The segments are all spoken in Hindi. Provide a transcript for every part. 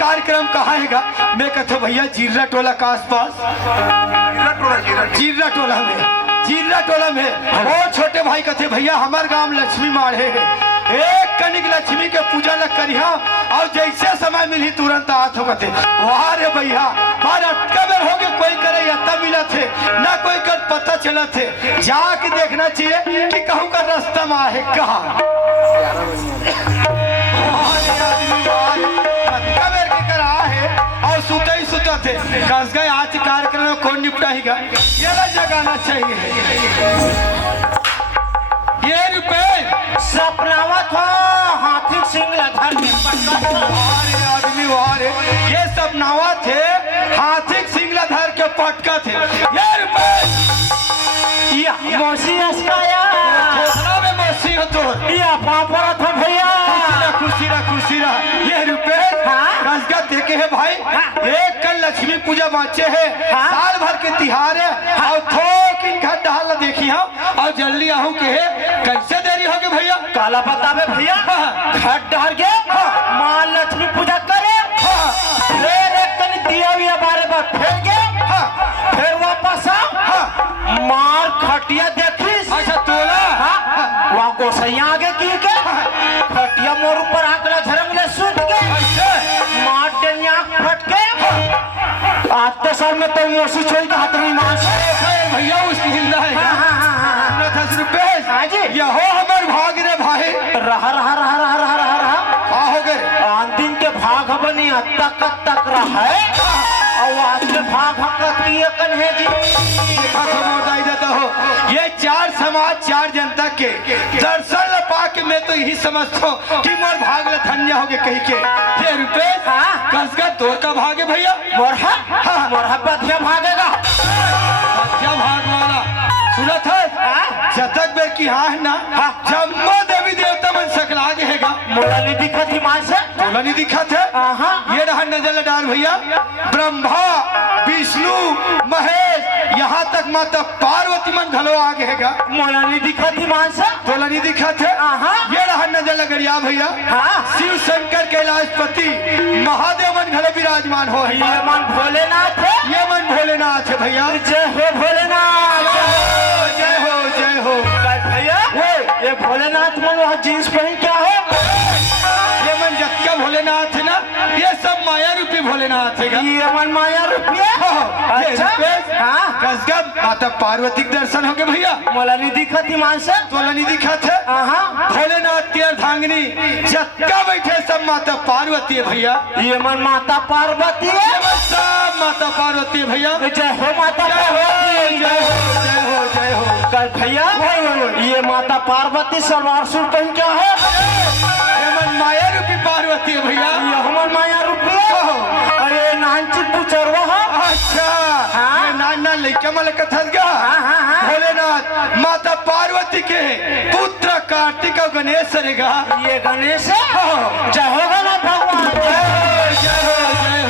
कार्यक्रम कहाँ हैगा? मैं कहते भैया जीरा टोला के आसपास, जीरा टोला में वो छोटे भाई कहते भैया हमारे गांव लक्ष्मी माढ़े है, एक कनिक लक्ष्मी के पूजा न करिया और जैसे समय मिली तुरंत आत हो गए। वहां रे भैया बार अटका बेर हो गए, कोई करे अत्ता मिला थे ना कोई कर पता चला थे। जाके देखना चाहिए कि कहूँ का रास्ता में है कहाँ। और सुता ही सुता थे कस गए आज कार्यक्रम में कौन निपटाएगा, ये जगाना चाहिए। ये रुपए सपनावा था हाथी सिंह लधर अरे आदमी वारे ये सपनावा थे हाथी सिंह लधर के पटका थे। ये रुपए मौसी अस्काया ठोसना में मौसी हो तो या पापड़ था भैया खुशी रहा। ये रुपए कसगा देखे है भाई, एक कल लक्ष्मी पूजा बाँचे है, साल भर के तिहार है और थोक इन घर डाल देखी हम और जल्दी आहू के है। कैसे देरी हो गई भैया? काला बतावे भैया घट डहर के माँ लक्ष्मी पूजा करे, फिर एक कन दिया हुआ बारे बार फिर के फिर वापस आओ मार खटिया देखी। अच्छा तोला वहाँ गोसैया आगे की के खटिया मोर ऊपर आकला झरंग ले सूत के मार डनिया फट के आज तो सर में तो मोसी छोड़ के हाथ में मार भैया उसकी हिंदा है हाँ जी यहो हमार भाग रे भाई रहा हो गए अंतिम के भाग बनी तक रहा है और आज के भाग कन है जी। देता हो ये चार समाज चार जनता के दर्शन पा के मैं तो यही समझता हूँ कि मोर भाग ल धन्य हो गए कही के। ये रुपए कसगा तोर का भागे भैया मोरहा बधिया भागेगा क्या भाग वाला सुनत है जतक बेर की हाँ है ना जम्मो देवी देवता मन सकला के हैगा मोला नहीं दिखत हिमान से बोला नहीं दिखा थे। ये रहा नजर डाल भैया ब्रह्मा विष्णु महेश यहाँ तक माता पार्वती मन घलो आगे हैगा मोला नहीं दिखत हिमान से बोला नहीं दिखा थे। ये रहा नजर लगड़िया भैया शिव शंकर कैलाशपति महादेव मन घलो विराजमान हो है। ये मन भोलेनाथ है, ये मन भोलेनाथ है भैया। जय हो भोलेनाथ जय हो भैया। ये भोलेनाथ मन वहाँ जींस पहन क्या है? ये मन जक्का भोलेनाथ है ना, ये सब माया रूपी भोलेनाथ है। ये मन माया रुपया कसगा माता पार्वती के दर्शन हो गए भैया। मोला नहीं दिखत हिमान से तोला नहीं दिखा थे। भोलेनाथ की अर्धांगिनी जक्का बैठे सब माता पार्वती है भैया। ये मन माता पार्वती है, ये मन सब माता पार्वती है भैया। जय हो माता पार्वती जय हो कल भैया ये माता पार्वती सलवार सूट पहन क्या है? ये मन माया रूपी पार्वती है भैया। ये हमर माया रुपया अरे नानची पुचरवा अच्छा ये नाना लइका मल कथस गा भोलेनाथ माता पार्वती के पुत्र कार्तिक और गणेश रहेगा। ये गणेश जय हो गणेश भगवान जय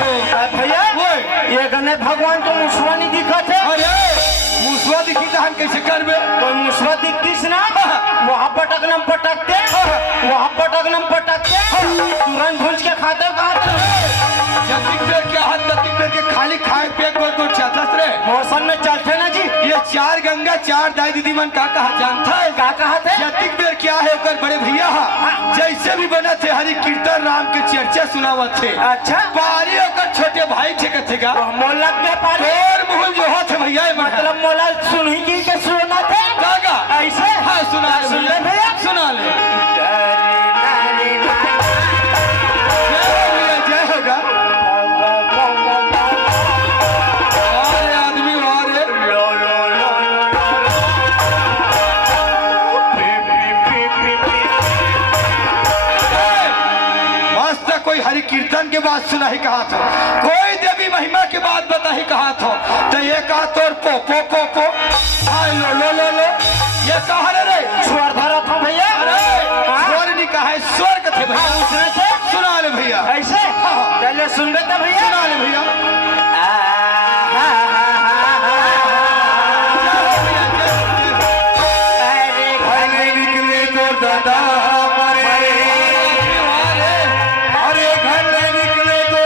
हो भैया। ये गणेश भगवान तो मुसवा नहीं दिखत है। अरे मुसवा दिखी तो हम कैसे करबे? कोई मुसवा दिखतीस ना वहाँ पटकनम पटकते तुरंत भूज के खाते जतिक बेर के हाथ जतिक बेर के खाली खाए पेट को चाहत रे मौसम में चलते ना जी। ये चार गंगा चार दाई दीदी मन का कहा जानता है का कहा थे? जतिक बेर क्या है ओकर बड़े भैया जैसे भी बना थे हरि कीर्तन राम के चर्चा सुनावत थे। अच्छा पारी ओकर छोटे भाई थे कथेगा मोला के पारी और मोहन जो हाथ भैया मतलब मोला सुनही जी के सुना थे कागा ऐसे हाँ सुना ले भैया सुना ले। जय होगा अरे आदमी वारे मस्त कोई हरि कीर्तन के बाद सुना ही कहा था, कोई देवी महिमा के बाद बता ही कहा था। तो ये कहा तोर पो पो पो पो हाय लो ये कहा रे स्वर धरा था भैया। अरे स्वर नहीं कहा है स्वर कथे भैया। सुना ले भैया ऐसे पहले सुन लेते भैया। सुना ले भैया अरे निकले तो दादा अरे घर में निकले तो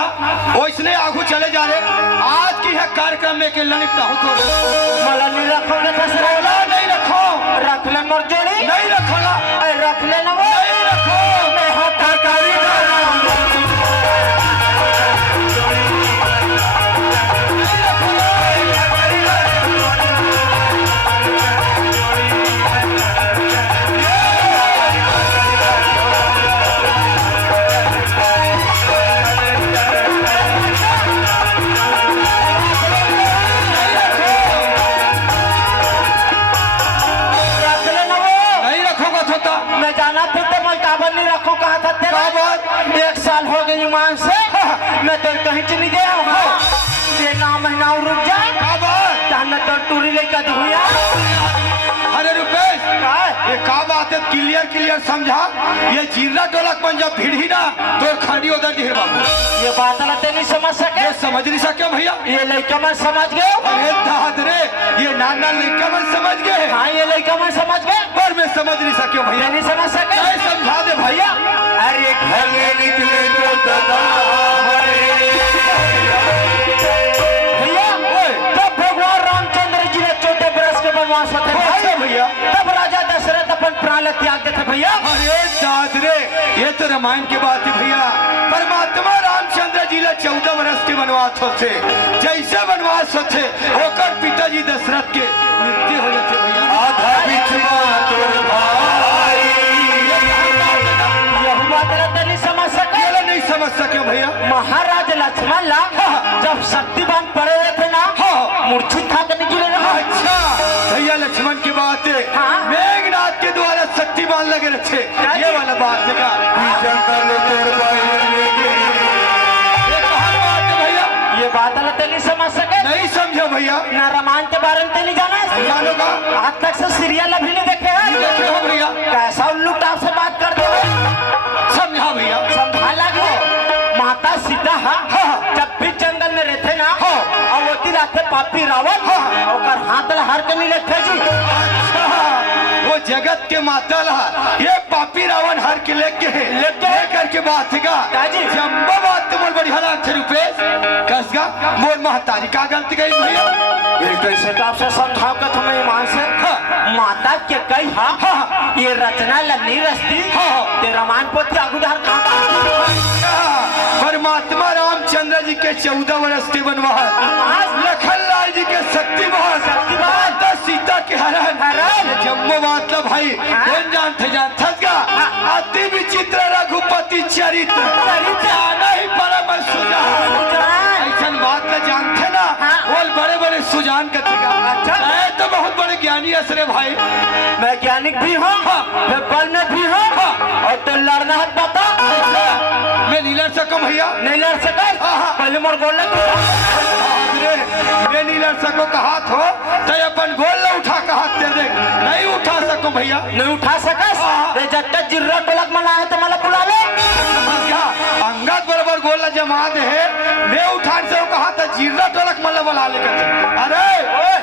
था वैसने आगू चले जा रहे। आज की है कार्यक्रम में के लनिकता हो तो मला नहीं रखोगे तो सर बोला नहीं रखो, रख ले मोर जोड़ी नहीं रखोला, रख ले ना वो नहीं रखो। मैं हाथ कारी मैं जाना थे तो मैं काबर नहीं रखो कहा था तेरा काबर? 1 साल हो गई ईमान से मैं तो कहीं से नहीं गया हूँ ये ना महीना और रुक जाए मैं तो टूरी लेकर दुनिया अरे रुपेश ये का बात है क्लियर समझा। ये जीरा टोलक मन जब भिड़ी ना तो खड़ी उधर ढेर बाबू ये बात अलग नहीं समझ सके ये समझ नहीं सके भैया। ये लड़का मैं समझ गए अरे दादरे ये नाना लड़का मन समझ गए। हाँ ये लड़का मैं समझ गए पर मैं समझ नहीं सके भैया। नहीं समझ सके नहीं समझा दे भैया। अरे घर निकले तो दादा भैया तब भगवान रामचंद्र जी ने 14 बरस के वनवास होते भैया तब राजा दशरथ अपन प्राण त्याग देते भैया। अरे दादरे ये तो रामायण की बात है भैया। परमात्मा रामचंद्र जी ने 14 वर्ष के वनवास होते जैसे वनवास होते होकर पिताजी दशरथ के मृत्यु हो जाते भैया। आधा बिछड़ा तोर भाई यह बात नहीं समझ सके नहीं समझ सके भैया। महाराज लक्ष्मण ला जब शक्तिवान पड़े हुए थे ना मूर्छित था करने के लिए अच्छा भैया लक्ष्मण की बात है। मेघनाथ के द्वारा शक्तिमान लगे रहे ये वाला बात है भैया। ये बात अलग नहीं समझ सके नहीं समझो भैया। ना रामायण के बारे में नहीं जाना जानो का आज तक से सीरियल अभी नहीं देखे देखे हो भैया। कैसा उल्लू टाप से बात करते हो समझा भैया। समझा लगे माता सीता जब भी जंगल में रहते ना अवती रहते पापी रावण और हाथ हर के नहीं लेते जी। अच्छा वो जगत के माता ला ये पापी रावण हर के लेकर के बात है जम्बो बात तो मोर बढ़िया लागते रुपेश कसगा मोर महतारी का गलती गई भैया। कैसे टाप से समझाओ का तुम्हें ईमान से माता के कही ये रचना लन्नी रस्ती ते रामायण पोथी आगुधार परमात्मा रामचंद्र जी के 14 वर्ष के वनवास लखन लाल जी के शक्तिवान सीता के हरण जम्मू मतलब भाई कौन जानते का अति विचित्र रघुपति चरित्र जाना ही परम सुजा ऐसा बात न जानते ना बोल बड़े बड़े सुजान का तो बहुत बड़े ज्ञानी असरे भाई। मैं ज्ञानिक भी हूँ मैं बल में भी हूँ और तो लड़ना है बता मैं नहीं लड़ सकूं भैया। नहीं लड़ सका पहले मोर गोल मैं नहीं लड़ सको का हाथ हो तो अपन गोल न उठा का हाथ दे दे नहीं उठा सको भैया। नहीं उठा सका जब तक जिर्रा टोलक मना है तो मला बुला ले अंगद बराबर गोल जमा दे है मैं उठान से कहा था जिर्रा टोलक मला बुला ले अरे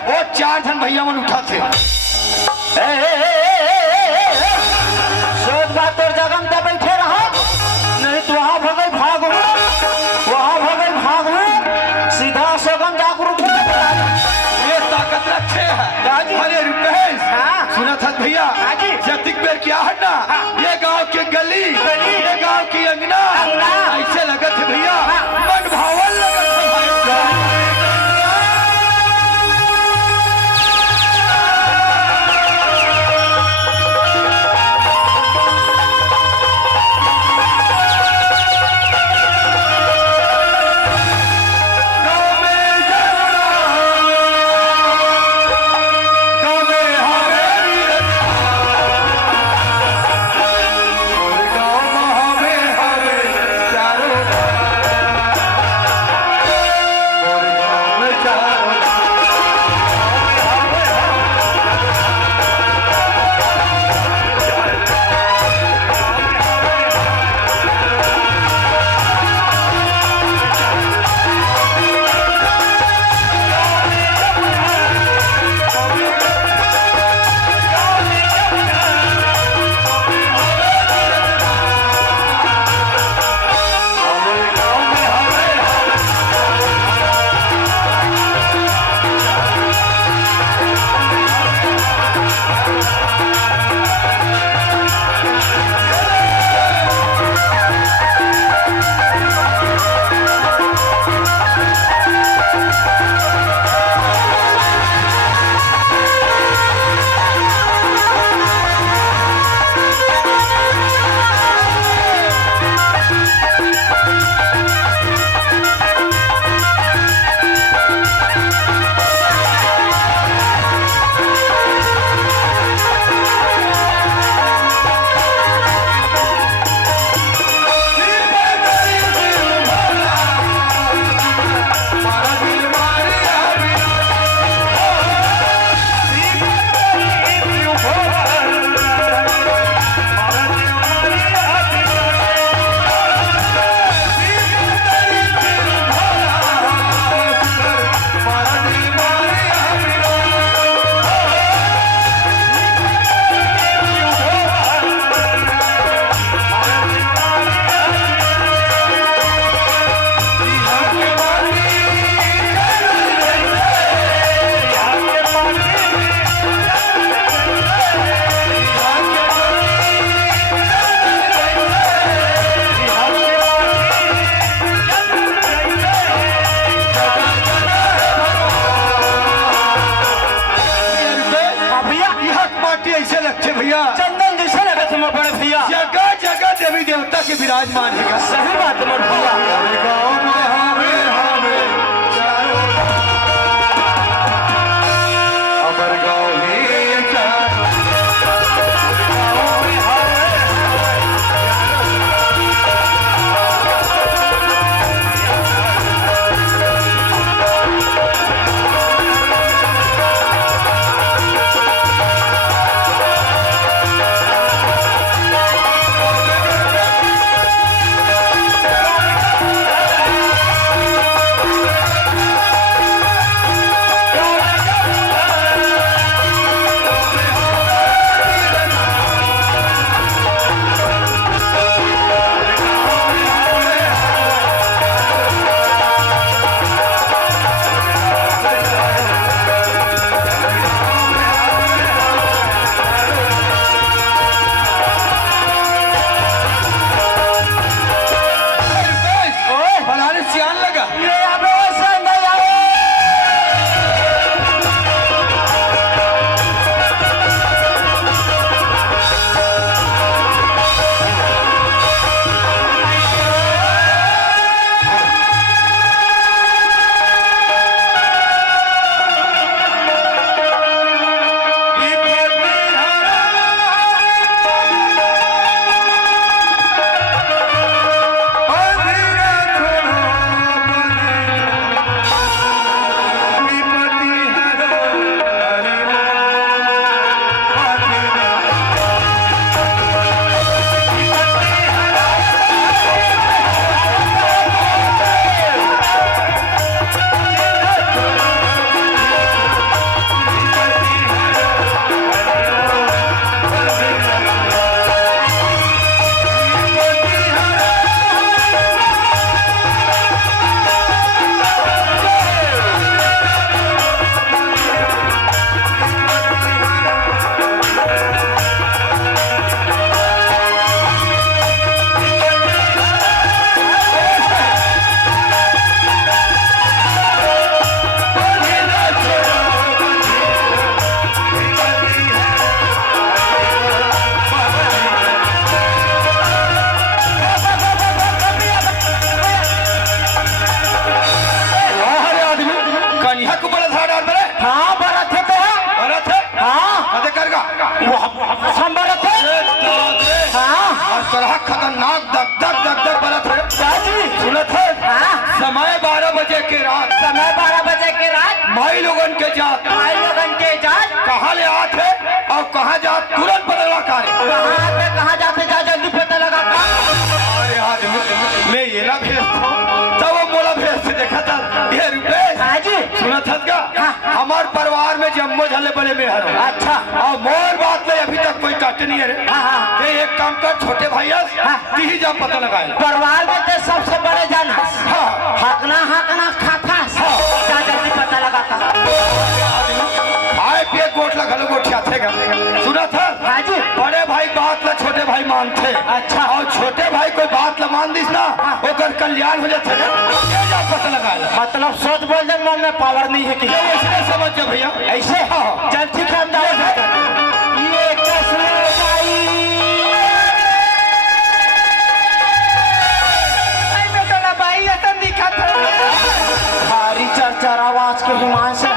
वो 4 जन भैया मन उठा थे सोच बात और जगह में बैठे रहा नहीं तो वहां भगल भाग सीधा सोगम जागरूक ये ताकत रखे है। अरे रुपेश सुना था भैया जतिक बेर किया है ना ये गांव के गली ये गांव की अंगना ऐसे लगत है भैया मन भावन लगत है भाई। माटी ऐसे लगते भैया चंदन जैसे लगा थे मोर बड़े भैया। जगह जगह देवी देवता के विराजमान है। सही बात है मोर भैया। गाँव में हावे हावे चारों अमर गाँव ही चारों गाँव में हावे खतरनाक दग दग दग दग बरत है। सुनत है समय 12 बजे के रात, समय 12 बजे के रात भाई लोगन के जात, भाई लोगन के जात कहाँ ले आत है और कहाँ जात तुरंत पता कार्य कहाँ जाते जा जल्दी पता लगा। अरे आदमी मैं ये ना भेजता हूँ तब वो मोला भेज से देखा था ये रुपए सुनत है का हमार परिवार में जम्मो झले बड़े में है। अच्छा और मोर बात ले अभी तक कोई काटे नहीं है रे। ये एक काम कर छोटे भैया ती जा पता लगाए परिवार में तो सबसे बड़े जाना हकना हकना खाता जा जल्दी पता लगा। आए पे गोट लगा लो गोठिया थे सुना था बड़े भाई बात ला छोटे भाई मानते। अच्छा और छोटे भाई कोई बात ला मान दिस ना ओकर कल्याण हो जाते ये जा पता लगाए मतलब सोच बोल दे मन में पावर नहीं है कि ऐसे समझ जा भैया ऐसे चल ठीक है हम ये कैसे भारी चरचर आवाज के हिमान से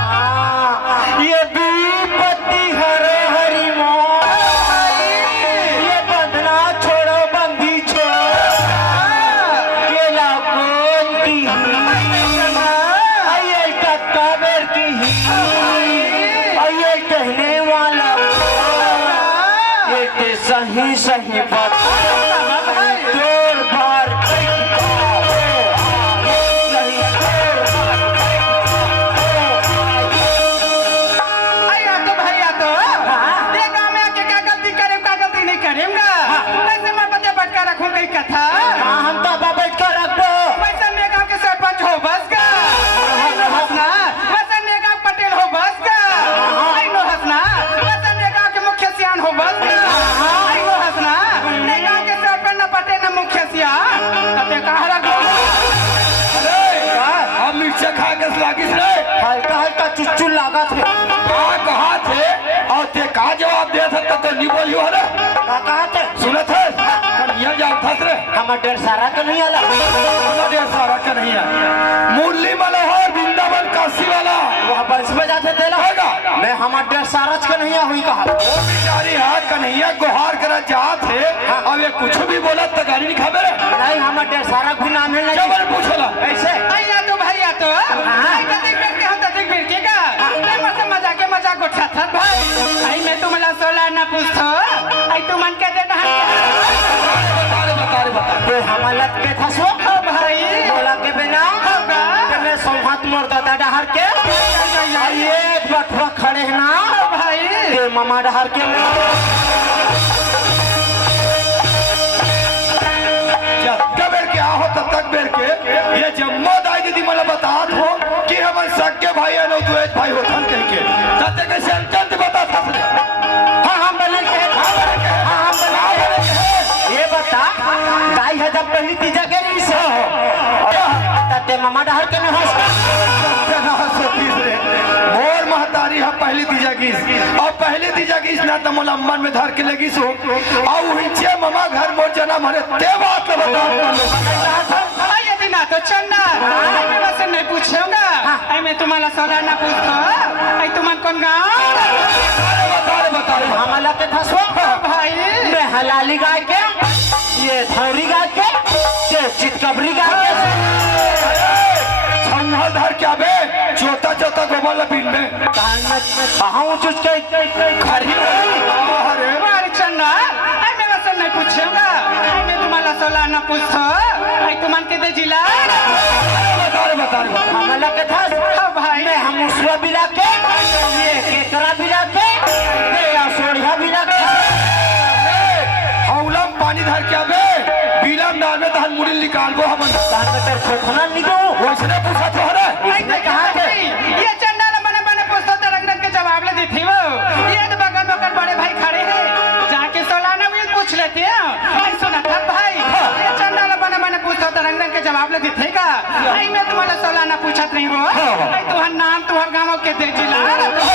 ये विपत्ति हरे हरि ये बंधना छोड़ो बंदी छोड़ो ये लाकोन की ये टक्का बेर की ये कहने वाला ये सही सही बात जोर भर कथा हम तो बैठ कर रखो वैसे में गांव के सरपंच हो बस का हंसना वैसे में गांव पटेल हो बस का नो हंसना वैसे में गांव के मुख्य सियान हो बस का नो हंसना ने गांव के सरपंच न पटेल न मुख्य सियान तते कहां रखो। अरे हम मिर्चा खा के लागिस रे हल्का हल्का चुच्चू लागत है कहा थे और ते का जवाब दे तो नहीं बोलियो है का कहते सुनत है कन्हैया जानता रे हम डेढ़ सारा के नहीं आला हमारा ढेर सारा कन्हैया मुरली मनोहर वृंदावन काशी वाला वहाँ बंस बजाते थे होगा मैं हमार डेढ़ सारा के नहीं हुई कहा वो बेचारी है कन्हैया गुहार कर जात है अब ये कुछ भी बोला तो गाड़ी नहीं खाबे रे नहीं हमार डेढ़ सारा भी नाम है जब नहीं पूछला ऐसे भैया तो भैया तो आई कतिक बेर के हम ततिक बेर के का ते मत मजाक उठा था भाई आई मैं तुम्हाला सोला ना पूछतो आई तू मन के दे बता तो हमार लत के था सो भाई बोला के बिना होगा तो मैं संघात मरता था डहर के एक बटवा खड़े हैं ना भाई के मामा डहर के जब बेर के आहो तब तक बेर के ये जम्मो दाई दीदी मला बतात हो कि हमन सके भाई है नो द्वेष भाई होथन कह के तते के संतंत बता था हाँ हम बने के हाँ हम बने के ये बता दाई है जब पहली तीजा के रही से तते मामा डहर के में मोर महतारी है पहली तीजा गीस और पहली तीजा गीस ना तो मोला अम्मन में धर के लगी सो और वहींचे मामा घर मोर जना मरे ते बात बता भाई यदि ना तो चलना आई मैं बस नहीं पूछूंगा आई मैं तुम्हाला सोला ना पूछतो आई तुमन कौन गाँव बता हमारा के था सो भाई मैं हलाली गाय के ये धौरी गाय के ये चितकबरी गाय के संभल धर क्या बे छोटा छोटा गोबर लपीन में कहाँ चुच के खरी अरे मार चन्ना आई मैं बस नहीं पूछूंगा आई मैं तुम्हाला सोला ना पूछतो आई तुमन के दे जिला बता हमारा के था भाई मैं हम उसवा बिला के ये केकरा बिला के ये सोढ़िया बिला के हौलम पानी धर क्या बे बीलम डाल में धान मुड़ी निकाल गो हमन तान में तेरे खोखना निको वैसे पूछा तो है आई मैं कहा थे ये चन्ना ना बने बने पूछतो तो रंग रंग के जवाब ले देती वो ये तो बगल बगल बड़े भाई खड़े हैं जाके सोला ना भी पूछ लेते हैं आई सुना था भाई ये चन्ना ना बने बने पूछतो तो रंग रंग के जवाब ले देते का आई मैं तुम्हारा सोला ना पूछत नहीं हो आई तुम्हारा नाम तुम्हारा गाँव के दे जिला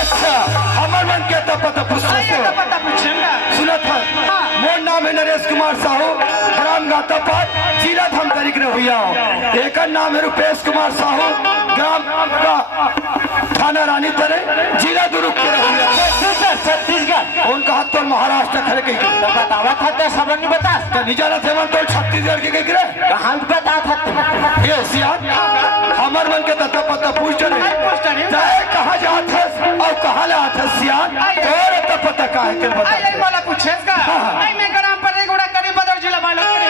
अच्छा हमर मन के तो पता पूछो आई तो पता पूछूंगा सुना था मोर नाम है नरेश कुमार साहू ग्राम गातापात जिला धमतरी के भैया एक नाम है रुपेश कुमार साहू ग्राम का थाना रानी तरे जिला दुर्ग के भैया छत्तीसगढ़ उनका हाथ तो महाराष्ट्र खड़े कही तो बतावा था तो सब नहीं बता तो निजारा थे मन तो छत्तीसगढ़ के कही रे कहाँ बता था ये सियान हमर मन के तत्व पता पूछ चले चाहे कहाँ जात है और कहाँ ले आत है सियान और तो पता का है के बता आई आई बोला पूछेस का आई मैं ग्राम पर एक उड़ा करी बदर जिला वाला करे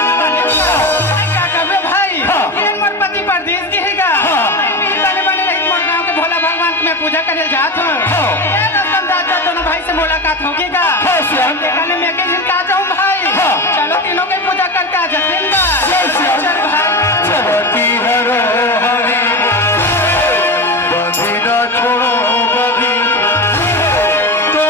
आई का कहबे भाई ये मोर पति परदेश की हैगा आई भी बने बने रही मोर गांव के भोला भगवान के मैं पूजा करे जात हूं ये रतन दादा दोनों भाई से मुलाकात होगीगा देखने में के दिन का जाऊं भाई चलो तीनों की पूजा करके आ जाते हैं चल भाई चलती हरो हरी बंधी ना छोड़ो कभी तो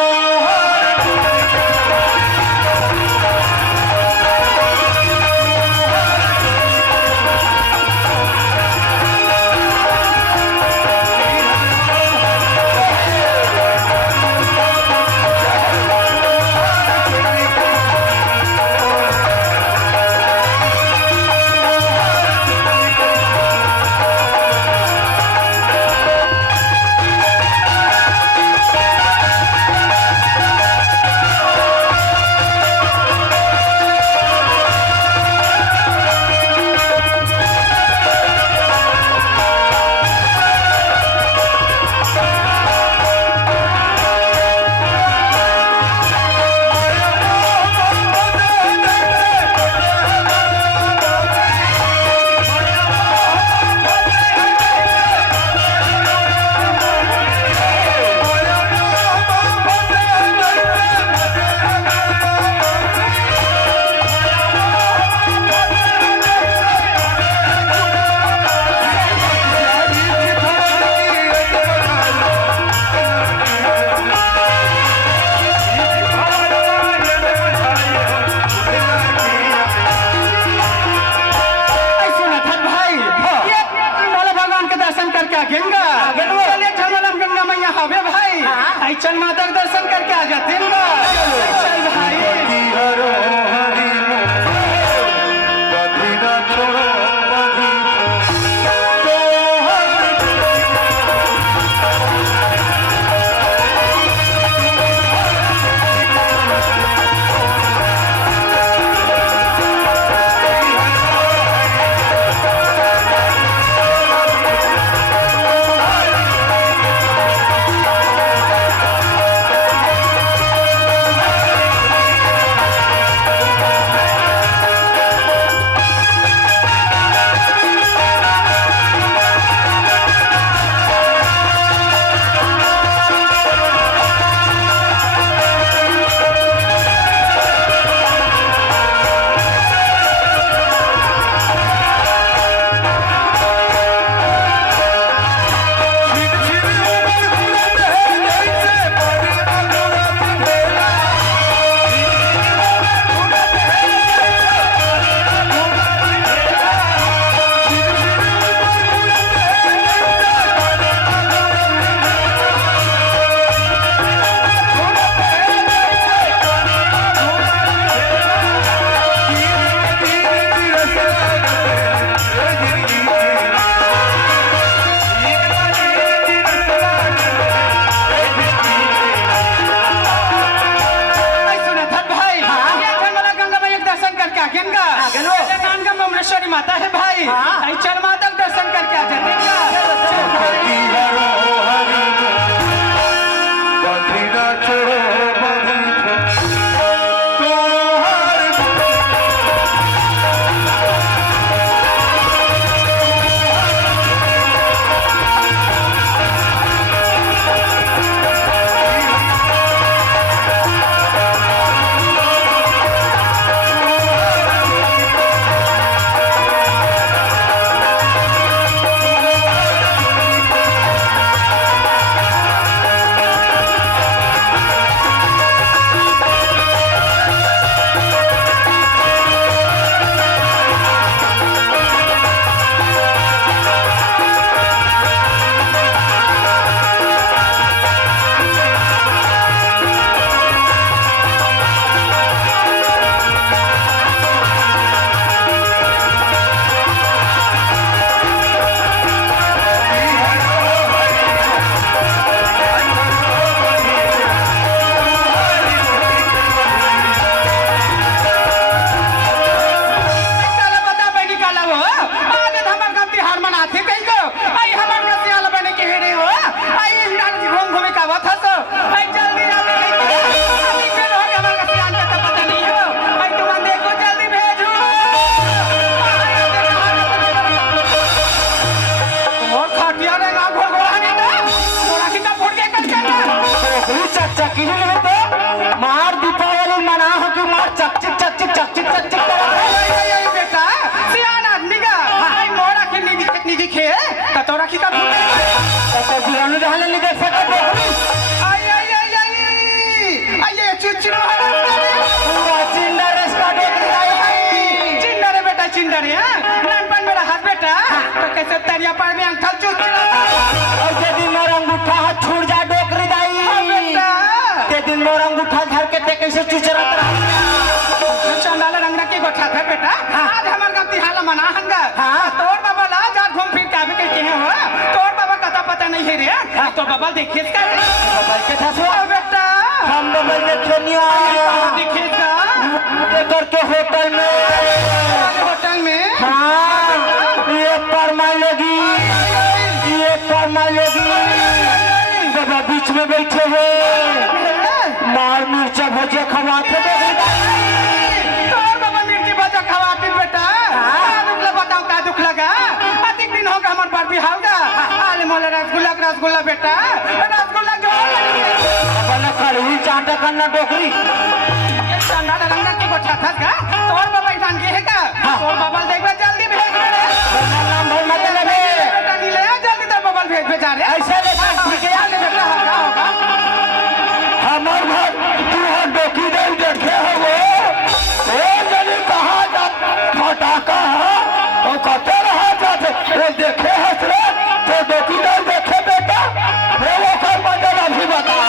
चल माता के दर्शन करके आ जाते हैं बढ़िया पर में अंकल चुच और जे दिन मोर अंगूठा हाथ छूट जा डोकरी दाई ते दिन मोर अंगूठा धर के ते कैसे चुचरत रहा चंडाला रंगना की गोठा था बेटा आज हमार गांव तिहाला मना हंगा तोर बाबा ला जा घूम फिर के आवे के हैं हो तोर बाबा कथा पता नहीं है रे तो बाबा देखिए इसका बाबा के था सो बेटा हम बाबा देखे नहीं आया देखिए इसका करके होटल में हाँ ये पर मालेगी बाबा बीच में बैठे हैं मार मिर्चा भजिया खवाते तोर बाबा मिर्ची भजिया खवाती बेटा दुख बताओ का दुख लगा अधिक दिन होगा हमार बार भी होगा आले मोले रसगुल्ला बेटा रसगुल्ला जो बाबा कड़वी चांटा करना डोकरी चंदा रंगना की गोठा था का तोर बाबा जान के है का तोर बाबा देखबे जल्दी भेज रे नाम भर मत लगे बेटा नी ले जल्दी तोर बाबा भेज जा रे ऐसे ले ठीक है यार बेटा होगा हमार घर तू हर डोकी दे देखे हो वो जनी कहा जा फटाका है और कते रहा जाते वो देखे हंस रे तो डोकी दे देखे बेटा वो कर मजा अभी बता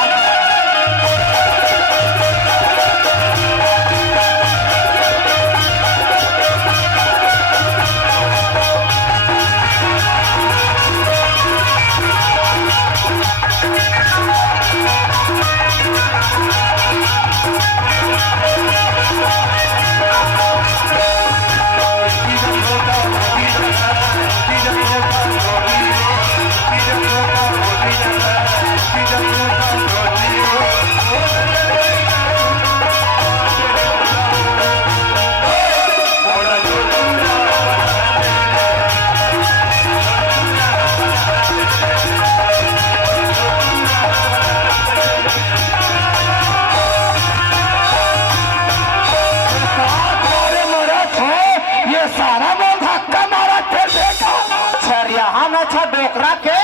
अच्छा डोकरा के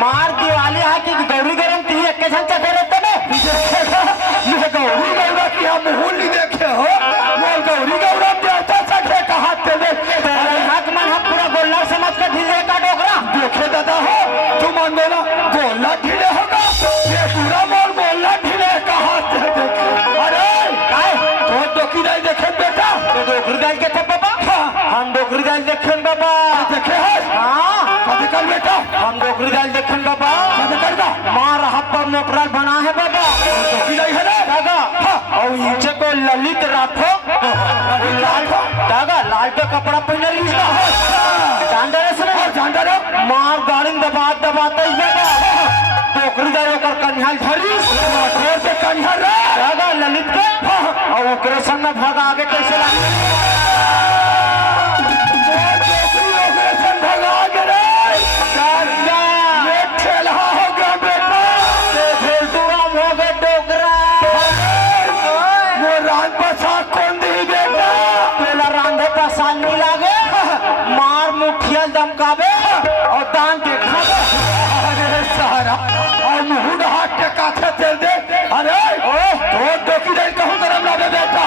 मार दिवाली है कि गौरी गरम थी एक के साथ चढ़े रहते में ये गौरी गौरा की हम मुंह नहीं देखे हो वो गौरी गौरा देवता सके कहा ते देख हक मन हम पूरा गोल्ला समझ के ढीले का डोकरा देखे दादा हो तुम अंदोला गोला ढीले होगा ये पूरा मोर गोला ढीले कहा ते देख अरे काय तो डोकी नहीं देखे बेटा तो डोकरी दाल के थे बाबा हम डोकरी दाल देखें बाबा देखे है हाँ कभी कर बेटा हम डोकरी दाल देखें बाबा कभी कर दा मार हाथ पर मोटराल बना है बाबा डोकी नहीं है ना दादा और नीचे को ललित राठो लाल दादा लाल पे कपड़ा पहने लीजिए जानदार है जानदार मार गाड़ी दबाते बाबा डोकरी दाल कर कन्हाल धरी छोड़ के कन्हा रे दादा ललित के और ओकरे संग में भागा आगे कैसे लागे मार मुठिया दमकावे और दान के खावे अरे सारा और मुंह हाथ के काथे तेल दे अरे ओ तो डोकी दे कहूं तरम लावे बेटा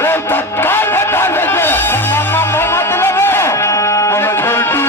वो तत्काल बता दे मत लगे वो छोटी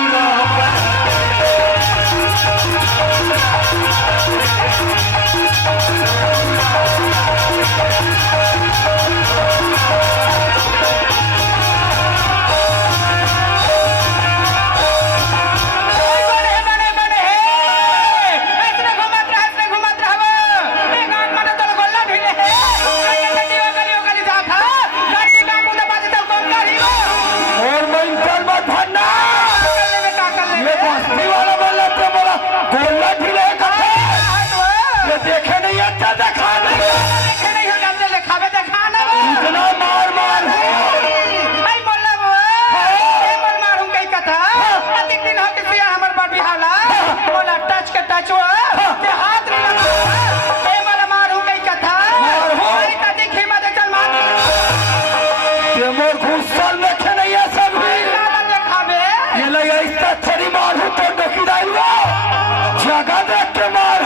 जगह देख के मार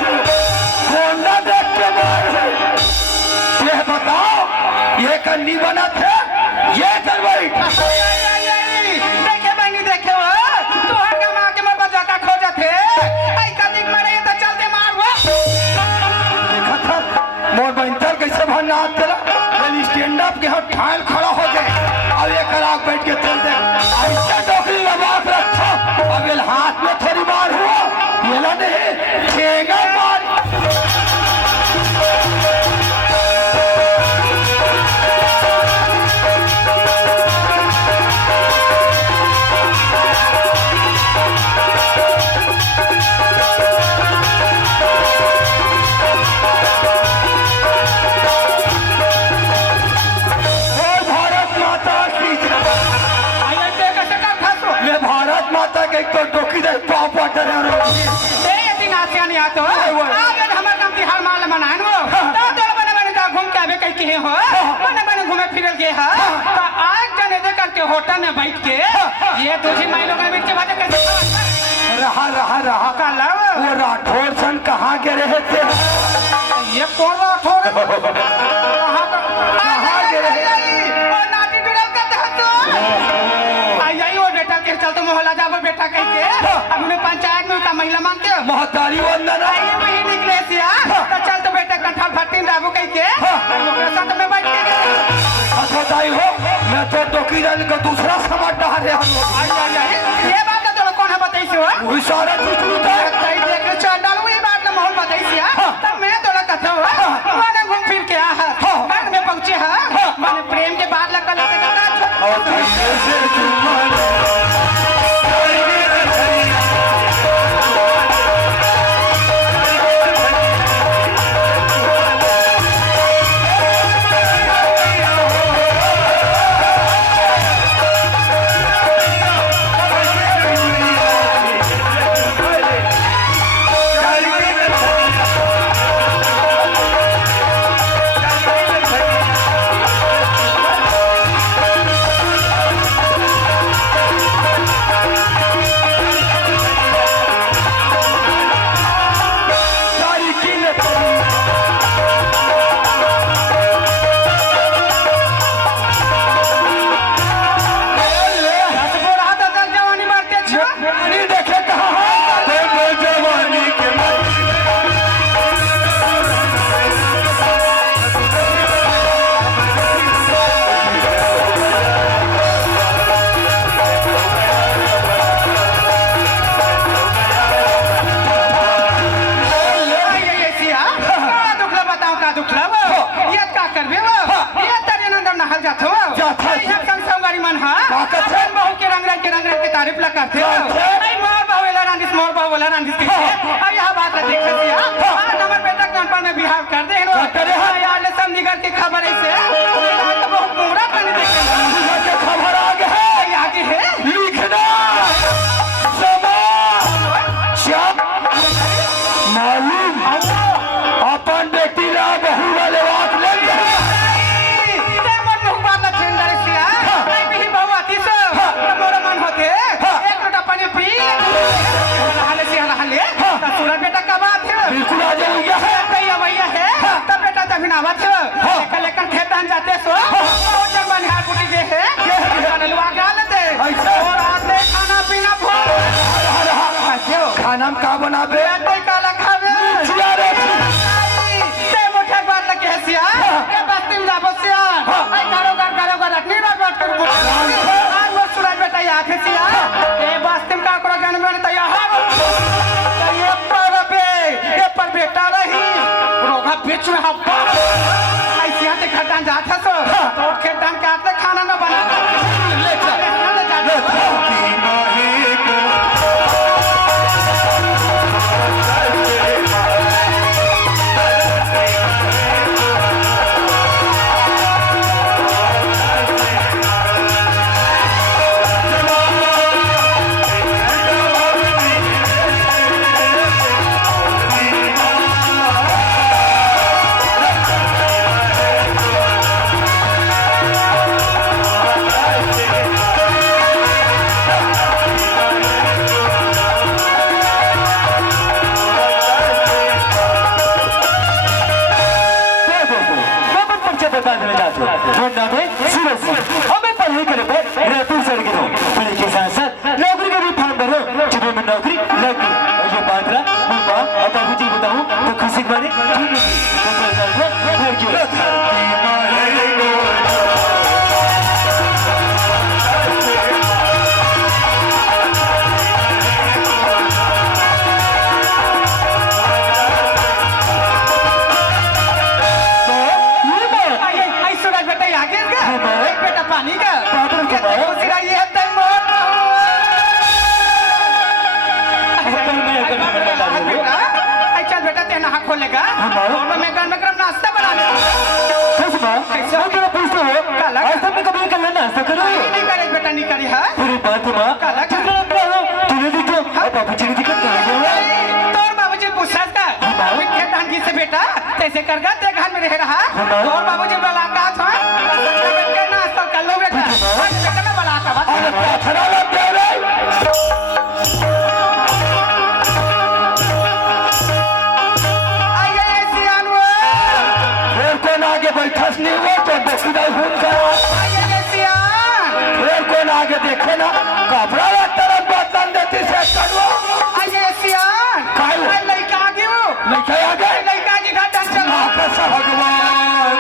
होंडा देख के मार ये बताओ ये कन्नी बना थे ये करवाई देखे बहनी देखे हो तू हर का मां के मर यहाँ ठाल खड़ा हो गए अब एक आग बैठ के चल दे ऐसे डोकरी लगा के रखो अब ये हाथ में थोड़ी मार हुआ ये ला नहीं ठेंगा मार तो डोकी दे पाप डरे ए यदि नासिया नहीं आतो आज हमर नाम तिहार माल मनान हो तो तोड़ बने बने का घूम के आवे कहीं के हो बने बने घूमे फिरल के है तो आज जने दे करके होटल में बैठ के ये तुझे माई लोग ने बैठ के बातें कैसे रहा काला वो राठौर सन कहाँ के रहे थे ये कौन राठौर कहाँ के रहे और नाटी टुरल का दहतो आई वो बेटा के चलते मोहल्ला जाबो बेटा कह के अब मैं पंचायत में का महिला मानते हो महतारी वंदना आई वही निकले सिया तो चल तो बेटा कंठा फटिन राबू कह के ओकरे साथ में बैठ के हसताई हो मैं तो डोकी डाल के दूसरा समाज डाल रहा हूं ये बात तो कौन है बताइए हो वही सारा चीज होता है तई देख के चल डालू ये बात ना माहौल बताइए तब मैं तो कथा हो मैंने घूम फिर के आ है बाद में पहुंचे है मैंने प्रेम के बाद लगा और कैसे जुम्मन तारीफ लगा थे नहीं मोर बावेला रांदिस मोर बावेला रांदिस के अब यह बात है देख लिया हां नंबर बेटा कंपन में बिहार कर दे नो करे हां यार ले सब निकल के खबर ऐसे तो बहुत पूरा करने देखे के खबर आ गया है आगे है लिखना समा श्याम मालूम अपन बेटी ला बहू वाले बात ले ते मन में बात ना ठंडा सिया नहीं भी बहु आती सो मोर मन होते एक लोटा पानी पी हाले से हाले तो पूरा बेटा का बात है बिल्कुल आ जाएगा है भैया भैया है तब बेटा तब नावत है लेकर खेतन जाते सो और जब मन हाथ कुटी जे है बनलवा गाल दे और आते खाना पीना भोग खाना में का बनाबे कोई काला खावे छुआ रे ते मोठे बात लगे हसिया ए बस्ती में जाबो सिया आई कारोगार रखनी ना बात कर आज वो सुराज बेटा याद है सिया ए बस्ती में का करो जन्म में तैयार ये पर बेटा रही रोगा बीच में हब्बा ऐसे आते खटान जाता सो तो खेतान के आते खाना ना बना ले नौकरी लग गई और ये बात रहा मैं बात अब मुझे बताऊं तो खुशी के बारे में माँ मैं तेरा पूछता हूँ काला आज तक मैं कभी कर लेना ऐसा करो नहीं करे बेटा नहीं करी है पूरी बात है माँ काला कितना लगता है तूने देखो अब बाबूजी ने दिक्कत कर दिया तोर बाबूजी पूछत का विखे ढंगी से बेटा कैसे करगा ते घर में रह रहा तोर बाबूजी मुलाकात हो बैठ के नाश्ता कर लो बेटा आज बेटा ना मुलाकात अरे पथरा लग गया रे आइए सियानवा फिर कौन आगे बैठस नहीं हो तो देखी घूम कर आइए सियान फिर कौन आगे देखे ना कपड़ा तरफ बर्तन देती से करो आइए सियान काय हो? आई लड़का आ गयो लड़का आ गए लड़का जी घर ढंग चल कैसा भगवान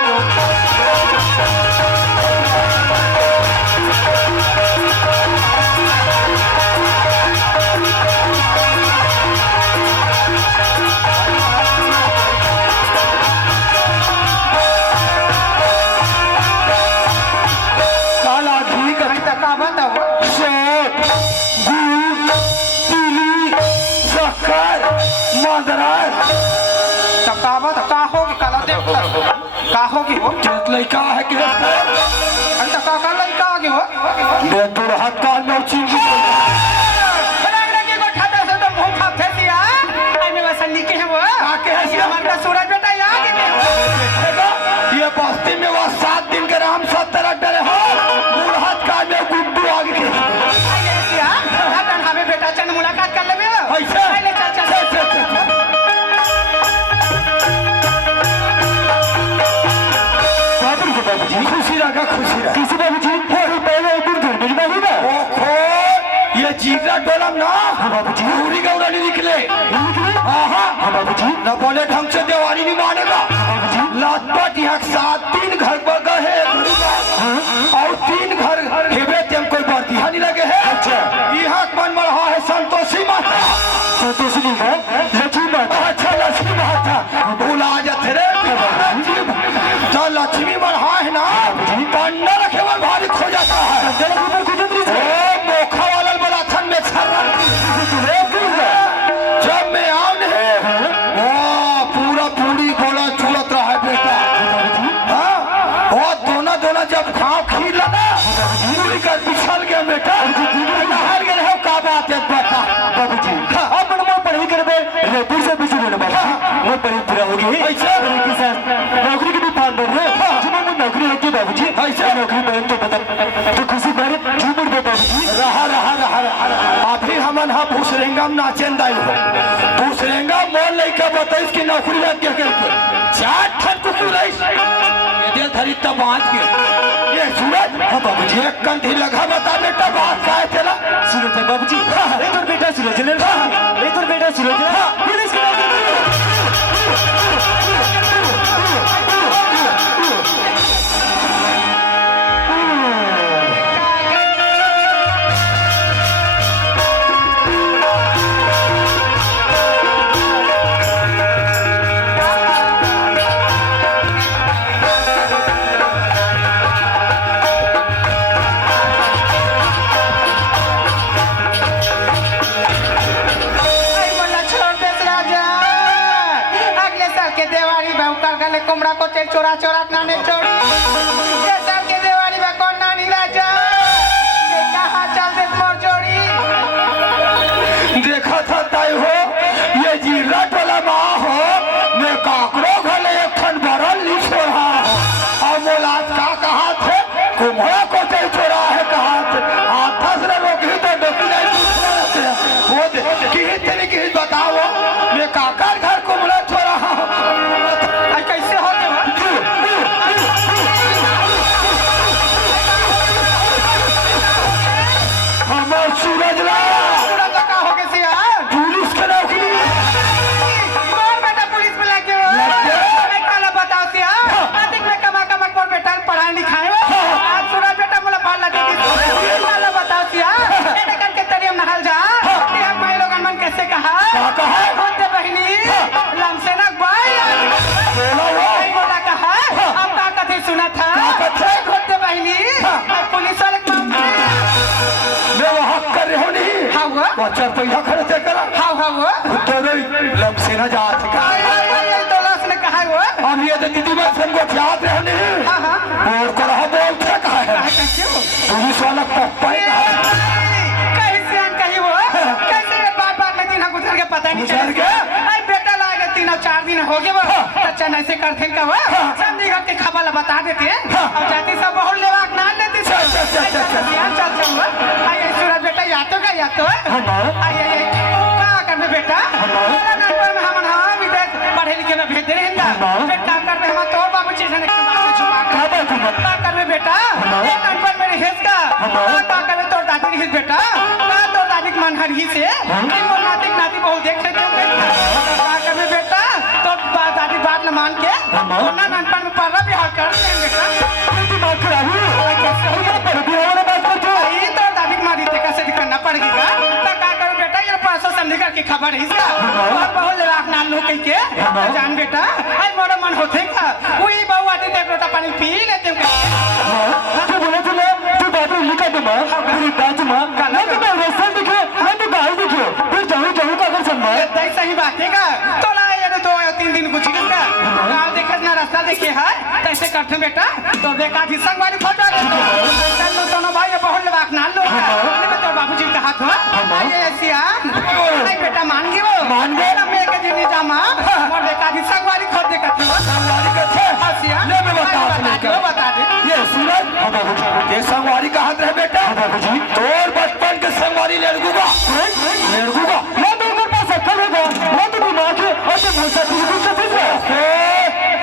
काला घी का का बताओ सेब दूध चीनी शक्कर मदरस तकावत का होगी काला देख का होगी हो तेत लड़का है कि अंत का लड़का आ गयो दे तोर हाथ का नौची बड़ा के को खाता से तो मुंह फाप थे दिया आई में वसन निके है वो आके है ये हमारा सूरज बेटा याद है ये बस्ती में वह 7 दिन के राम 70 डरे हो बुढ़ात का में गुड्डू आ गई आइए सिया हटन हमें बेटा चल मुलाकात कर लेबे ऐसे पहले चल चल बाबूजी खुशी रखा खुशी रखा किसी बाबूजी पहले एक दिन घर में नहीं ना ओ खो ये जीरा डोलम ना बाबूजी पूरी गौरा नहीं निकले हाँ हाँ बाबूजी न बोले ढंग से देवानी नहीं मानेगा लातपट यहाँ 7 घर पर गए और 3 घर हेबे तेम कोई बर्दिया नहीं लगे है अच्छा यहाँ मन में रहा है संतोषी माता संतोषी नहीं है लक्ष्मी माता अच्छा लक्ष्मी माता भूला जाते रे तो लक्ष्मी में रहा है ना पंडा रखे हुए भारी खो जाता है मोखा वाला बड़ा थन में जब मैं आऊ नहीं पूरा पूरी गोला चुलत रहा है बेटा दोनों जब घाव खीर लगा पूरी कर बिछल गया बेटा नहर गए हो का बात है बता बाबूजी अब मैं पढ़ाई करबे रेपुर से बिजली लेना बाबू वो पढ़ाई पूरा हो गई ऐसा के साथ नौकरी के भी फार्म भर रहे जब मैं नौकरी लगी बाबूजी ऐसा नौकरी में तो बता तो खुशी बारे झूमर दे बाबूजी रहा अभी हमन हा भूसरेंगम नाचेन दाई हो भूसरेंगा मोल लइका बताइस की नौकरी लग गया करके 4 ठन कुकुर रहिस ये दे धरी तब बांच के ये सूरज हां बाबूजी एक कंठी लगा बता बेटा बात का है तेरा सूरज बाबूजी एक और बेटा सूरज ले एक और बेटा सूरज पुलिस कुमड़ा को तेल चोरा चोरा नाने छोड़ी ये साल के दिवाली में कौन नानी राजा ये कहाँ चल दे मोर जोड़ी देखा था ताई हो ये जीरा टोला माँ हो मैं काकरो घले एक ठन बरल ली छोड़ा और मोलाद का कहा थे कुम्हड़ा को तेल चोरा है कहा थे हाथ से लोग ही तो डोकी नहीं वो कि तेरी की बताओ मैं काका घर कुम्हड़ा छोड़ा कैसे हो हमार सूरज ला का हो गए सिया पुलिस के नौकरी कौन बेटा पुलिस में लगे हो मैं काला बताओ सिया अधिक में कमा कमा कर बेटा पढ़ाई लिखाए हो आज सूरज बेटा मोला पाल लगे काला बताओ सिया बेटा करके तरियम नहल जा ये भाई लोगन मन कैसे कहा होते बहनी लमसेना भाई भाई बोला कहा अब का कथी सुना था होते बहनी पुलिस वाले मैं वो हक कर रहे हो नहीं हाँ हुआ बच्चा पैसा खर्चे करा हाँ हुआ तो नहीं लमसेना जात का तो लाश ने कहा हुआ अब ये तो दीदी बस हमको याद रहे नहीं पता नहीं गुजर गया? आई बेटा लाएगा 3 और 4 दिन हो गए वो तो चेन्नई से करथे का वो चंडीगढ़ के खबर ला बता देते और जाती सब बहुत लेवाक ना देती चल, चल, चल, चल, चल। यार चल चल आई सूरज बेटा या तो आई का करने बेटा बोला नंबर में हम हां विदेश पढ़े लिखे में भेज रहे हैं बेटा काम कर रहे हम तो बाबूजी से का करने बेटा ये नंबर मेरे हेस का का करे तो दादी हिस बेटा का तो दादी मन हर ही से कि वो नाती बहुत देख रहे क्यों का करने बेटा तो दादी बात न मान के ना नंबर में पढ़ रहा बिहार कर रहे हैं बेटा दिमाग खराब है ये तो दादी मारी थे कैसे करना पड़ेगी का करो बेटा ये परसों चंडीगढ़ की खबर है इसका और बहुत लाख ना लोग कह के जान बेटा आई मोरा मन होते का वही बहु आते थे लोटा पानी पी लेते तू बोले तू तू बात लिखा दे मां पूरी बात मां मैं तो रास्ता दिखे मैं तो गाड़ी दिखे फिर जाऊं का अगर सुन मां ये सही बात है का तो ला ये 2 या 3 दिन कुछ नहीं का गांव देखे ना रास्ता देखे है कैसे करते बेटा तो देखा थी संग वाली फोटो ले चल लो दोनों भाई बहुत लवाक ना लो मैं तो बाबूजी का हाथ हुआ ये सियान नहीं बेटा मान गई वो मान गए? ना मैं के जिनी जामा और देखा थी संग वाली खोद देखा थी संगवारी का थे सियान ले मैं बता दे ये सूरज ये संगवारी कहाँ रहे बेटा तोर बचपन के संगवारी लड़कू का मैं तो मेरे पास अक्ल होगा मैं तो दिमाग है और तो भूसा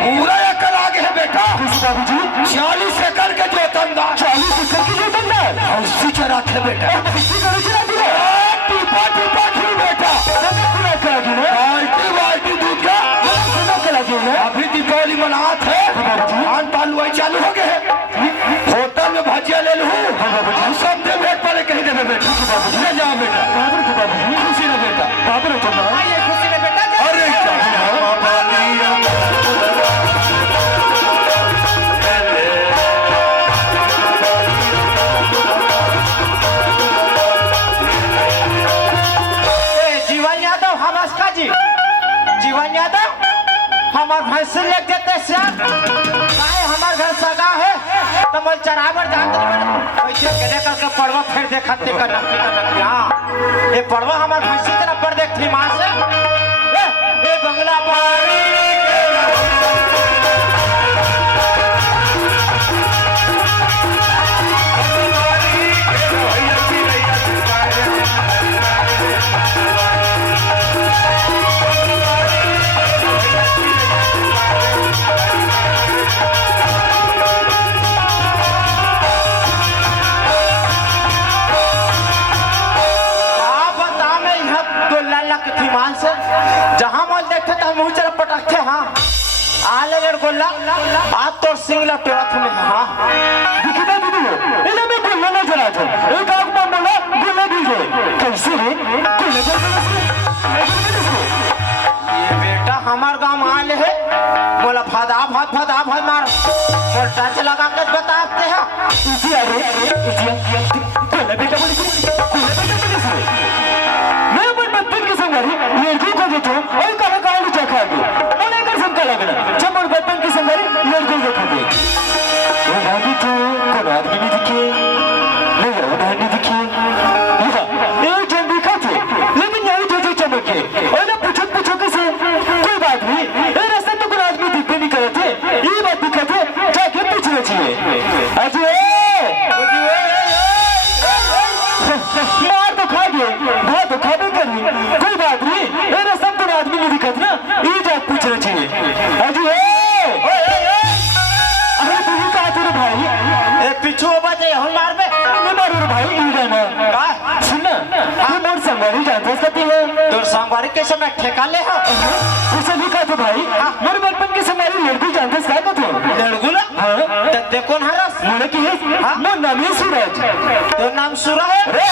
पूरा अकल आगे है बेटा बाबूजी 40 एकड़ के जोतनदार 40 एकड़ की जो बंदा है उसी चरा थे बेटा किसी करो चला दिया टीपा खी बेटा पूरा करा दी ना बाल्टी दूध का पूरा करा दी ना अभी दीपावली मनात है खान पान वही चालू हो गए होटल में भजिया ले लूँ हम सब दे भेंट पड़े कहीं देवे बेटा ले जाओ बेटा खुशी ना बेटा बाबू तो ना ये खुशी में बेटा जा अरे जीवन यादव हम अस्का जी जीवन यादव हमार भैंस लग देते श्याम काहे हमार घर सगा है तो मैं चरावर जानते नहीं वैसे केने करके पड़वा फिर देखते का नकली हां ये पड़वा हमार भैंस तेरा पर देखती मां से ए बंगला बारी से जहां मल देखते तो मुंह चला पटकते हां आले लड़ गोला आज तो सिंगला टोरत में हां दिखता दीदी इले में गोला ना चला था एक आग में बोला गोला दीजिए कैसे है गोला ये बेटा हमार गांव आले है बोला भादा भाद मार और टच लगा के बताते हैं इसी अरे गोला बेटा बोली मैं बचपन के संगारी लड़की को देतो और काला काला चखा दे मैंने कर संका लगना जब मैं बचपन के संगारी लड़की को दे वो गाड़ी तो कोई आदमी नहीं दिखे नहीं वो गाड़ी दिखे ये जब दिखा थे लेकिन यही जो चमके और ना पूछो कैसे कोई बात नहीं ये रास्ते तो कोई आदमी दिखते नहीं करे थे ये बात दिखा थे जाके पूछना चाहिए अजय मार तो खा गए बहुत तो खाबे करी कोई बात नहीं मेरे सब तो आदमी नहीं दिखत ना ये जात पूछना चाहिए अजी अरे तू कहा तेरे भाई ए पीछू बाजे हम मार में नहीं मारो रे भाई इन गाना का सुन ना ये मोर संगवारी जानते सकती है तोर संगवारी के समय ठेका ले हां उसे भी कहा तो भाई मोर बचपन के संगवारी लड़की जानते का तो लड़कू ना हां ते कौन हरस मोर की है मोर नाम है सूरज तो नाम सूरज है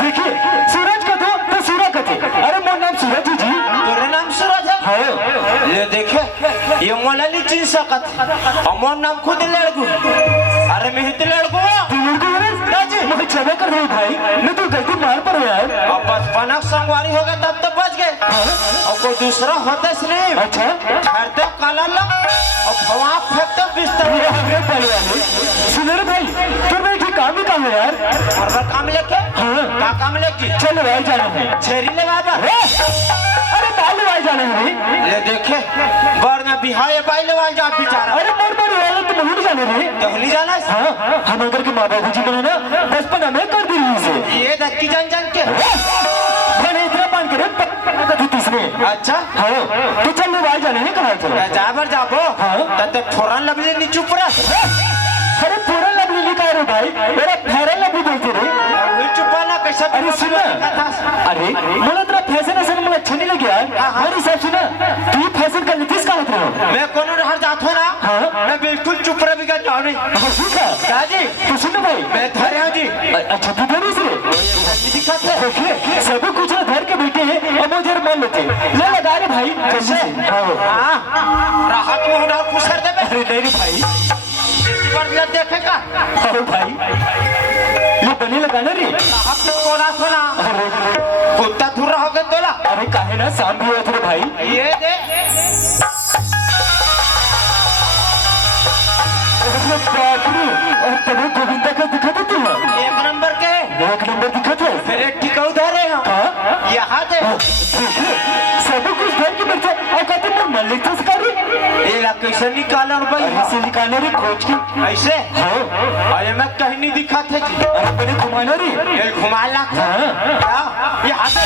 देखिए सूरज का तो सूरज का थे अरे मोर नाम सूरज जी तेरे नाम सूरज है हां ये देखे ये मोला नहीं चिन सकत और मोर नाम खुद लड़कू अरे मैं ही लड़कू तू लड़कू है जी मैं चले कर रही भाई मैं तो गलती मार पर यार अब बचपन संगवारी हो गया तब तो बच गए और कोई दूसरा होता नहीं अच्छा ठहरते काला लग और भवा फेंकते बिस्तर में पहले सुन रे भाई तुम बैठी काम ही हो यार? मरवा काम लेके हाँ। का काम लेके चलो भाई जाना है। छेरी लगा बा अरे बालू भाई जाना है भाई। ले देखे बर ना बिहाय बाई लेवाल जा बेचारा अरे मोर वाले तो नहीं जाने रे। दहली जाना है हाँ हम अगर के माँ बाबू जी ने ना बचपन में कर दी इसे। ये धक्की जान के मैंने इतना पान करे कभी तीसरे। अच्छा हाँ तो चल भाई जाने है कहाँ चलो। जाबर जाबो हाँ। तते फौरन लबले नी चुप रह। अरे पूरा लवली लिखा रे भाई मेरा फेरन लवली बोलते रे। वो चुप ना कैसा अरे सुना अरे मला तेरा फैशन असन मला अच्छा नहीं लगे यार। मेरे हिसाब से ना तू फैशन कर लेती इसका मतलब। मैं कोनो रहर जात हो ना हाँ। मैं बिल्कुल चुप रह बिगड़ जाऊं नहीं। क्या जी तो सुन भाई मैं धरे हूं जी अच्छा तू धरी से दिक्कत है देखिए सब कुछ ना धर के बैठे हैं और मुझे मान लेते ले लगा रे भाई कैसे हां राहत में होना खुश कर दे अरे नहीं रे भाई पर देखेगा अरे भाई ये बने लगा ना रे राहत में कोना सोना कुत्ता दूर रहोगे तोला। अरे काहे ना शाम भी हुआ था भाई। ये दे और तभी गोविंदा का दिखा देते हैं एक नंबर के एक नंबर दिखा है फिर एक टिका उधर है हम यहाँ दे सब कुछ घर के बच्चे और कहते हैं मन लेते उसका भी ये कैसे निकाला और भाई ऐसे निकालने रे खोज के ऐसे हाँ अरे मैं कहीं नहीं दिखा थे जी अरे मैंने घुमाना रे ये घुमा ला हाँ यहाँ दे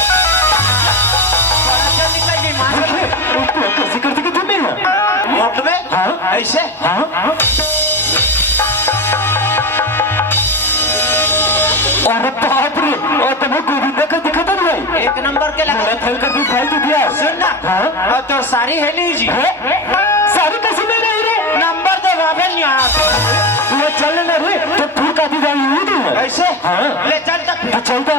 निकल गई मार कैसे करते कि तुम्हें मोट में हाँ ऐसे हाँ और बाप रे और तुम्हें गोविंदा का दिखा था भाई एक नंबर के लगा मेरा फल कर दी भाई तो दिया सुन ना हाँ तो सारी है नहीं जी सारी कैसे नहीं रही रे नंबर दे बाबे यहाँ तू चल ना रे तो तू काफी गाड़ी हुई थी ऐसे हाँ ले चल तक तो चलता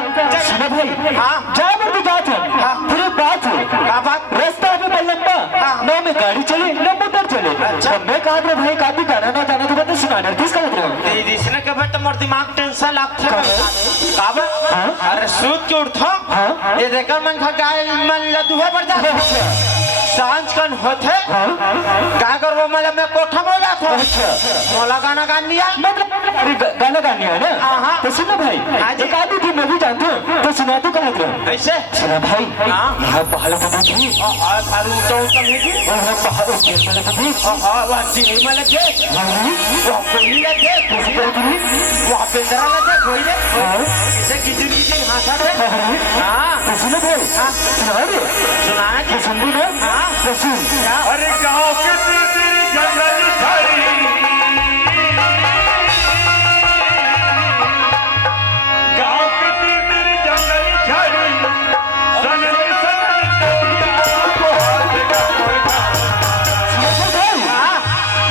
सुना भाई हाँ। जा पर तू जात है हाँ। फिर एक बात है क्या बात रास्ता पे बड़ा लंबा हाँ। ना में गाड़ी चले ना मोटर चले अच्छा। जब मैं कहा भाई काफी गाना ना जाना तो बता सुनाना किसका मतलब इसने के बेटा मोर दिमाग टेंशन लागथे काबा हाँ। अरे सूत के उठो हाँ। ये देखा मन खा गाय मन लदुआ पड़ जा सांझ कन होथे का करबो मला मैं कोठा में जात हो अच्छा मोला गाना गान दिया मतलब अरे गाना गानी है ना हाँ। तो सुनो भाई एक आदमी थी मैं भी जानता हूँ तो सुना तो कहा था ऐसे सुना भाई हाँ। यहाँ पहाड़ पर बैठी हां थारू तो है जी और पहाड़ पर बैठी हां वाची मला दे वो कोई ले दे वहां पे जरा लगे कोई ले इसे किसी भाषा दे हां तो सुनो भाई सुना रे सुना तो सुन भी ना हाँ। तो सुन अरे गाँव के तेरी जंगल झाड़ी गाँव के तेरी जंगल झाड़ी सन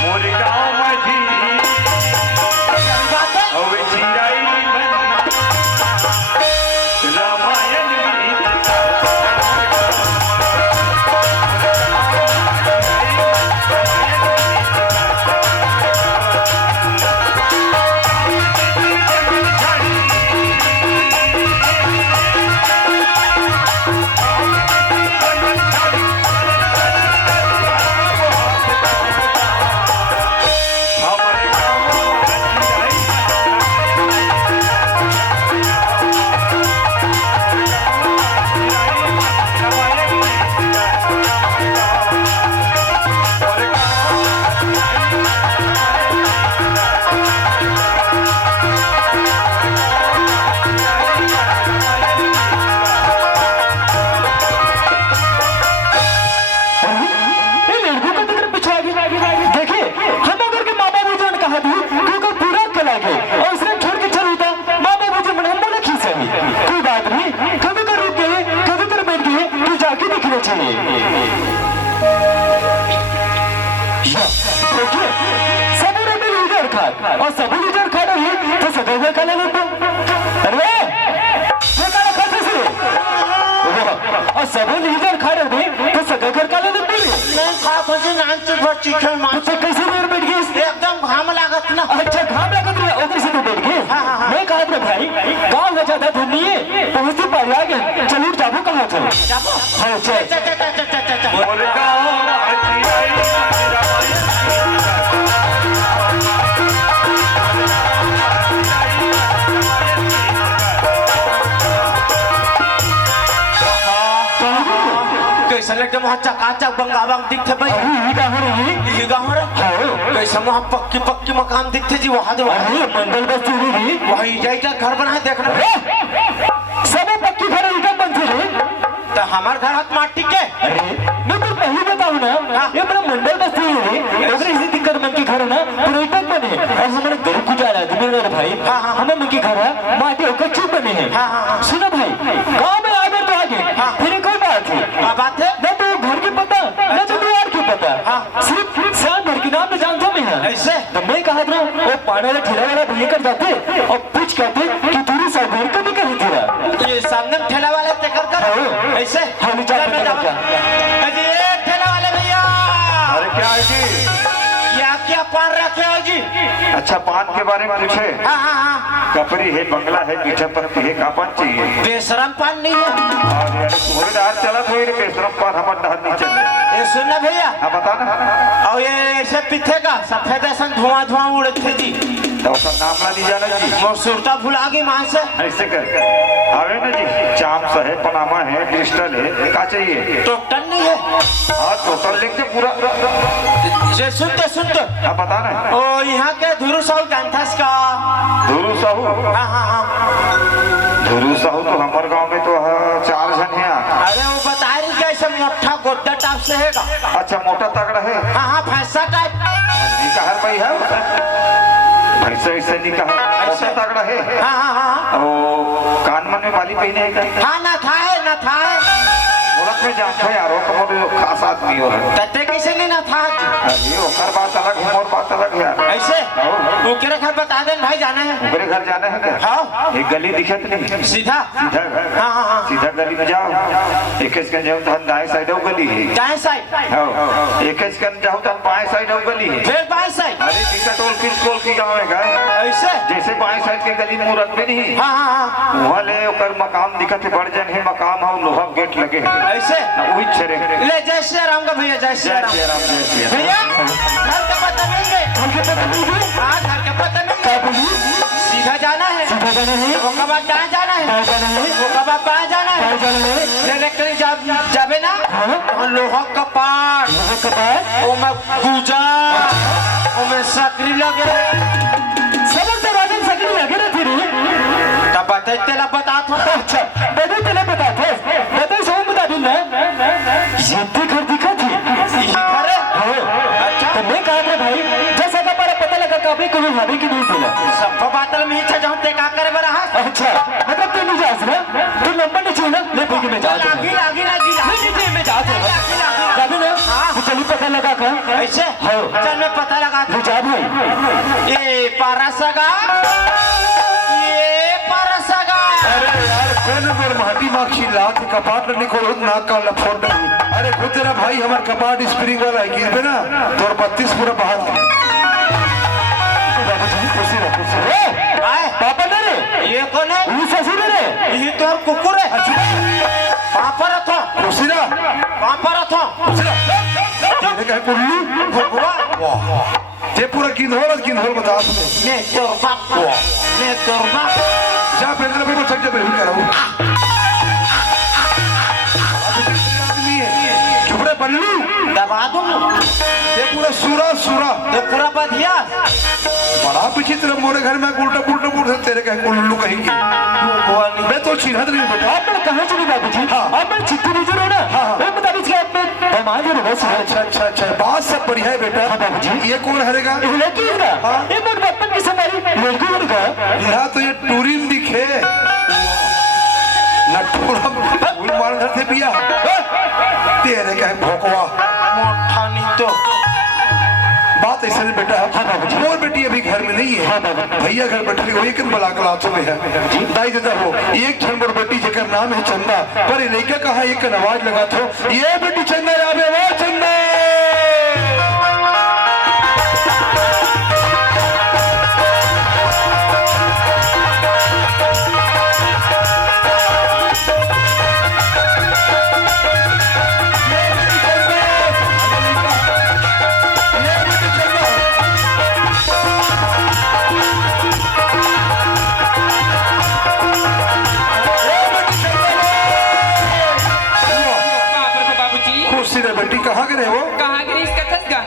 मोर गाँव माझी अवे चिराई रामायण और सभी लीडर खड़े हैं तो सभी में खाने लगते अरे ये क्या रखा से और सभी लीडर खड़े हैं तो सभी घर खाने लगते मैं खा खोजे नान से बहुत चीखे मार तो कैसे देर बैठ गए एकदम घाम लागत ना अच्छा घाम लागत रहा ओकर से बैठ गए मैं कहा था भाई गांव में ज्यादा ठंडी है तो उसी पर आ गए चलो जाबो कहां चल जाबो हां चल मोर गाँव रामायण एकदम वहाँ चकाचक बंगाबंग दिखते भाई ये गाँव रे कैसे वहाँ पक्की पक्की मकान दिखते जी वहाँ दो मंडल बस्ती भी वही जाइए घर बनाए देखना सब पक्की घर इधर बनते हैं तो हमार घर हाथ माटी के मैं तो पहले बताऊं ना ये अपना मंडल बस्ती है अगर इसी दिक्कत मन के घर है ना पर्यटक बने और हमारे घर गुजारा है मेरे भाई हमें मन के घर है माटी होकर चुप बने हैं सुनो भाई गाँव में आगे तो आगे फिर कोई बात है क्या बात है न तो घर की पता न तो द्वार की पता सिर्फ शाम भर के नाम में जानता मैं है ऐसे तो मैं कहा था वो पानी वाला ठेला वाला भैया कर जाते और पूछ कहते कि दूरी सा घर कभी कर तेरा ये सामने में ठेला वाले तेकर कर ऐसे हाँ विचार अजी ये ठेला वाले भैया अरे क्या है जी? क्या क्या पान रखे हो जी अच्छा पान के बारे में पूछे। हाँ कपरी है, बंगला है, पीछे पत्ती है, का पान चाहिए? बेशरम पान नहीं है और यार तुम्हारे दार चला तो ये बेशरम पान हमारे दार नहीं चले। ये सुनना भैया हाँ बता ना। और ये ऐसे पीछे का सफेद ऐसा धुआं धुआं उड़ते जी तो उसका नाम ना नहीं जाना जी। मसूरता भुला गई वहां से ऐसे कर आवे ना जी, चाम्स है, पनामा है, क्रिस्टल है, का चाहिए? टोटल नहीं है हाँ टोटल लिख के पूरा। ये सुनते सुनते हाँ बता ना। ओ यहाँ के धुरु साहू जानता का धुरु साहू। हाँ धुरु साहू तो हमारे गांव में तो 4 जन है। अरे वो बता रही कैसे मोटा गोड्डा टाप से है अच्छा मोटा तगड़ा है। हाँ फैसा टाइप निकाह भाई है भैंसा ऐसे निकाह मोटा तगड़ा है। हाँ ओ कान मन में बाली पहने है क्या? हाँ ना था मुल्क में जानते हो यारो कमोड खास आदमी हो। तते कैसे नहीं ना था अरे ओकर बात अलग है और बात अलग है। ऐसे वो केरे घर बता दें भाई जाना है मेरे घर जाना है क्या? हाँ एक गली दिखत नहीं सीधा सीधा हाँ सीधा गली में जाओ एक जाओ तो दाएं साइड हो गली है। दाएं साइड हाँ एक जाओ तो बाएं साइड हो गली है। फिर बाएं साइड अरे दिक्कत और किस टोल की गाँव है का? ऐसे जैसे बाएं साइड के गली में रख में नहीं हाँ वहाँ ले ओकर मकाम दिखत है बड़ जन है मकाम है लोहा गेट लगे है ऐसे वही छेरे ले जय श्री राम का भैया जय श्री जय राम श्री राम जय श्री राम। भैया घर का पता मिलेंगे हाँ घर का पता मिलेंगे सीधा जाना है वो कब दाएं जाना है वो कब बाएं जाना है इलेक्ट्रिक जाबे ना और लोहा कपाट वो में पूजा वो में सकरी लगे सब दरवाजे में सकरी लगे रहती रे तब बता तेला बता थो अच्छा बदल तेरे बता थे बदल सो बता दूं ना ये घर दिखा थी यही घर है अच्छा तो मैं कहा था भाई जैसा का पता लगा कभी कोई हबी की नहीं थी सब बातल में इच्छा जहाँ ते का करे बरा अच्छा मतलब तू नहीं जा ना तू नंबर नहीं छूना ले कोई में जा लागी ना जी नहीं मैं जा जादू ना तो चली पता लगा कर ऐसे हाँ। चल मैं पता लगा तू जा भाई ये पारसगा अरे यार कौन मेरे माटी माखी लात कपाट निकोल नाक का लफोट अरे खुद तेरा भाई हमार कपाट स्प्रिंग वाला है गिर पे ना तोर 32 पूरा बाहर कुर्सी पापा ने रे ये कौन है ये ससुर रे ये तो हम कुकुर है पापा रथो कुर्सी ना पापा रथो ये क्या कुल्लू भगवा ते पूरा किन्होल बता तुम्हें ने तोरबा जा पेंद्र पे बस जा बेहू कराऊं चुप रे बल्लू दबा दूं ये पूरा सूरा तो पूरा बधिया बड़ा विचित्र मोरे घर में उल्टा तेरे कहे उल्लू कहेंगे मैं तो चिन्हत नहीं बेटा आप लोग कहाँ चले बाबूजी हाँ। आप लोग चिट्ठी भेजे हो ना वो बता दीजिए आप में हमारे जो बस है अच्छा बात सब बढ़िया है बेटा हाँ बाबूजी ये कौन हरेगा ये लड़की है ना हाँ। ये बहुत बचपन की समारी लड़की है ना यहाँ तो ये टूरिन दिखे नटूरा फूल मार घर थे पिया तेरे कहे भोकवा मोटा नहीं तो बात ऐसे नहीं बेटा मोर बेटी अभी घर में नहीं है भैया घर बैठे वो एक बला कलाचो में है दाई दादा हो एक क्षण मोर बेटी जेकर नाम है चंदा पर ये लड़का कहा एक आवाज लगा थो ये बेटी चंदा आवे वो चंदा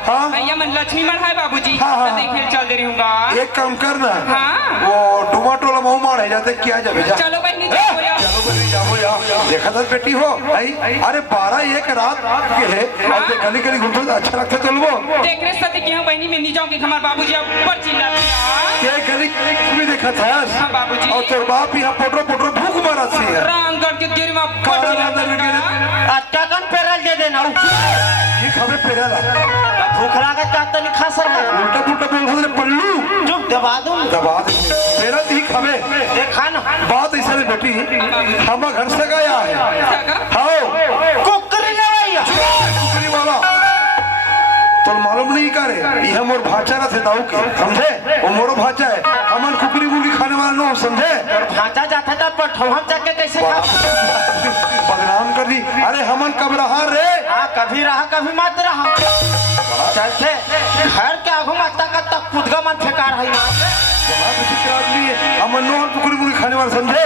हाँ। भैया मन लक्ष्मी मन है बाबूजी हाँ, हाँ, तो देखे चल दे रही हूँगा। एक काम करना हाँ। वो टमाटो लमाऊ मार है जाते क्या जावे जा चलो बहनी जाओ यार। चलो बनी जाओ या देखा था बेटी हो आई अरे 12-1 रात के है और गली गली घूमते तो अच्छा लगता चल वो देख रहे सती की हम बहनी में नहीं जाऊंगी हमारे बाबूजी अब ऊपर चिल्लाते हैं। ये गली में देखा था हाँ बाबूजी। और तेरे बाप यहाँ पोटरो पोटरो भूख मारा सी है रामगढ़ के गिर में काला रांदर में गिरे अच्छा कन पेरल दे देना ये खबे पेरेला भूख लागत का तो नहीं खा सकता। उल्टा पुल्टा बोल रहे पल्लू चुप दबा दूं दबा दे मेरा दी खबे देखा ना बात ऐसा नहीं बेटी हम घर से गया है हाँ कुकरी ले भैया कुकरी वाला तो मालूम नहीं करे यह मोर भाचा ना थे दाऊ के समझे वो मोरो भाचा है हमन कुकरी मुर्गी खाने वाला नो समझे भाचा जाता था पर हम जाके कैसे खा बदनाम कर दी अरे हमन कब रहा रे हाँ कभी रहा कभी मत रहा चलते घर के आगू मत तक पुदगा मन फेंका रही बड़ा विचित्र आदमी है हमन नो कुकरी मुर्गी खाने वाला समझे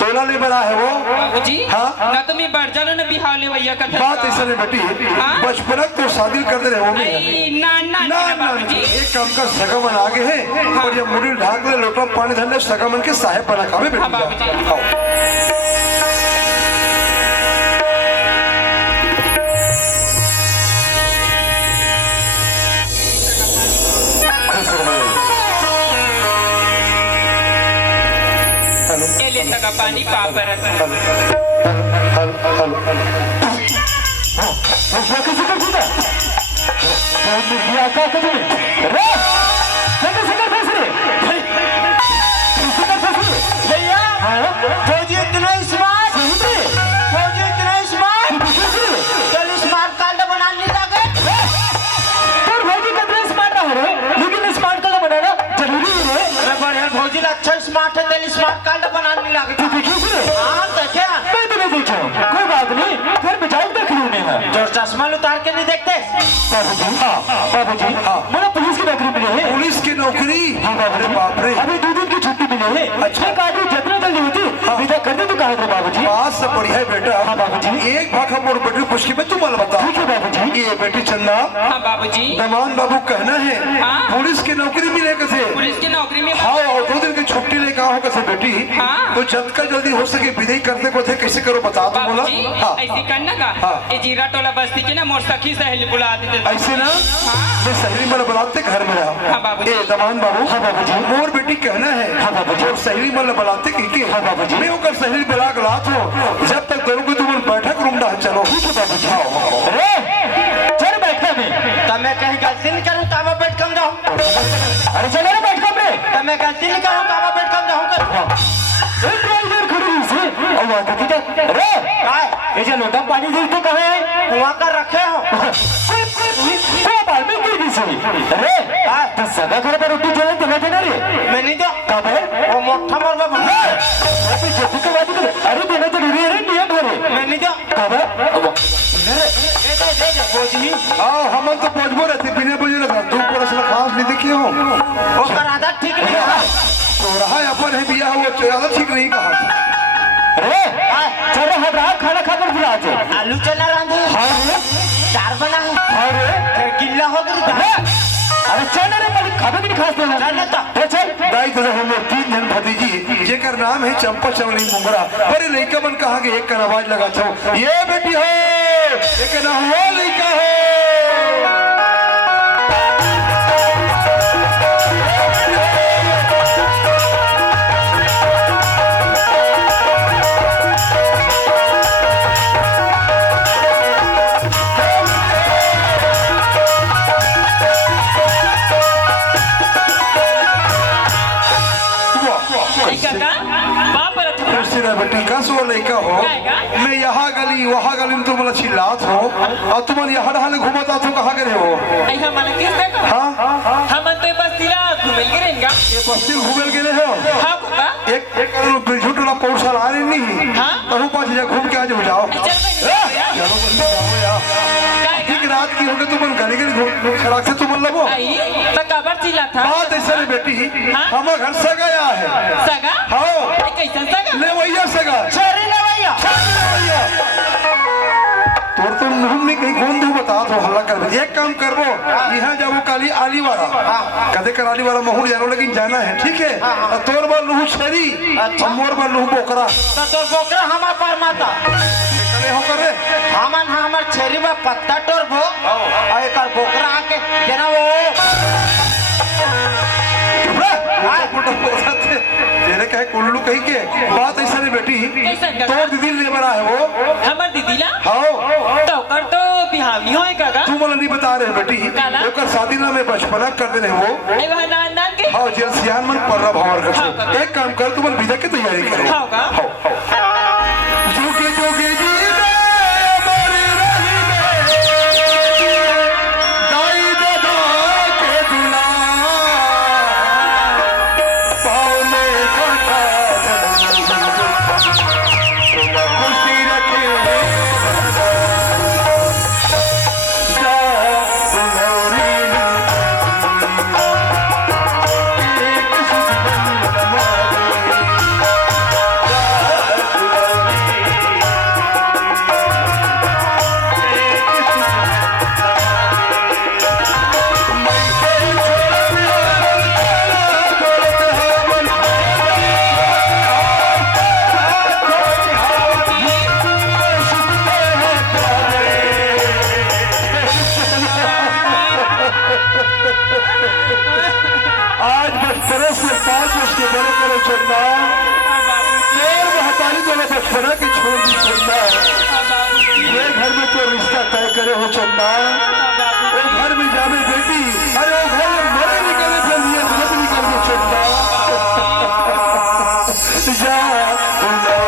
तोला ले बड़ा है वो बाबूजी हाँ? ना तो मैं बढ़ जानो ना बिहार ले भैया कर बात ऐसा नहीं बेटी हाँ? बचपन तो शादी करते रहे वो नहीं ना ना ना ना ना बाबूजी एक काम का सगामन आगे है और ये मुड़ी ढाक ले लोटा पानी धर ले सगामन के साहेब बना खावे हाँ, बेटी बाबूजी। आओ ये ले सका पानी पापर भैया फौजी इतना स्मार्ट फौजी इतना स्मार्ट चल स्मार्ट कार्ड बना ली लगे अरे बढ़िया फौजी अच्छा स्मार्ट है तेल स्मार्ट कार्ड बना ली लगे हाँ देखे जो चश्मा उतार के नहीं देखते पुलिस की नौकरी मिली है पुलिस की नौकरी अरे बाप रे अभी 2 दिन की छुट्टी मिली है। अच्छा आदमी जितना जल्दी होती विदा कर दे तो कहा था बाबूजी। बात से बढ़िया है बेटा हाँ बाबूजी। एक भाग हम और बेटी पूछ के मैं तुम्हारा बता ठीक है बाबूजी। ये बेटी चंदा हाँ बाबूजी दमान बाबू कहना है हाँ? पुलिस की नौकरी मिले कैसे पुलिस की नौकरी में हाँ और 2 दिन की छुट्टी लेकर आओ कैसे बेटी हाँ? तो जल्द का जल्दी हो सके विदाई करने को थे कैसे करो बता तो बोला बाबूजी हाँ ऐसी करना का हाँ। ये जीरा टोला बस्ती के ना मोर सखी सहेली बुला देते थे। ऐसे ना मैं सहेली मन बुलाते घर में रहा हाँ बाबूजी। ए दमान बाबू हाँ बाबूजी। मोर बेटी कहना है हाँ बाबूजी। और सहेली मन बुलाते की हाँ बाबूजी। मैं ओकर सहेली बुला गलात हो जब तक दोनों को तुम बैठक रूम डा चलो ठीक है बाबूजी। अरे चल बैठा में तब मैं कहीं गलती नहीं करूँ तो मैं बैठ कम जाऊँ अरे चल रे बैठ कम रे तब मैं गलती नहीं करूँ तो मैं बैठ कम जाऊँ एक ड्राइवर खड़ी हुई से और वहां तक किधर अरे ये जो लोटा पानी देखते कहाँ है वहाँ कर रखे हो क्या बात में गिर गई सी अरे तो सदा घर पर रोटी जो है देना देना रे मैं नहीं दो कब है वो मोटा मरवा भगा अरे जब के बाद अरे देना जरूरी है रे नियम भरे मैं नहीं दो कब है दे बोझी आओ हम तो पहुंचबो रहते बिना बुझे लगा तू पूरा साला खास नहीं देखी हो वो कर आधा ठीक नहीं है तो रहा अपन है बिया वो ज्यादा ठीक नहीं कहा अरे चल हट रहा खाना खाकर बुला दे आलू चना रांधे हाँ रे चार बना है हाँ रे फिर गिल्ला हो गई अरे चल रे मालिक खावे भी नहीं खास देना चल ना तो चल दाई तो हम लोग 3 जन भतीजी जेकर नाम है चंपा चवली मुंगरा अरे लइका बन कहा के एक का आवाज लगा छो ये बेटी हो एक ना हो लइका हो बेटी का सो लइका हो मैं यहाँ गली वहाँ गली में तुम मला चिल्लात हो और तुम यहाँ हाल घूमता तो कहाँ गए हो ऐसा मन किस देखो हाँ हम तो बस तिला घूमेल गिरेंगा ये बस्ती घूमे गए हो हाँ कुत्ता एक बिरझुट वाला पौसाल आ रही नहीं हाँ? तहु 5 जगह घूम के आज हो जाओ चल भाई चलो बस जाओ यार ठीक रात की होगे तुम गली गली घूम सड़क से तुम लगो आई तो कबर चिल्ला था बात ऐसा नहीं बेटी हाँ? हमारा घर से गया है सगा हाँ कैसा सगा ले भैया सगा चेरी ले भैया तू और तुम मुंह में कहीं गोंद दो बता तो हल्ला कर एक काम करबो यहाँ जाबो काली आली वाला कदे कर आली वाला महूर जानो लेकिन जाना है ठीक है और तोर बार लूह छेरी और मोर बार लूह बोकरा तो तोर बोकरा हमार पर माता कने हो कर रे हमार छेरी में पत्ता टोर भो और एक बोकरा आके देना वो तेरे कहे कुल्लू कहीं के बात ऐसा नहीं बेटी तोर दीदी लेबर है वो हमर दीदीला हाँ तो कर तो बिहावनी होए काका तू मला नहीं बता रहे बेटी काला? ओकर शादी ना में बचपना कर देने वो ए वह नान के हाँ जेल सियान मन पर्रा भावर कर एक काम कर तू मन विदा की तैयारी करो खाओ का जोगे जोगे जी मोरे रही दाई दादा के दुला पाले काटा खुशी रखे जा सुनौरी एक आज बचपना से 5 वर्ष के बड़े करे चंदा और महतारी दोनों बचपना की छोड़ दी चंदा ये घर में तो रिश्ता तय करे हो चंदा वो घर में जावे बेटी अरे वो घर में मरे निकले फिर ये मत निकल के चंदा जा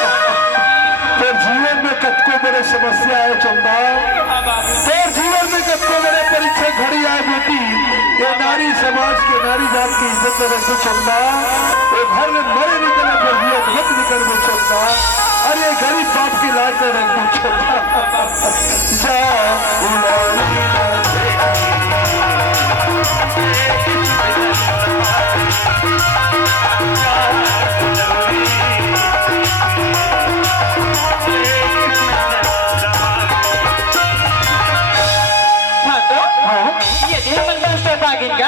तेरे जीवन में कतको बड़े समस्या है चंदा तेरे जीवन में कतको बड़े परीक्षा घड़ी आए बेटी ये नारी समाज के नारी जात की इज्जत रखो चंदा वो घर में मरे निकले फिर मत निकल गो चंदा अरे गरीब बाप की लाज में रखो चंदा जा ये दे हमर मास्टर बागिन का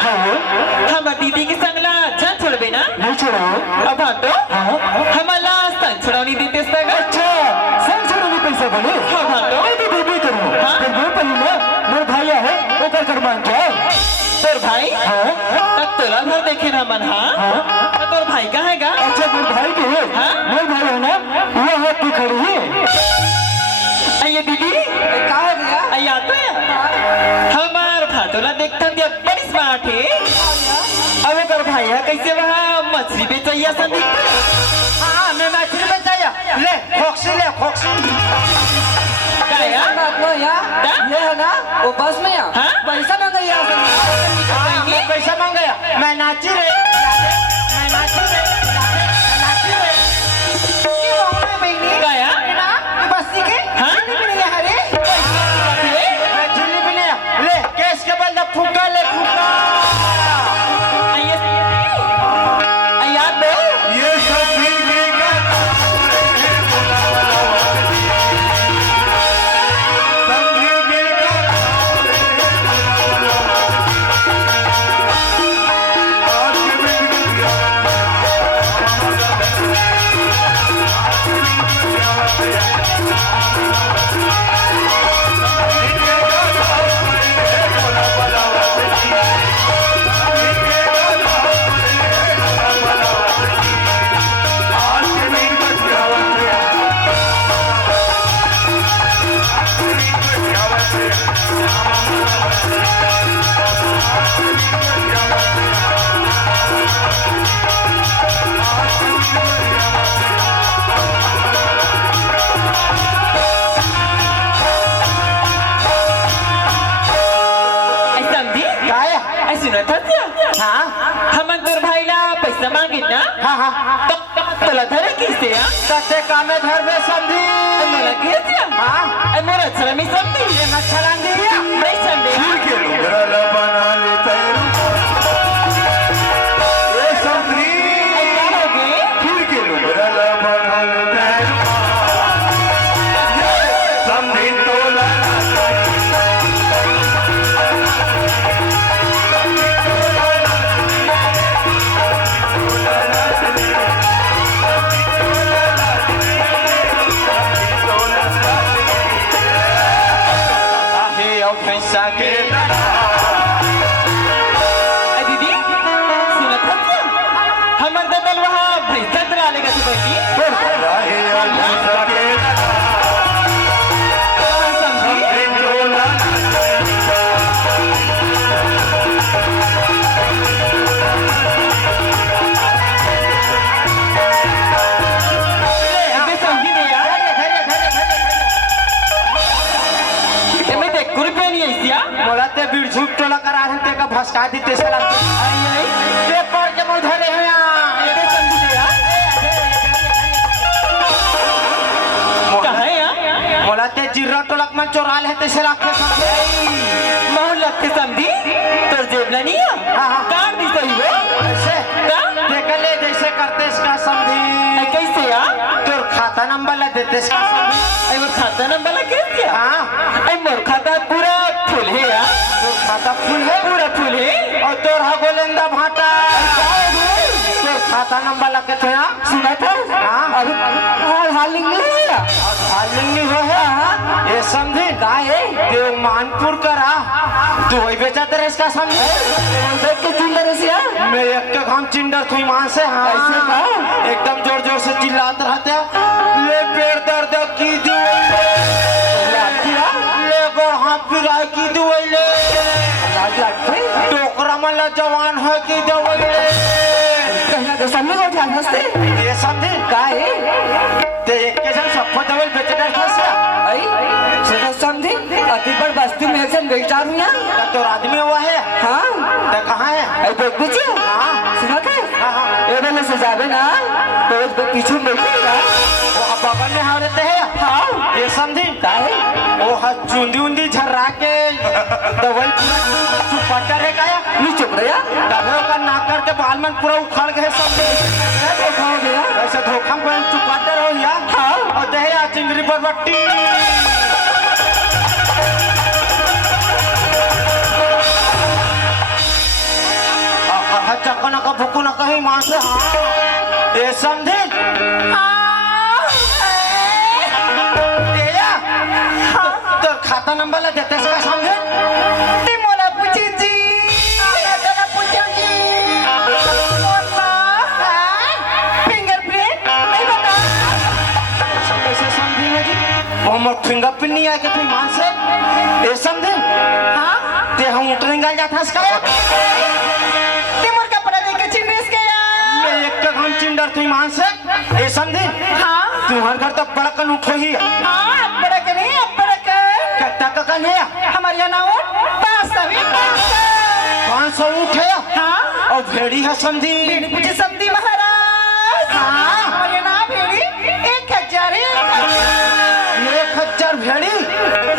हमर दीदी के संगला जान छोड़बे ना नहीं छोड़ो अब तो हमला संग छोड़नी देते सगा अच्छा संग छोड़ो पैसा बोले हाँ तो मैं तो बेबी करूँ हाँ? फिर वो पहले ना मेरे भाई है वो कर कर मान जाओ तोर भाई हाँ? तब तोला घर देखे ना मन हाँ तो तोर भाई कहाँ है गा अच्छा मेरे भाई के है हाँ? मेरे भाई है ना वो हाथ पे खड़ी है ये दीदी का है भैया अया तो है हमार भातोला देखता दिया बड़ी स्मार्ट है अब कर भाई है कैसे वहाँ मछली बेचैया संदीप हाँ मैं मछली बेचाया ले खोक्सी क्या यार बात लो यार क्या? ये है ना वो बस में यार हाँ? पैसा मांगा यार मैं पैसा मांग गया मैं नाची रे क्या यार बस्ती के हाँ? नहीं मिलेगा हरे मैं झिल्ली भी नहीं ले केस के बंदा फूका ले फूका याद दो ये सब जिंदगी का सब जिंदगी का आज की जिंदगी ऐसा समझी क्या है ऐसी न था हाँ हम तोर भाई ला पैसा पैसा मांगे ना हाँ हाँ तो तला धरे किसे आ कते कामे धर में समझी मला घेतिया हाँ मोरा चला मी समझी ये न छलांगी दिया नहीं संडे के लुगरल बना लेते ए समधी क्या हो गए फिर के लुगरल बना लेते समधी तोला पैसा के दीदी सुना था हमर ददल वहाँ भैंसा चला लेगा तू बनी रहे सके समधी तोला अबे समझी नहीं यार मैं देख रुपये नहीं है क्या बोला ते बीड़ झूठ टोला करा रहे ते का भसका दी ते सला ते पर के मुंह धरे हैं अबे समझी नहीं यार कहाँ है यार बोला ते जीरा टोला में चोरा ले ते सला के मोहल्ला के समझी तो जेबला नहीं है हाँ, हाँ। कार नहीं सही वो ऐसे का देखले जैसे करते इसका समझी कैसे यार तोर खाता नंबर ला देते इसका समझी आई वो खाता नंबर लगे क्या हाँ आई मोर खाता पूरा फुल है यार तोर खाता फुल है पूरा फुल है और तोर हा गोलेंदा भाटा तोर खाता नंबर ला के तो यहाँ सुना था हाँ हाल नहीं है हालिंगी हो है ये समझी का है देव मानपुर करा तू वही बेचा तेरे इसका समझी देख के चिल्ला से यार मैं एक के घाम चिंडर थी मां से हाँ ऐसे का? एकदम जोर जोर से चिल्लाते रहते ले पेड़ दर्द की ले गोड़ हाथ पिराय की दुवैले लाज लगते टोकरा मला जवान है की दुवैले कहना तो सामने को ध्यान हंसते ये समझी का है ते एक के संग सब दवल बेचे डर फंसे आई सुना समझी अति पर बस्ती में एक बेचार हुआ तो आदमी हुआ है हाँ ते कहाँ है आई देख बुझे हाँ सुना था हाँ हाँ ये वाले से जावे ना तो उस पे पीछे बैठेगा वो अब बगल में हारते हैं हाँ ये समझी का है वो हाथ चुंदी उंदी झर्रा के दवल चुपटा रे काया नहीं चुप रहा तबे का नाकर के बाल में पूरा उखड़ गए सब देखा हो गया ऐसे धोखा में चुपाते रहो या हाँ और दहे चिंगरी बरबट्टी चक्कर न का भुकु न कहीं मां से हाँ ये समझे तो खाता नंबर ला देते इसका समझे ते मोला पूछी जी तेरा पूछो जी फिंगरप्रिंट नहीं बता कैसे समझेंगे जी वो मोर फिंगरप्रिंट नहीं आया कि तुम मां से ये समझे हाँ ते हम उठ निकल जाता इसका ते मोर कपड़ा देके चिंडेस के यार मैं एक का हम चिंडर तुम मां से ये समझे हाँ तुम्हारे घर तो बड़ा कन उठो ही हाँ बड़ा के नहीं बड़ा के कट्टा का कन है हमारे यहाँ ना उठ 500 उठे हाँ और भेड़ी है समझी भेड़ी पूछे समझी महाराज हाँ। हमारे यहाँ भेड़ी 1000 1000 भेड़ी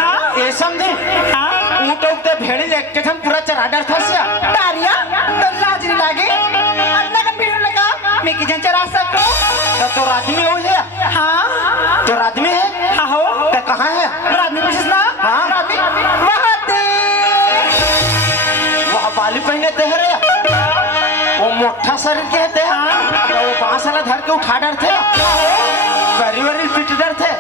हाँ ये समझी हाँ ऊँट उठते भेड़ी लेके हम पूरा चरा डर फंसिया तारिया तो लाज नहीं लागे अन्ना का भीड़ लगा मैं किचन चरा सको तो आदमी हो है हाँ तो आदमी है हाँ हो तो कहाँ है रात में पूछिस ना हाँ। रात में वहाँ दे वो बाली पहने तेहरे वो मोटा शरीर के थे तो वो 5 साल धर के उठा डर थे बरी बरी पिट डर थे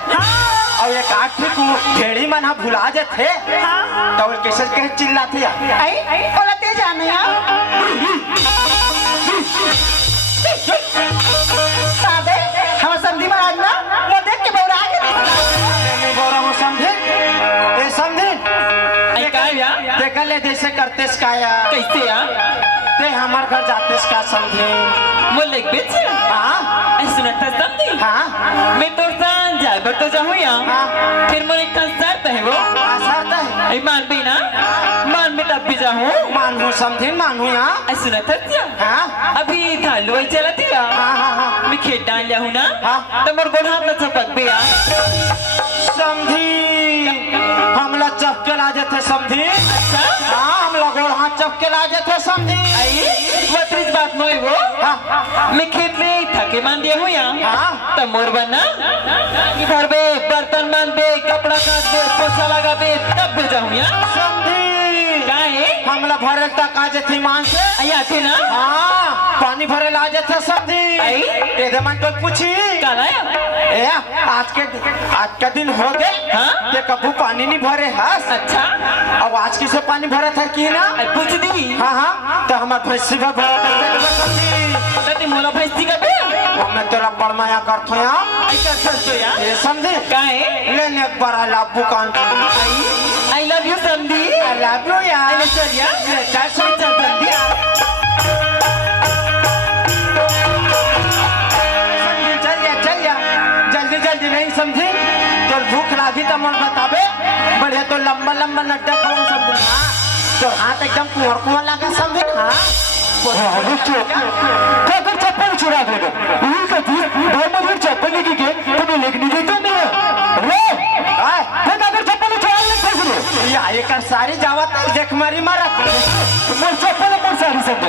और एक आठ ठीक भेड़ी मना भुला जे थे तो वो कैसे कह चिल्लाती है आई बोला ते जाने सादे हम समझी महाराज ना वो देख के बौरा के मैं बोल रहा हूँ समझे ये समझे आई का या देख ले जैसे करते काया कैसे यार ते हमार घर जाते का समझे मोले बेच हाँ आई सुना था समझी हाँ मैं तो सान जा बर तो जाऊँ या फिर मोरे कंसर्ट है वो आसार है आई मान भी ना मान भी तब भी जाऊँ मानू समझी मानू यहाँ आई सुना था क्या हाँ अभी थालू आई चला थिया हाँ मैं खेत डाल लिया हूँ ना हाँ। तो मोर गोड़ हाथ में चपक गया समझी हमला चपके ला जाते समझी अच्छा हाँ हमला गोड़ हाथ चपके ला जाते समझी आई वत्रिज बात मोई वो मैं खेत में थके मान दिया हूँ यहाँ हाँ। तो मोर बना घर बे बर्तन मान बे कपड़ा काट बे पोछा लगा बे तब भेजा हूँ यहाँ समझी काहे हमला भरे तक आ जाते मान से आई आते ना हाँ पानी भरे ला जाते समझी आई? ये मन तो पूछी कल आया ए आज का दिन हो गए हाँ? ते कबू पानी नहीं भरे हस अच्छा अब आज किसे पानी भरा था कि ना आई पूछ दी हाँ हाँ तो हमार भैंसी का भरा था तते मोला भैंसी का बे मैं तेरा बड़माया करतो यहाँ आई कर सकते यार ये समझे काहे लेने एक बार लाभू कान आई लव यू समधी लाभू यार आई चल यार ये चार सौ चल समधी चल जा जल्दी जल्दी नहीं समझी तो भूख लागी तो मन बताबे बढ़िया तो लंबा लंबा नड्डा खाऊं समझी हाँ तो हाथ एकदम कुंवर लगा समझी हाँ अगर चप्पल चुरा देगा उन्हीं का थी भाई मगर चप्पल लेके गए तो मैं लेके नहीं देता मैं रे फिर अगर चप्पल चुरा ले कैसे या एक सारी जावत देख मारी मारा मोर चप्पल मोर सारी सब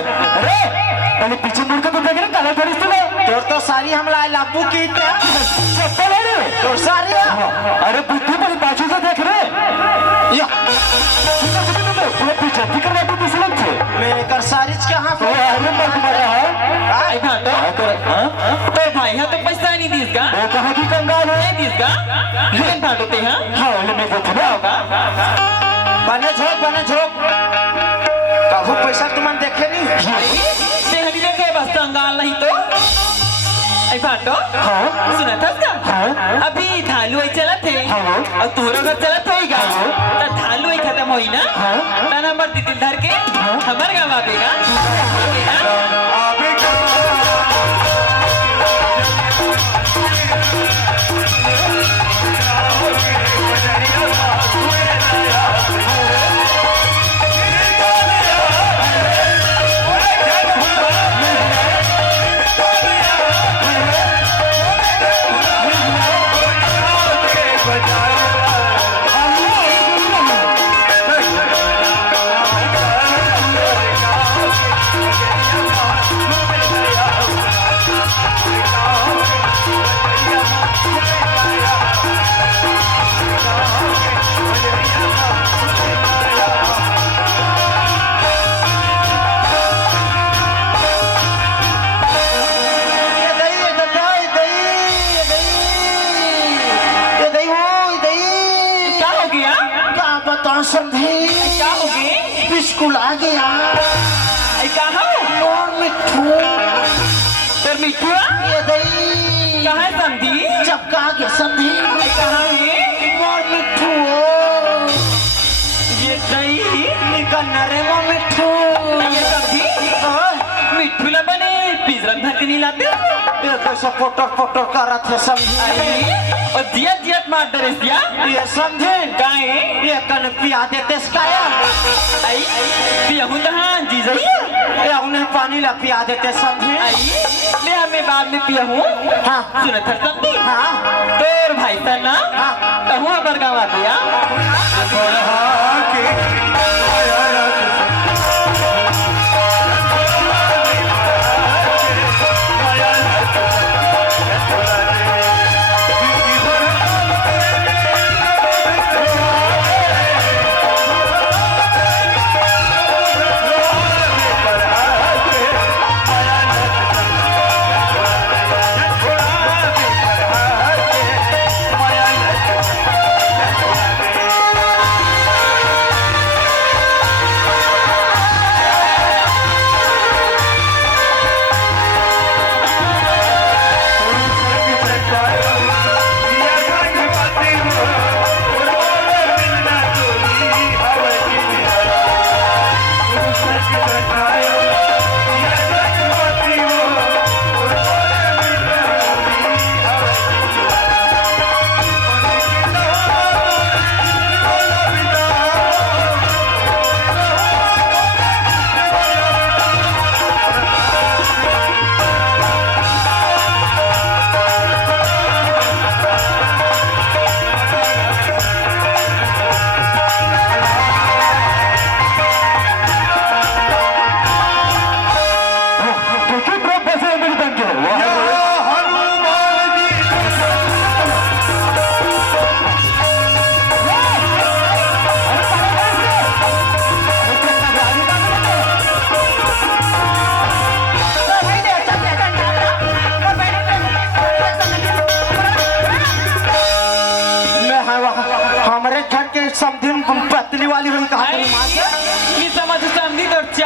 रे पहले पीछे मुड़ के तो देख रहे काला थोड़ी सी तोर तो सारी हमला लाभू की चप्पल है रे तोर सारी अरे बुद्धि पर बाजू से देख रहे या पूरा पीछे फिकर बाबू दूसरे से मैं एक सारी कहाँ ओ अरे मत मरा आई भाटो तो भाई हाँ तो पैसा नहीं दीस का वो कहाँ की कंगाल है नहीं दीस का लेकिन भाटो ते हाँ हाँ ले मैं बोलता ना होगा बने झोंक कबू पैसा तुमने देखे नहीं ते हनी लेके बस कंगाल नहीं तो आई भाटो हाँ सुना था क्या हाँ अभी थालू आई चला थे हाँ। और तोरो घर चला होईगा तो थालू आई खत्म होई ना हाँ। तो नंबर तितिल धर के हमारे गाँव आवेगा क्या हो गया समझी क्या हो गई स्कूल आ गया आई कहाँ हो और मिठू तेरे मिठू ये दही कहाँ है समधी चपका गया समझी आई कहाँ है और मिठू ये दही निकल रे वो मिठू ये समधी मिठू ला बने पिजरन भर के नहीं लाते ये कैसा फोटो कर रहा था समझी आई और जियत जियत मार डरे दिया ये समझे काहे ये कन पिया देते स्काया आई पिया हूँ हाँ जी जाइए ये उन्हें पानी ला पिया देते समझे आई ले हमें बाद में पिया हूँ हाँ सुना था समझी हाँ तोर भाई सा ना कहूँ अबर गाँव आ गया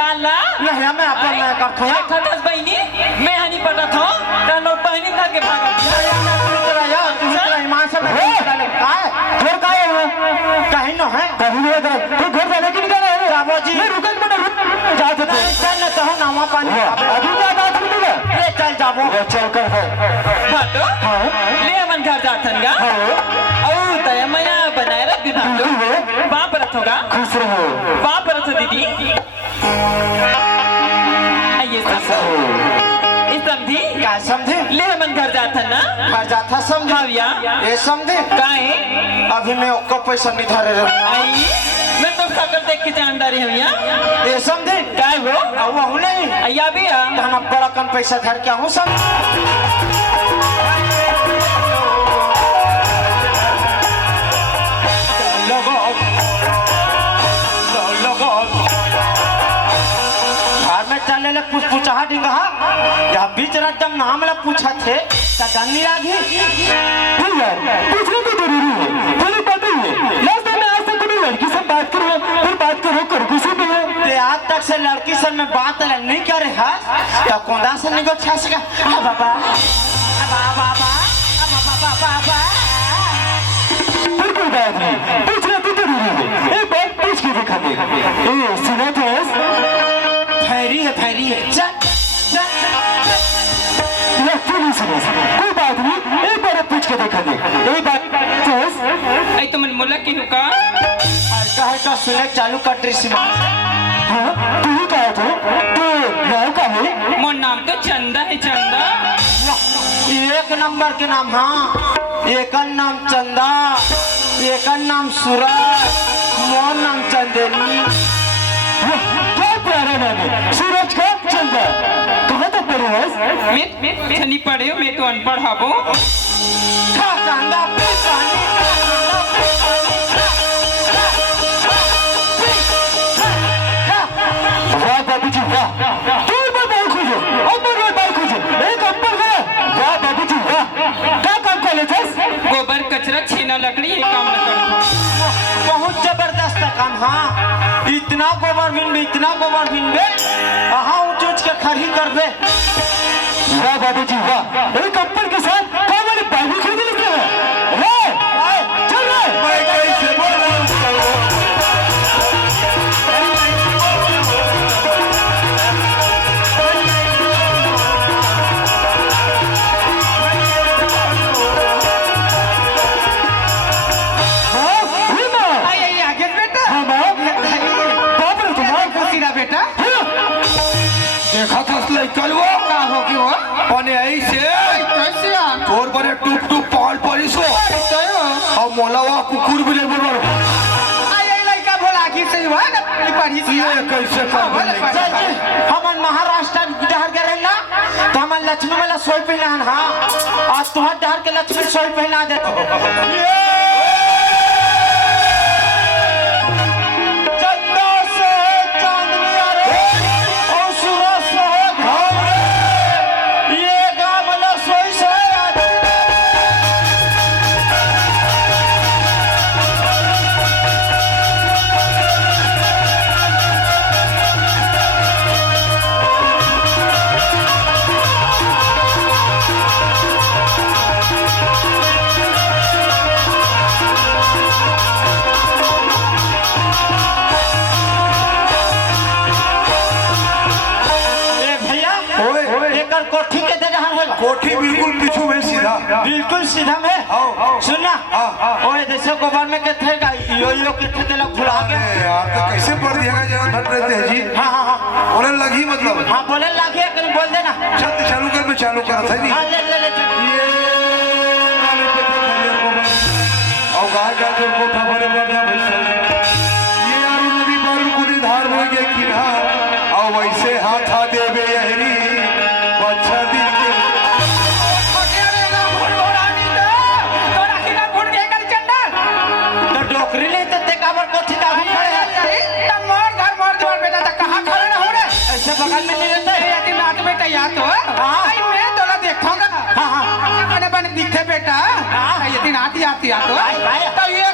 साला नहीं मैं अपन मैं करता हूं खटस बहिनी मैं हनी पटत हूं तनो बहिनी था के भागा तू तेरा ईमान से घर का है कहीं न है कहीं नहीं है तो घर जाने की निकल रहे बाबू जी मैं रुकन बना जाते थे चल न तो नावा पानी अभी क्या बात नहीं है ले चल जाबो चल कर है भाटो ले मन घर जाथन गा औ तय मया बनाए रख दी भाटो बाप रथ होगा खुश रहो बाप रथ दीदी ये समझी क्या समझे ले मन घर जाथन ना घर जाता समझ भाविया ये समझे काहे अभी मैं ओको पैसा नहीं धरे रहा आई मैं तो सकल देख के जानदारी हूं या ये समझे काहे हो अब वो नहीं अया भी आ धना बड़ा कम पैसा धर के हूं सब घर में चले ले पूछा डिंगा या बीच रात जब नाम ला पूछा थे ता डंडी लागी यार पूछना तो जरूरी है पहले पता ही है लास्ट टाइम मैं आज तक कोई लड़की से बात करो फिर बात करो कर किसी पे ते आज तक से लड़की से मैं बात नहीं करे है तो कोंदा से नहीं को छसगा बाबा बाबा बाबा फिर कोई बात नहीं पूछना तो जरूरी है एक बात पूछ के दिखा दे ए सुना तो फैरी है चल या क्यों नहीं सुना कोई बात नहीं एक बार पूछ के दिखा दे एक बात चल आई तो मन मोला की हुका कहे तो सुने चालू कर ड्रेस में हाँ तू ही कहा था तो नाम का है मोर नाम तो चंदा है चंदा एक नंबर के नाम हाँ एक नाम चंदा एक नाम सूरज मोर नाम चंदेरी क्या प्यारा नाम है सूरज का चंदा कहाँ तक पढ़े हो मैं छनी पढ़े मैं तो अनपढ़ हाबो चंदा वाह बाबू जी वाह तू पर बाल खोजो ऊपर में बाल खोजो एक ऊपर गया वाह बाबू जी वाह क्या काम कर लेते गोबर कचरा छीना लकड़ी ये काम न करो बहुत जबरदस्त काम हाँ इतना गोबर बिन बे हाँ ऊंच के खड़ी कर दे वाह बाबू जी वाह एक ऊपर के साथ क्या वाले बाल भी खरीद लेते हैं चल रहे मैं कैसे बोलूं आई आगे बेटा हाँ माँ बाप रे तुम्हारा खुशीरा बेटा देखा था लड़कलवो का हो कि वो पने ऐसे कैसे आ तोर बरे टूप टूप पाल परिसो तो और मोलावा कुकुर भी ले बोलो आई लड़का बोला कि सही हुआ ना पढ़ी सी ये कैसे कर चल जी हमन महाराष्ट्र डहर के रहना तो हमन लक्ष्मी वाला सोई पहना हाँ आज तुम्हारे डहर के लक्ष्मी सोई पहना दे चंदा से चांदनी अरे और सूरज से घाम रे ये गाँव वाला सोई से एकर कोठी के दे रहा है कोठी बिल्कुल पीछू में सीधा बिल्कुल सीधा में सुनना ओए जैसे गोबर में के थे यो के थे तेला खुला के अरे यार तो कैसे पढ़ दिया जहाँ धट रहते हैं जी हाँ बोले लगी मतलब हाँ बोले लागे कहीं बोल देना छत चालू कर मैं चालू करा था नहीं हाँ ले ये गाली पे तो खलियार गोबर और गाय का जो कोठा भरे बढ़िया भैंसा ये यारू नदी पर कुदी धार हो गया किनार और वैसे हाथ आ देवे यहरी बच्चा दिल के तो डोकरी ले तो तेकावर कोठी दाहू खड़े हैं ऐसे बगल में नहीं रहते दिखते बेटा ये दिन आती आती आ तो ये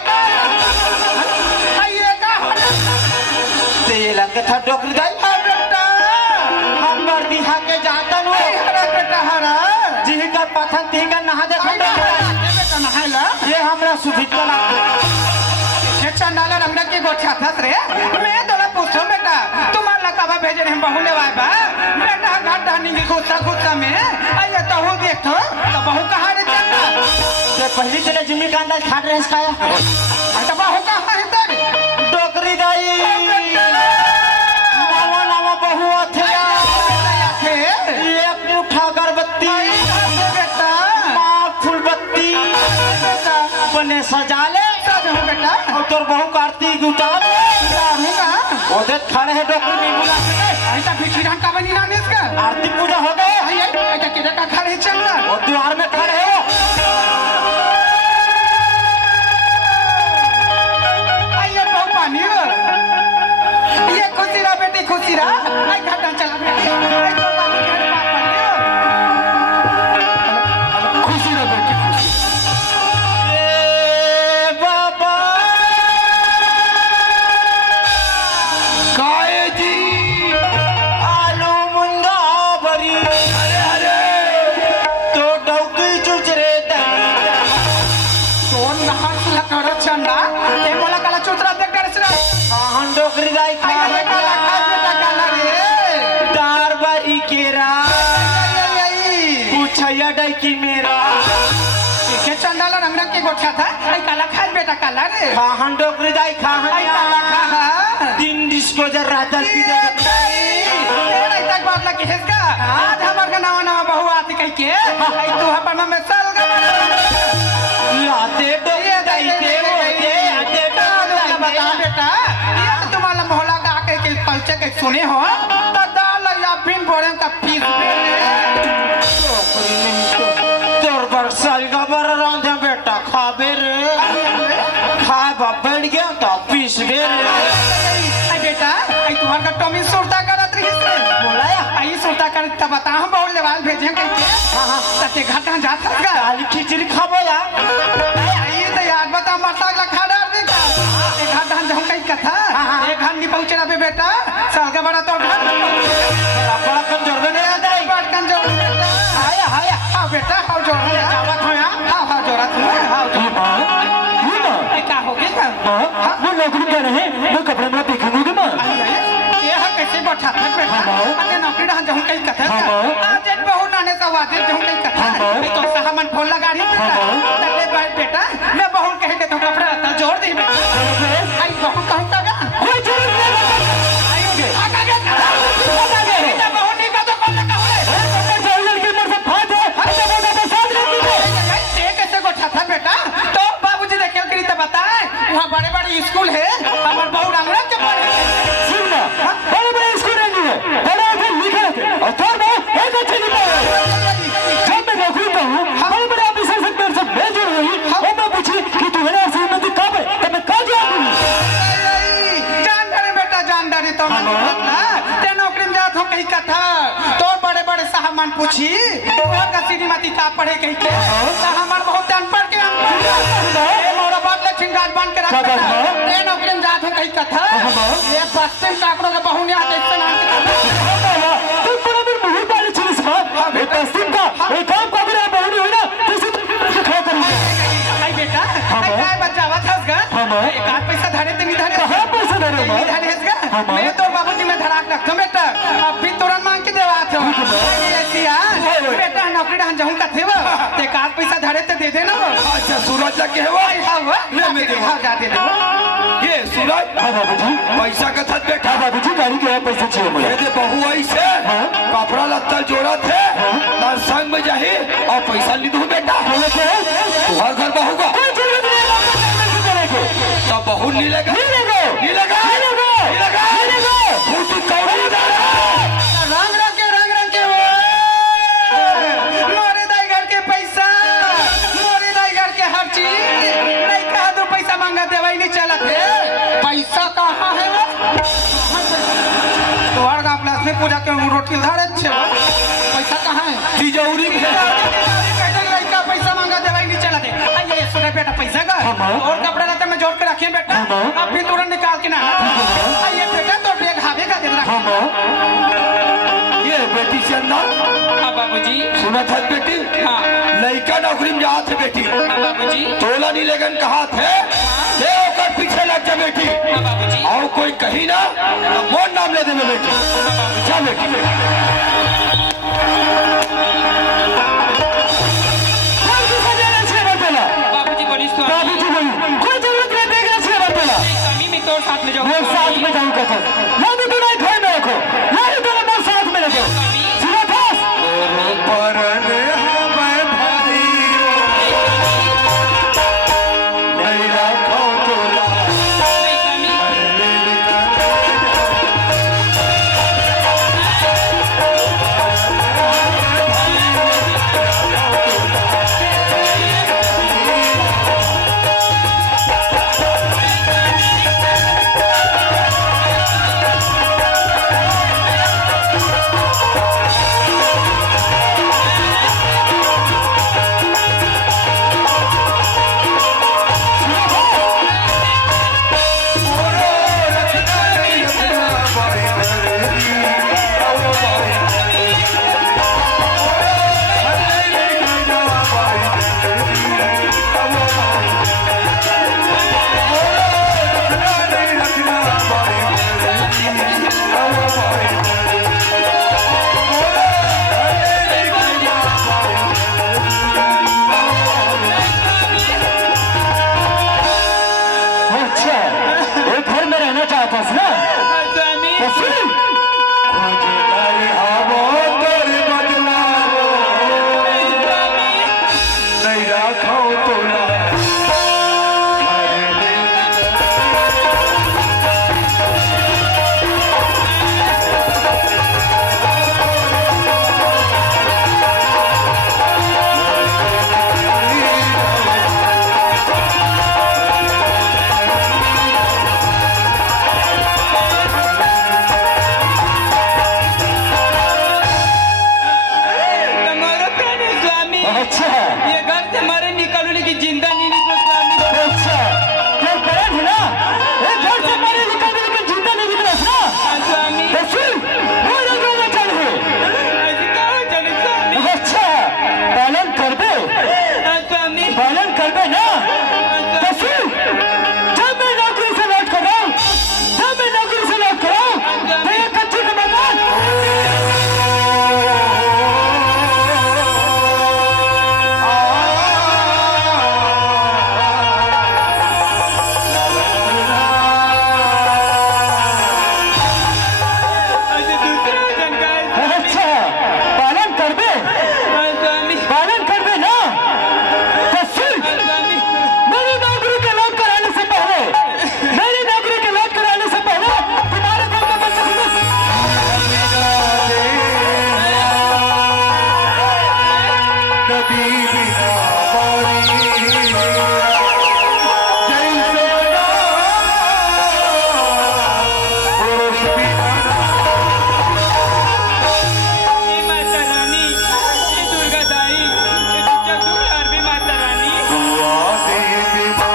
ते ये लगे था डोकरी दाई पथन ती का नहा दे बेटा नहायला ये हमरा सुधित ला ये चंडाला रंगना की गोठा थस रे मैं तोला पूछो बेटा तुम्हारा कबा भेजे हम बहु लेवाय बा बेटा घाट डानी की गुस्सा गुस्सा में आइए तो हो देखो तो बहु कहां रे चंदा ये पहली चले जिम्मी का अंदाज खाट रहे खाया तो बहु कहां है तेरी डोकरी दाई नवा नवा बहु थे एक मुठा अगरबत्ती बेटा माँ फूलबत्ती बने सजा ले सजो बेटा और तोर बहु कार्तिक उतार रहूंगा ओदे खड़े है डोकरी में बुला के ऐसा बिछी ढंग का बनी ना इसका आरती पूजा हो गए आई ऐसा किधर का घर है चंदा और द्वार में खड़े हो आइए बहु पानी ये खुशी रहा बेटी खुशी रहा आई घाटा चला बेटी आई तो बाबू के घर पाप पानी खुशी रह बेटी खुशी ए बाबा काहे जी आलू मुंडा भरी अरे तो डौकी चुचरे दही कौन नहान सुला कर चंदा ये मोला काला चुतरा देख कर से आहन डोकरी दाई खा आई काला खा बेटा काला रे दार बारी केरा आई पूछैया डाई की मेरा के चंदाला रंग रंग के गोठा था आई काला खा बेटा काला रे आहन डोकरी दाई खा आई काला खा दिन डिस्को जर रातल की दे तेरा तक बात लगी है इसका आज हमार का नवा नवा बहू आती कह के आई तू हपर में सल का लाते डोकरी दाई दे वो दे आते डोकरी बता बेटा ये तो तुम्हारा मोहल्ला का आके के पलचे के सुने हो तो दाल या पिन बोरे का पीस तोर बरसाल का बर रांधे बेटा खाबे रे खा बढ़ गया तो पीस बे रे आई बेटा आई तुम्हार का टॉमी सुरता करत रही से बोलाया आई सुरता कर तब बता हम बहुत लेवाल भेजे कह के तते घाटा जात का काली खिचड़ी खाबो या आई तो याद बता मरता ला खा डाल दे का एक घाटा हम कई कथा एक घाट नहीं पहुंचना पे बेटा साल का बड़ा तो घाट बड़ा कमजोर बने आ जाए बात कन जो आया आया हां बेटा हां जो जावत हो या हां जोरा तू हां ये माँ ये माँ क्या हो गया हाँ वो नौकरी कर रहे हैं वो कपड़े में देखेंगे माँ ये है कैसे बैठा था बेटा अरे नौकरी ढंग जहूं कई कथा आज एक बहु नाने का वादे जहूं कई कथा तो सामान फोन लगा रही तले बैठ बेटा मैं बहु कह के तो कपड़ा रहता जोड़ दी बेटा आई बहु कहूं का कोई जरूरत नहीं आयोगे आगा गया बेटा बहु नहीं का तो कौन का हो लड़के मर सब फाट है अच्छा बोला तो साथ रहती है ये कैसे बैठा था बेटा तो बाबूजी ने क्या करी तो बताए वहां बड़े बड़े स्कूल है हमार बहु रंगरंग के पढ़े सुनना बड़े बड़े स्कूल नहीं है बड़े बड़े लिखे थे और थोड़ा बहुत एक अच्छे नहीं पाए जब मैं नौकरी कर हूँ बड़े बड़े ऑफिसर से मेरे से भेज रही और मैं पूछी कि तुम्हारे श्रीमती कब है तो मैं कब जाऊँगी जानदारी बेटा जानदारी तो मन ना ते नौकरी में जात हो कहीं कथा तो बड़े बड़े सामान पूछी और का श्रीमती का पढ़े कहीं के तो हमार बहुत अनपढ़ के अनपढ़ ए मोरा बात लक्ष्मी गाज बन के रखा ते नौकरी में जात हो कहीं कथा ये पश्चिम काकड़ों के बहु ने आते इतना नाम के तुम बड़ा मेरे मुंह वाले चीज माँ एक पश्चिम का एक काम का भी बहुत नहीं हुई ना तो इसे तुम खा करूँगा आई बेटा आई काय बच्चा आवाज हंस गा एक आध पैसा धरे ते नहीं धरे कहाँ पैसे दे रहे हो नहीं धरे हंस गा मैं तो बाबूजी में धराक रखता हूं बेटा अब भी तुरंत मांग के देवा था बेटा नौकरी ढंग जहूं का थे वो ते एक आध पैसा धरे ते दे देना वो अच्छा सूरज लग गया हुआ आई हां वो ले मैं दे हां जा दे दे ये सूरज हाँ बाबूजी पैसा का थत बैठा हाँ बाबूजी गाड़ी के पैसे चाहिए मुझे ये दे बहु आई से कपड़ा लत्ता जोड़ा थे ना संग में जाही और पैसा ली दूं बेटा बोले क्या है हर घर बहू का कोई जरूरत नहीं है आपको पैसे देने की तब बहु नहीं लगा मिलेगा मिलेगा मिलेगा मिलेगा तू कौड़ी दे रंग रंग के वो मोरे दाई घर के पैसा मोरे दाई घर के हर चीज नहीं कहा दो पैसा मांगा देवा ही नहीं चला थे पैसा कहाँ है वो तो हर गांव प्लस में पूजा के रोटी धारे छे पैसा कहाँ है तिजौरी में लड़का पैसा मांगा देवा ही नहीं चला थे आइए सुने बेटा पैसा का और कपड़ा रहता मैं जोड़ के रखिए बेटा अब फिर तुरंत निकाल के ना आइए बेटा तो बेग हावे का देख रखा ये बेटी चंदा हाँ बाबूजी सुना था बेटी हाँ लड़का नौकरी में जात है बेटी बाबूजी तोला नहीं लगन कहा थे ले ओकर पीछे लग जा बेटी बाबूजी और कोई कही ना तो मोर नाम ले दे बेटी जा बेटी बाबूजी बड़ी स्वामी बाबूजी बोली कोई जरूरत नहीं देगा से बतला स्वामी मैं तो साथ में जाऊँ मैं साथ में जाऊँ कहता ना तो तू नहीं घर में रखो ना तो तेरा मैं साथ में रखो सुना था परन हमें भाई नहीं रखो तोला अच्छा ये घर में रहना चाहता है ना स्वामी तो सुन नहीं रखो तोला तुम्हारा प्राण है स्वामी अच्छा ये घर से मारे निकालो लेकिन जिंदा नहीं निकलो स्वामी अच्छा तो पड़ा है ना ये घर से मारे निकल के जिंदा नहीं निकला ना स्वामी तो सुन वो रहना चाहिए ऐसे कहो चलो स्वामी अच्छा पालन कर दे स्वामी पालन कर दे ना तो सुन जब मैं नौकरी से लौट कर रहा हूँ तो ये कच्ची का मकान ऐसे दूसरा जनकार अच्छा पालन कर दे स्वामी पालन कर दे ना तो सुन स्वामी मेरी नौकरी के लौट कर आने से पहले तुम्हारे घर का बच्चा नदी बिना पानी जैसे पुरुष बिना ये माता रानी ये दुर्गा दाई ये जग दुखहार भी माता रानी दुआ देवी माँ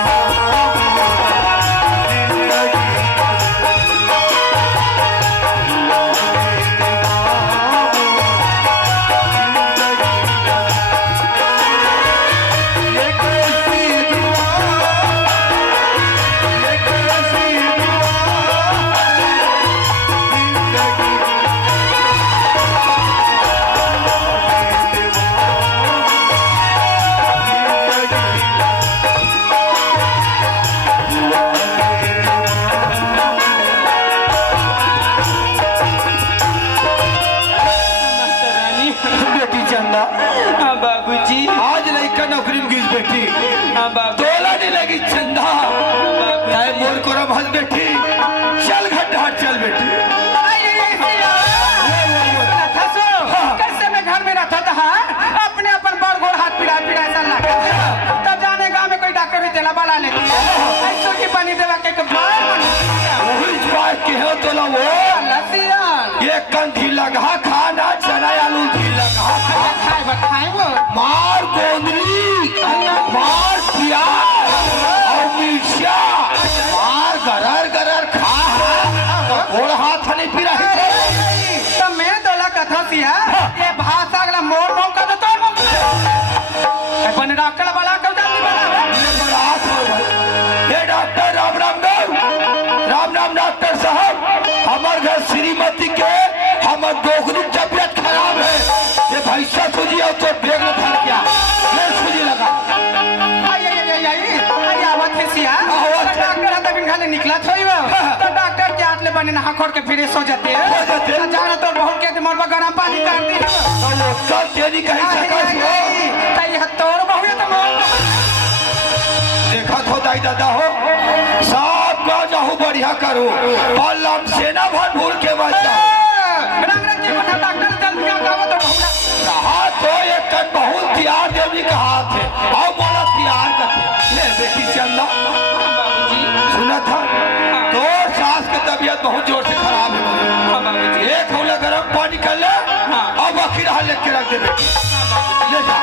जिंदगी ये कैसी दुआ ये कैसी माता रानी बेटी चंदा हाँ बाबूजी आज लड़का नौकरी में गिर बेटी हाँ बाबू तोला नहीं लगी चंदा चाहे मोर को रमहल बेटी चल घाट चल बेटी कैसे मैं घर में रहता था अपने अपन बड़ गोड़ हाथ पिड़ा पिड़ा ऐसा लगा तब जाने गांव में कोई डॉक्टर भी तेला बना लेती है ऐसो की पानी देवा के बार वही बात के हो तोला वो लसियन ये कंधी लगा खाना चना आलू घी लगा खा खाए वो मार गोंदली मार प्याज और मिर्चा मार गरर गरर खा घोड़ हाथ नहीं पिरा तो मैं तोला कथा सिया ये भाषा अगला मोर मोर का तो तोड़ मोर करके फिर सो जाते सो जाते। हैं जाना तो बहुत के दिमाग में गरम पानी कर दी है सब तेरी कहीं सकस हो तई हत्तोर बहु तो मोर देखा तो दाई दादा हो सब गाँव जाहू बढ़िया करो और लम सेना भर भूल के बचा रंग रंग के कोठा डॉक्टर जल्दी का गावो तो बहुना कहा तो एक कन बहुत त्यार देवी कहा थे और बोला त्यार करते ले बेटी चंदा सुना था तो सास की तबीयत बहुत जोर से खराब है एक होले गर्म पानी कर ले और बाकी रहा लेके रख दे बेटी ले जा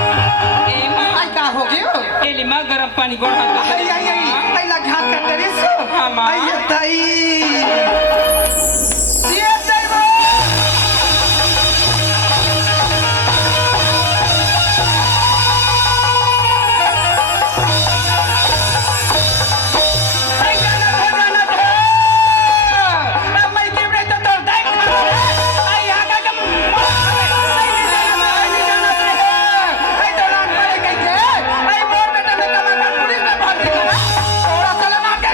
आई का हो गयो एलिमा गरम पानी बढ़ा आई आई आई आई ला घाट का टेरिस हाँ, माँ। आई तई ये देवो आई जाना दे अब मैं के बड़े तो तोड़ दे आई आगा के आई जाना दे आई दौरान पड़े कहीं आई मोर बेटा ने कमा पुलिस में भर दिया थोड़ा सा मार के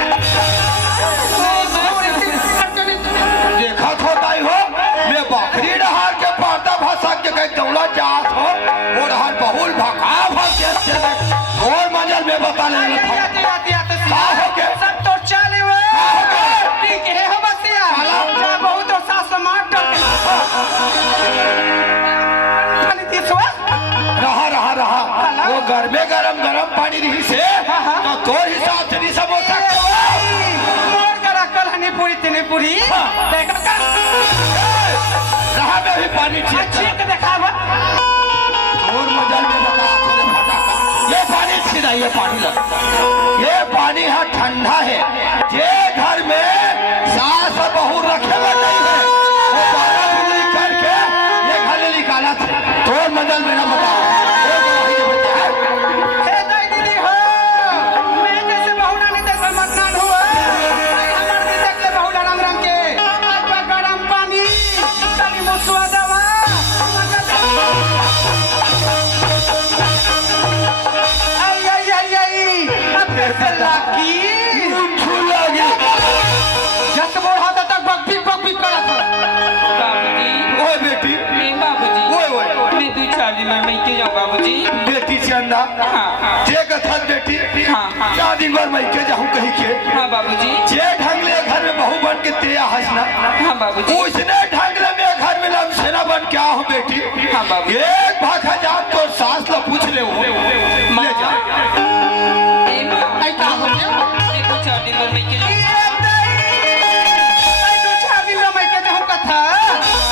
देखा तो दाई हो मैं बकरी नहार के पर्दा भसा के कहीं दौलत जात हो और हर बहुल भका भस के और मंजर में बता ले का हो के सब तो चले हुए ठीक है हम बसिया जा बहुत तो सास मार कर खाली दिसवा रहा वो घर में गरम पानी रही से तो तोर हिसाब से नहीं समोसा मोर करा कल हनी पूरी तिनी पूरी देखा कर रहा में भी पानी अच्छे ठीक के दिखावा और मजल में बता थोड़े फटाका ये पानी सीधा ये पानी लगा ये पानी है ठंडा है जे घर में सास और बहू रखे हुए नहीं है वो बारह बिल्ली करके ये घर निकाला था तो मजल में ना बता हे दाई दीदी हो मैं जैसे बहुना नहीं जैसे मतनान हुआ आई हमार भी देख ले बहुला रंग रंग के आज का गरम पानी तनी मुसवा दवा आई आई आई आई अब कैसे लाकी लगी जब बोल हाथ तक बकबी करा था बाबूजी ओए बेटी ए बाबूजी ओए ओए मैं 2-4 दिन में मैं के जाऊँ बाबूजी बेटी चंदा हाँ। जे कथा बेटी हाँ। शादी घर मैं के जाऊं कहीं के हाँ बाबूजी जे ढंगले घर में बहू बन के तेया हंसना हाँ बाबूजी उसने ढंगले में घर में लमसेना बन क्या हो बेटी हाँ बाबू। एक भाखा जा तो सास ला पूछ ले वो ले जा ए माँ आई का हो गया मैं 2-4 दिन में मैं के जाऊँ ये दाई आई दो चार दिन में मैं के जाऊं कथा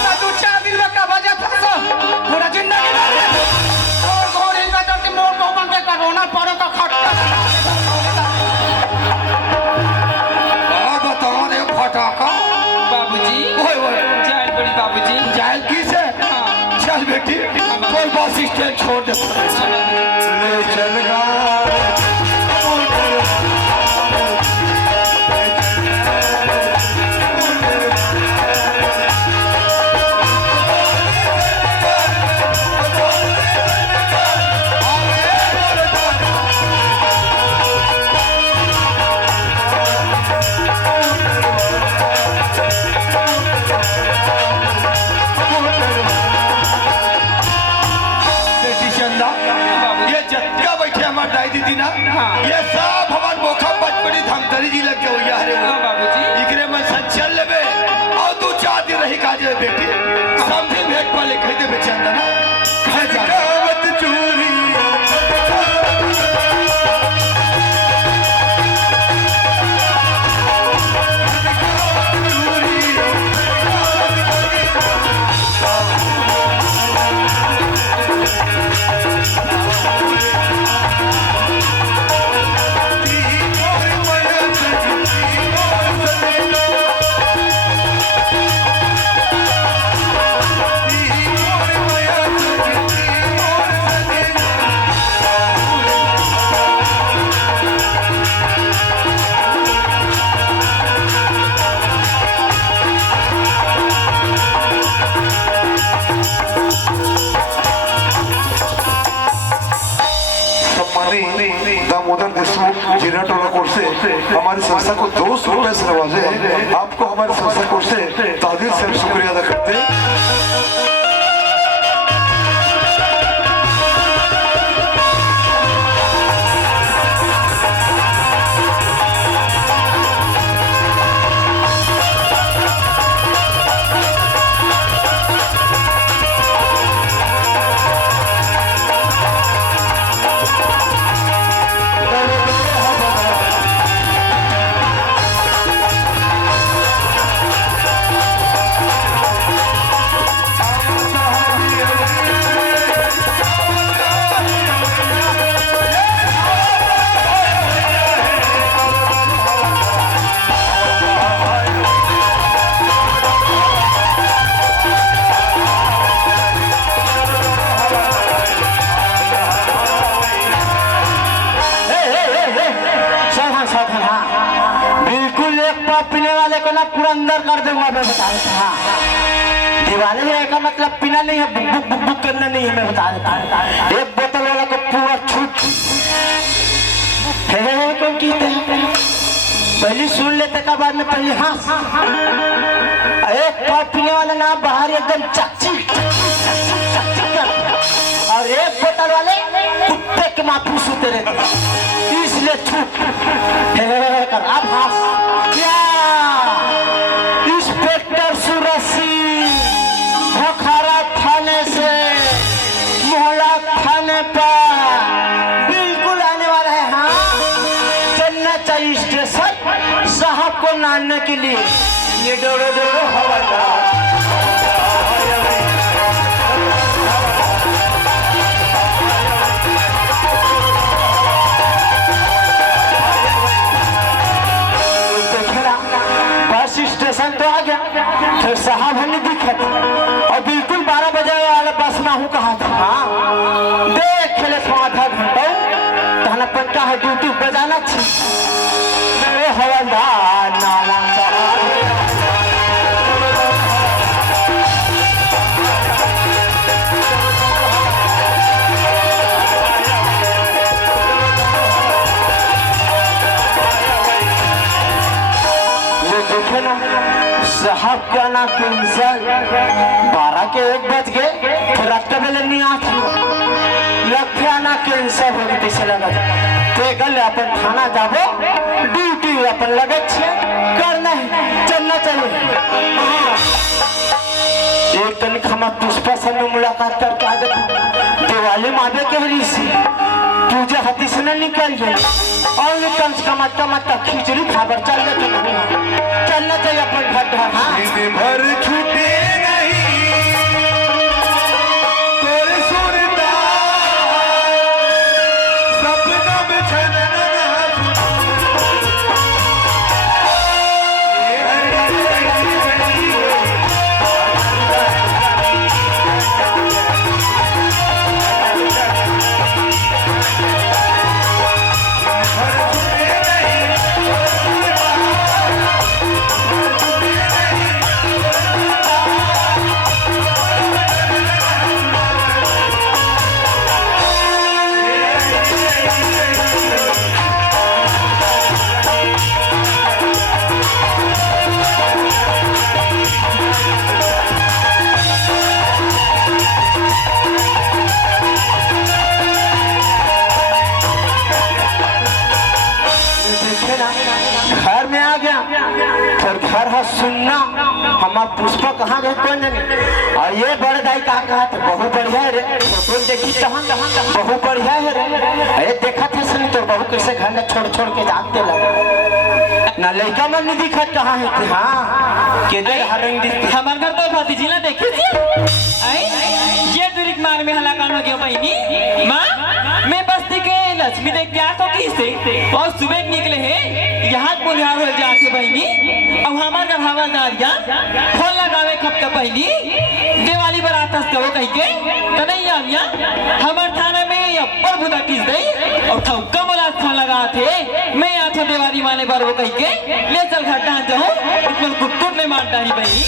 ना दो चार दिन में का बजा था सब पूरा जिंदगी में और घोड़े का डर के मोर को बन के करोना पड़ो का खट्टा बताओ रे फटाका बाबूजी ओए ओए जाए बड़ी बाबूजी जायल की से हाँ। चल बेटी कोई बस स्टैंड छोड़ दे ले चल गा बेटी चंदा ये जट्टा बैठे हमार दाई दीदी ना ये सब हमार मोखा बचपड़ी धमतरी जी लग के हुई है हाँ बाबूजी इकरे में संचल लेबे और 2-4 दिन रही काजे बेटी समझे भेंट पाले कह दे चंदा ना खजावत चोरी माननीय दामोदर देशमुख जिला टोला कोर्ट से हमारी संस्था को 200 रुपए से नवाजे। आपको हमारी संस्था कोर्ट से तादिल से शुक्रिया अदा करते हैं। पीने वाले को ना पूरा अंदर कर दूंगा मैं बता देता। हाँ, दिवाली है का मतलब पीना नहीं है, बुक बुक बुक बुक करना नहीं है, मैं बता देता। एक बोतल वाला को पूरा छूट है कौन कहते हैं, पहले सुन लेते का बाद में पहले हाँ। एक कप पीने वाला ना बाहर एकदम चकचक और एक बोतल वाले कुत्ते के माफी सोते रहते, इसलिए छूट है कर। अब हाँ क्या इंस्पेक्टर सूरज सिंह खखारा थाने से मोहल्ला थाने पर बिल्कुल आने वाला है। हाँ, चलना चाहिए स्टेशन साहब को नानने के लिए। ये डोरो डोरो हवादार स्टेशन तो आ गया, फिर साहब हमें दिखत और बिल्कुल 12 बजे वाला बस में हूँ कहा था। हाँ, देख खेले आधा घंटा थाना पट्टा है ड्यूटी बजाना चाहिए। हवलदार नाला साहब का ना कैंसर 12 के 1 बज गए, फिर रास्ते में नहीं आती लगता ना कैंसर हो गई। कैसे लगा तो गल अपन थाना जाबो ड्यूटी अपन लगे करना है, चलना चाहिए। एक दिन खमा पुष्पा से मुलाकात करके आ जाता, दिवाली मादे कह रही सी पूजा हाथी से नहीं निकल गई और कम से कम टमाटर खिचड़ी खाबर चलना चाहिए अपन घर। हाँ, भर छूटे नहीं तेरे सुरता सपना बिछड़ना घर में आ गया, फिर घर है सुनना हमारा पुष्पा कहाँ गए कौन जाने। और ये बड़े दाई कहा था बहु बढ़िया है रे, फोटो देखी बहु बढ़िया है रे। अरे देखा था सुनी तो बहु कैसे घर में छोड़ छोड़ के जाते लगे ना, लड़का मन नहीं दिखा कहाँ है। हाँ, किधर हरंग हमारे घर तो भतीजी ना देखे थे ये दुरिक मार में हलाकान हो गया बहनी माँ। मैं बस्ती के लक्ष्मी देख के आता किसे और सुबह निकले हैं यहाँ बुनियाद हो जाके बहनी। अब हमारे घर हवादारिया फोन लगावे खप का पहली दिवाली बरात वो कह के तो नहीं आमिया हमारे थाना में अब्बर बुदा किस दे और ठौका बोला फोन लगा थे मैं यहाँ था दिवाली माने बार वो कह के ले चल घर डांस जाऊँ उसमें कुत्तुर ने मार डाली बहनी।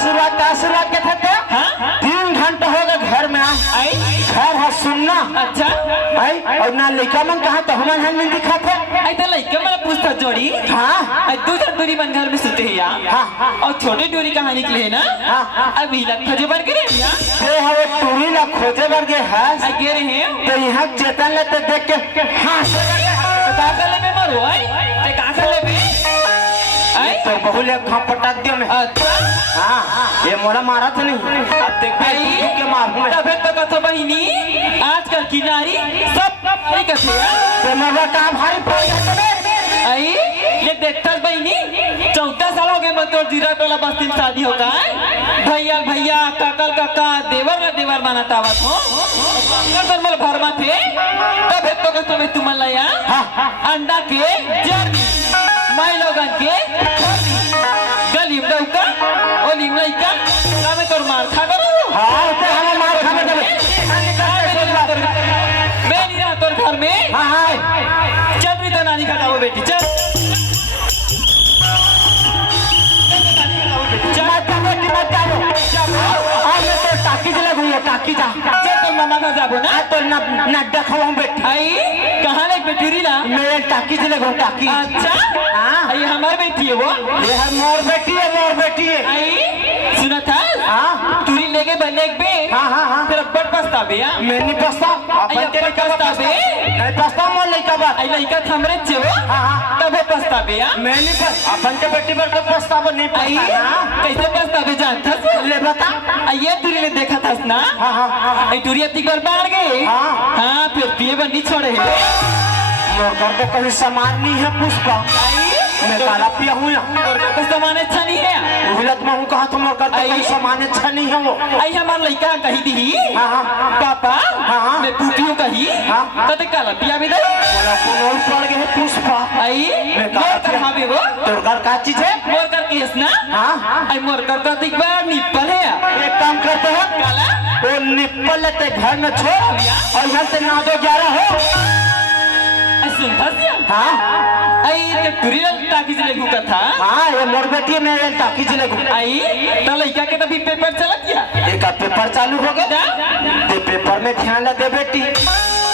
आशीर्वाद के थे हाँ 3 घंटा हो गए घर में आई घर है सुनना अच्छा आई और ना लड़का मन कहा तो हमारे हाथ में दिखा थे आई तो लड़का मेरा पूछता जोड़ी हाँ आई दूसरा दूरी बन घर में सोते हैं यार हाँ और छोटी दूरी कहाँ निकले है ना हाँ अभी लग खजे बर गए यार ये हवे टूरी ना खोजे बर गए है आई गे रहे हैं तो यहाँ चेतन लेते देख के हाँ काका ले में मरो आई ते काका ले में आई तो बहुले खा पटक दिया मैं अच्छा हाँ ये मोड़ा मारा था नहीं अब देख आई के मारू मैं तबे तो कथो बहिनी आजकल की नारी सब नारी कथे तो मेरा काम भारी पड़ गया तबे आई ये देखता बहिनी 14 साल हो गए मैं तो जीरा टोला बस्ती में शादी होगा भैया भैया काकल काका देवर ना देवर माना तावत हो कर मल भरमा थे तबे तो कथो में तुम लाया अंडा के जर्नी माई लोगन के गली में डौका ओली में लइका कामे तोर मार खा करो हाँ तो हमें मार खाने दे मैं नहीं रहा तोर घर में हाँ हाँ चल रही तो नानी का वो बेटी चल मत जाओ मैं तो टाकी चला गई टाकी जा चल तो मामा का जाबो ना तो नड्डा खाऊं बेटी आई कहाँ लग बेटी ला मैं टाकी चले गई टाकी अच्छा हाँ आई हमारी बेटी है वो ये है मोर बेटी है आई सुना था हाँ तुरी लेके बने बे हाँ फिर बड़ पछतावे या मैं नहीं पछता आई अपन तेरे अब पछतावे नहीं पछता मोर लइका बात आई लइका थमरे चेवो हाँ। तबे पछतावे या मैं नहीं पछता अपन के बेटी पर पछतावा नहीं आई पछता ना कैसे पछतावे जानता ले बता आई ये तुरी ने देखा था ना हाँ आई तुरी अति बार बाढ़ गए हाँ फिर पिए बन्नी छोड़े है मोर घर को कहीं सामान नहीं है पुष्पा मैं काला पिया हूँ और का कुछ सामान अच्छा नहीं है उहिलत में हूँ कहा तुम मोर घर को कहीं सामान अच्छा नहीं है वो आई हमार लड़का कही दी पापा हाँ। मैं पूछियो कही हाँ। तते काला पिया भी दे बोला कौन पड़ गए पुष्पा आई मैं मोर काला कर पिया। हावे वो तोर घर का चीज है मोर कर केस ना हाँ आई मोर कर दिख बार निपल है एक काम करते हैं काला वो निप्पल लेते घर में छोड़ और घर से 9-11 हो आई सुनता सिया हाँ आई ते टुरी टाकी से लेगू का था हाँ ये मोर बेटी मेरे टाकी चले गई आई त लड़का के तभी पेपर चला गया एक पेपर चालू हो गया जा ते पेपर में ध्यान ला दे बेटी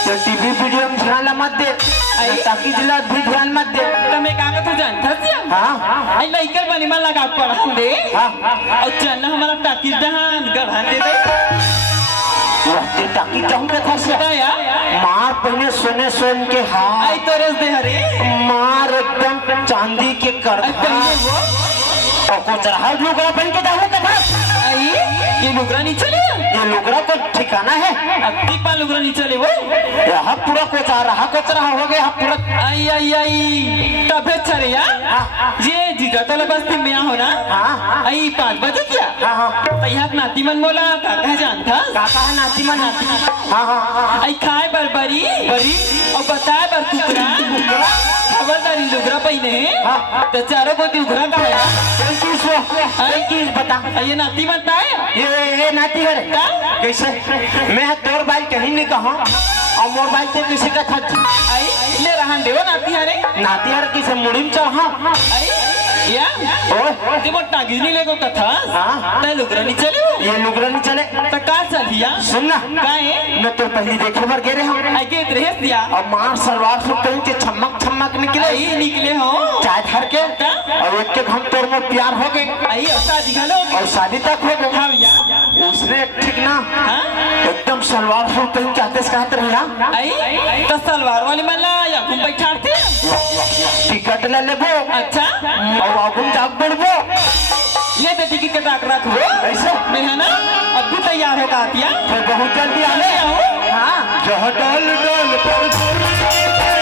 तो टीवी वीडियो में ध्यान ला मत दे टाकी जिला भी ध्यान मत दे तमे कागज तो जानता सिया हाँ आई लड़का बनी मन लगा पढ़ा दे हाँ और चलना हमारा टाकी दहान गढ़ा दे दे ये टाकी जाऊँ के था से बताया मार पहने सोने के हाथ आई तो रस दे हरे मार एकदम चांदी के कर आई पहले वो और को चढ़ाओ लुगड़ा पहन के जाऊँ के था आई ये लुगरा नहीं चले ये लुगड़ा को ठिकाना है अति पा लुगरा नहीं चले वो यहाँ पूरा कोचा रहा हो गया पूरा आई आई आई तबे चले या ये जीजा तो बस्ती में हो ना हाँ आई 5 बजे क्या हाँ तो यहाँ नाती मन बोला काका जानता काका है नाती मन हाँ आई खाए बर बरी और बताए बर कुकरा खबरदारी लुगरा पहने तो चारों को उघरा का है अरे की बता ये नाती बनता है ये नाती है कैसे मैं तोर बाल कहीं नहीं कहा और मोर बाल से किसी का था आई ले रहा देवो नाती हरे नाती यार किसे मुड़ीम चढ़ा आई या ते वो टागी नहीं लेगो कथा हाँ। ते लुगरा नहीं चले वो ये लुगड़ा नहीं चले तो का चलिया सुन ना काहे मैं तो पहली देखे बार गे रहे हूँ आई के ड्रेस दिया और मार सलवार सूट पहन के छमक निकले आई निकले हो चाय धर के और एक के हम तोर में प्यार हो गए आई और शादी खा लो और शादी तक हो गए हाँ या उसने ठीक ना हाँ एकदम सलवार सूट पहन के आते कहते रहा आई तो सलवार वाली मल्ला या घूम बैठाते टिकट ले लेबो अच्छा और आगुम जाग बढ़बो ये तो टिकट कटा के रखो ऐसे मैं है ना अब भी तैयार होगा आतिया तो बहुत जल्दी आले हाँ जहाँ डाल डाल पर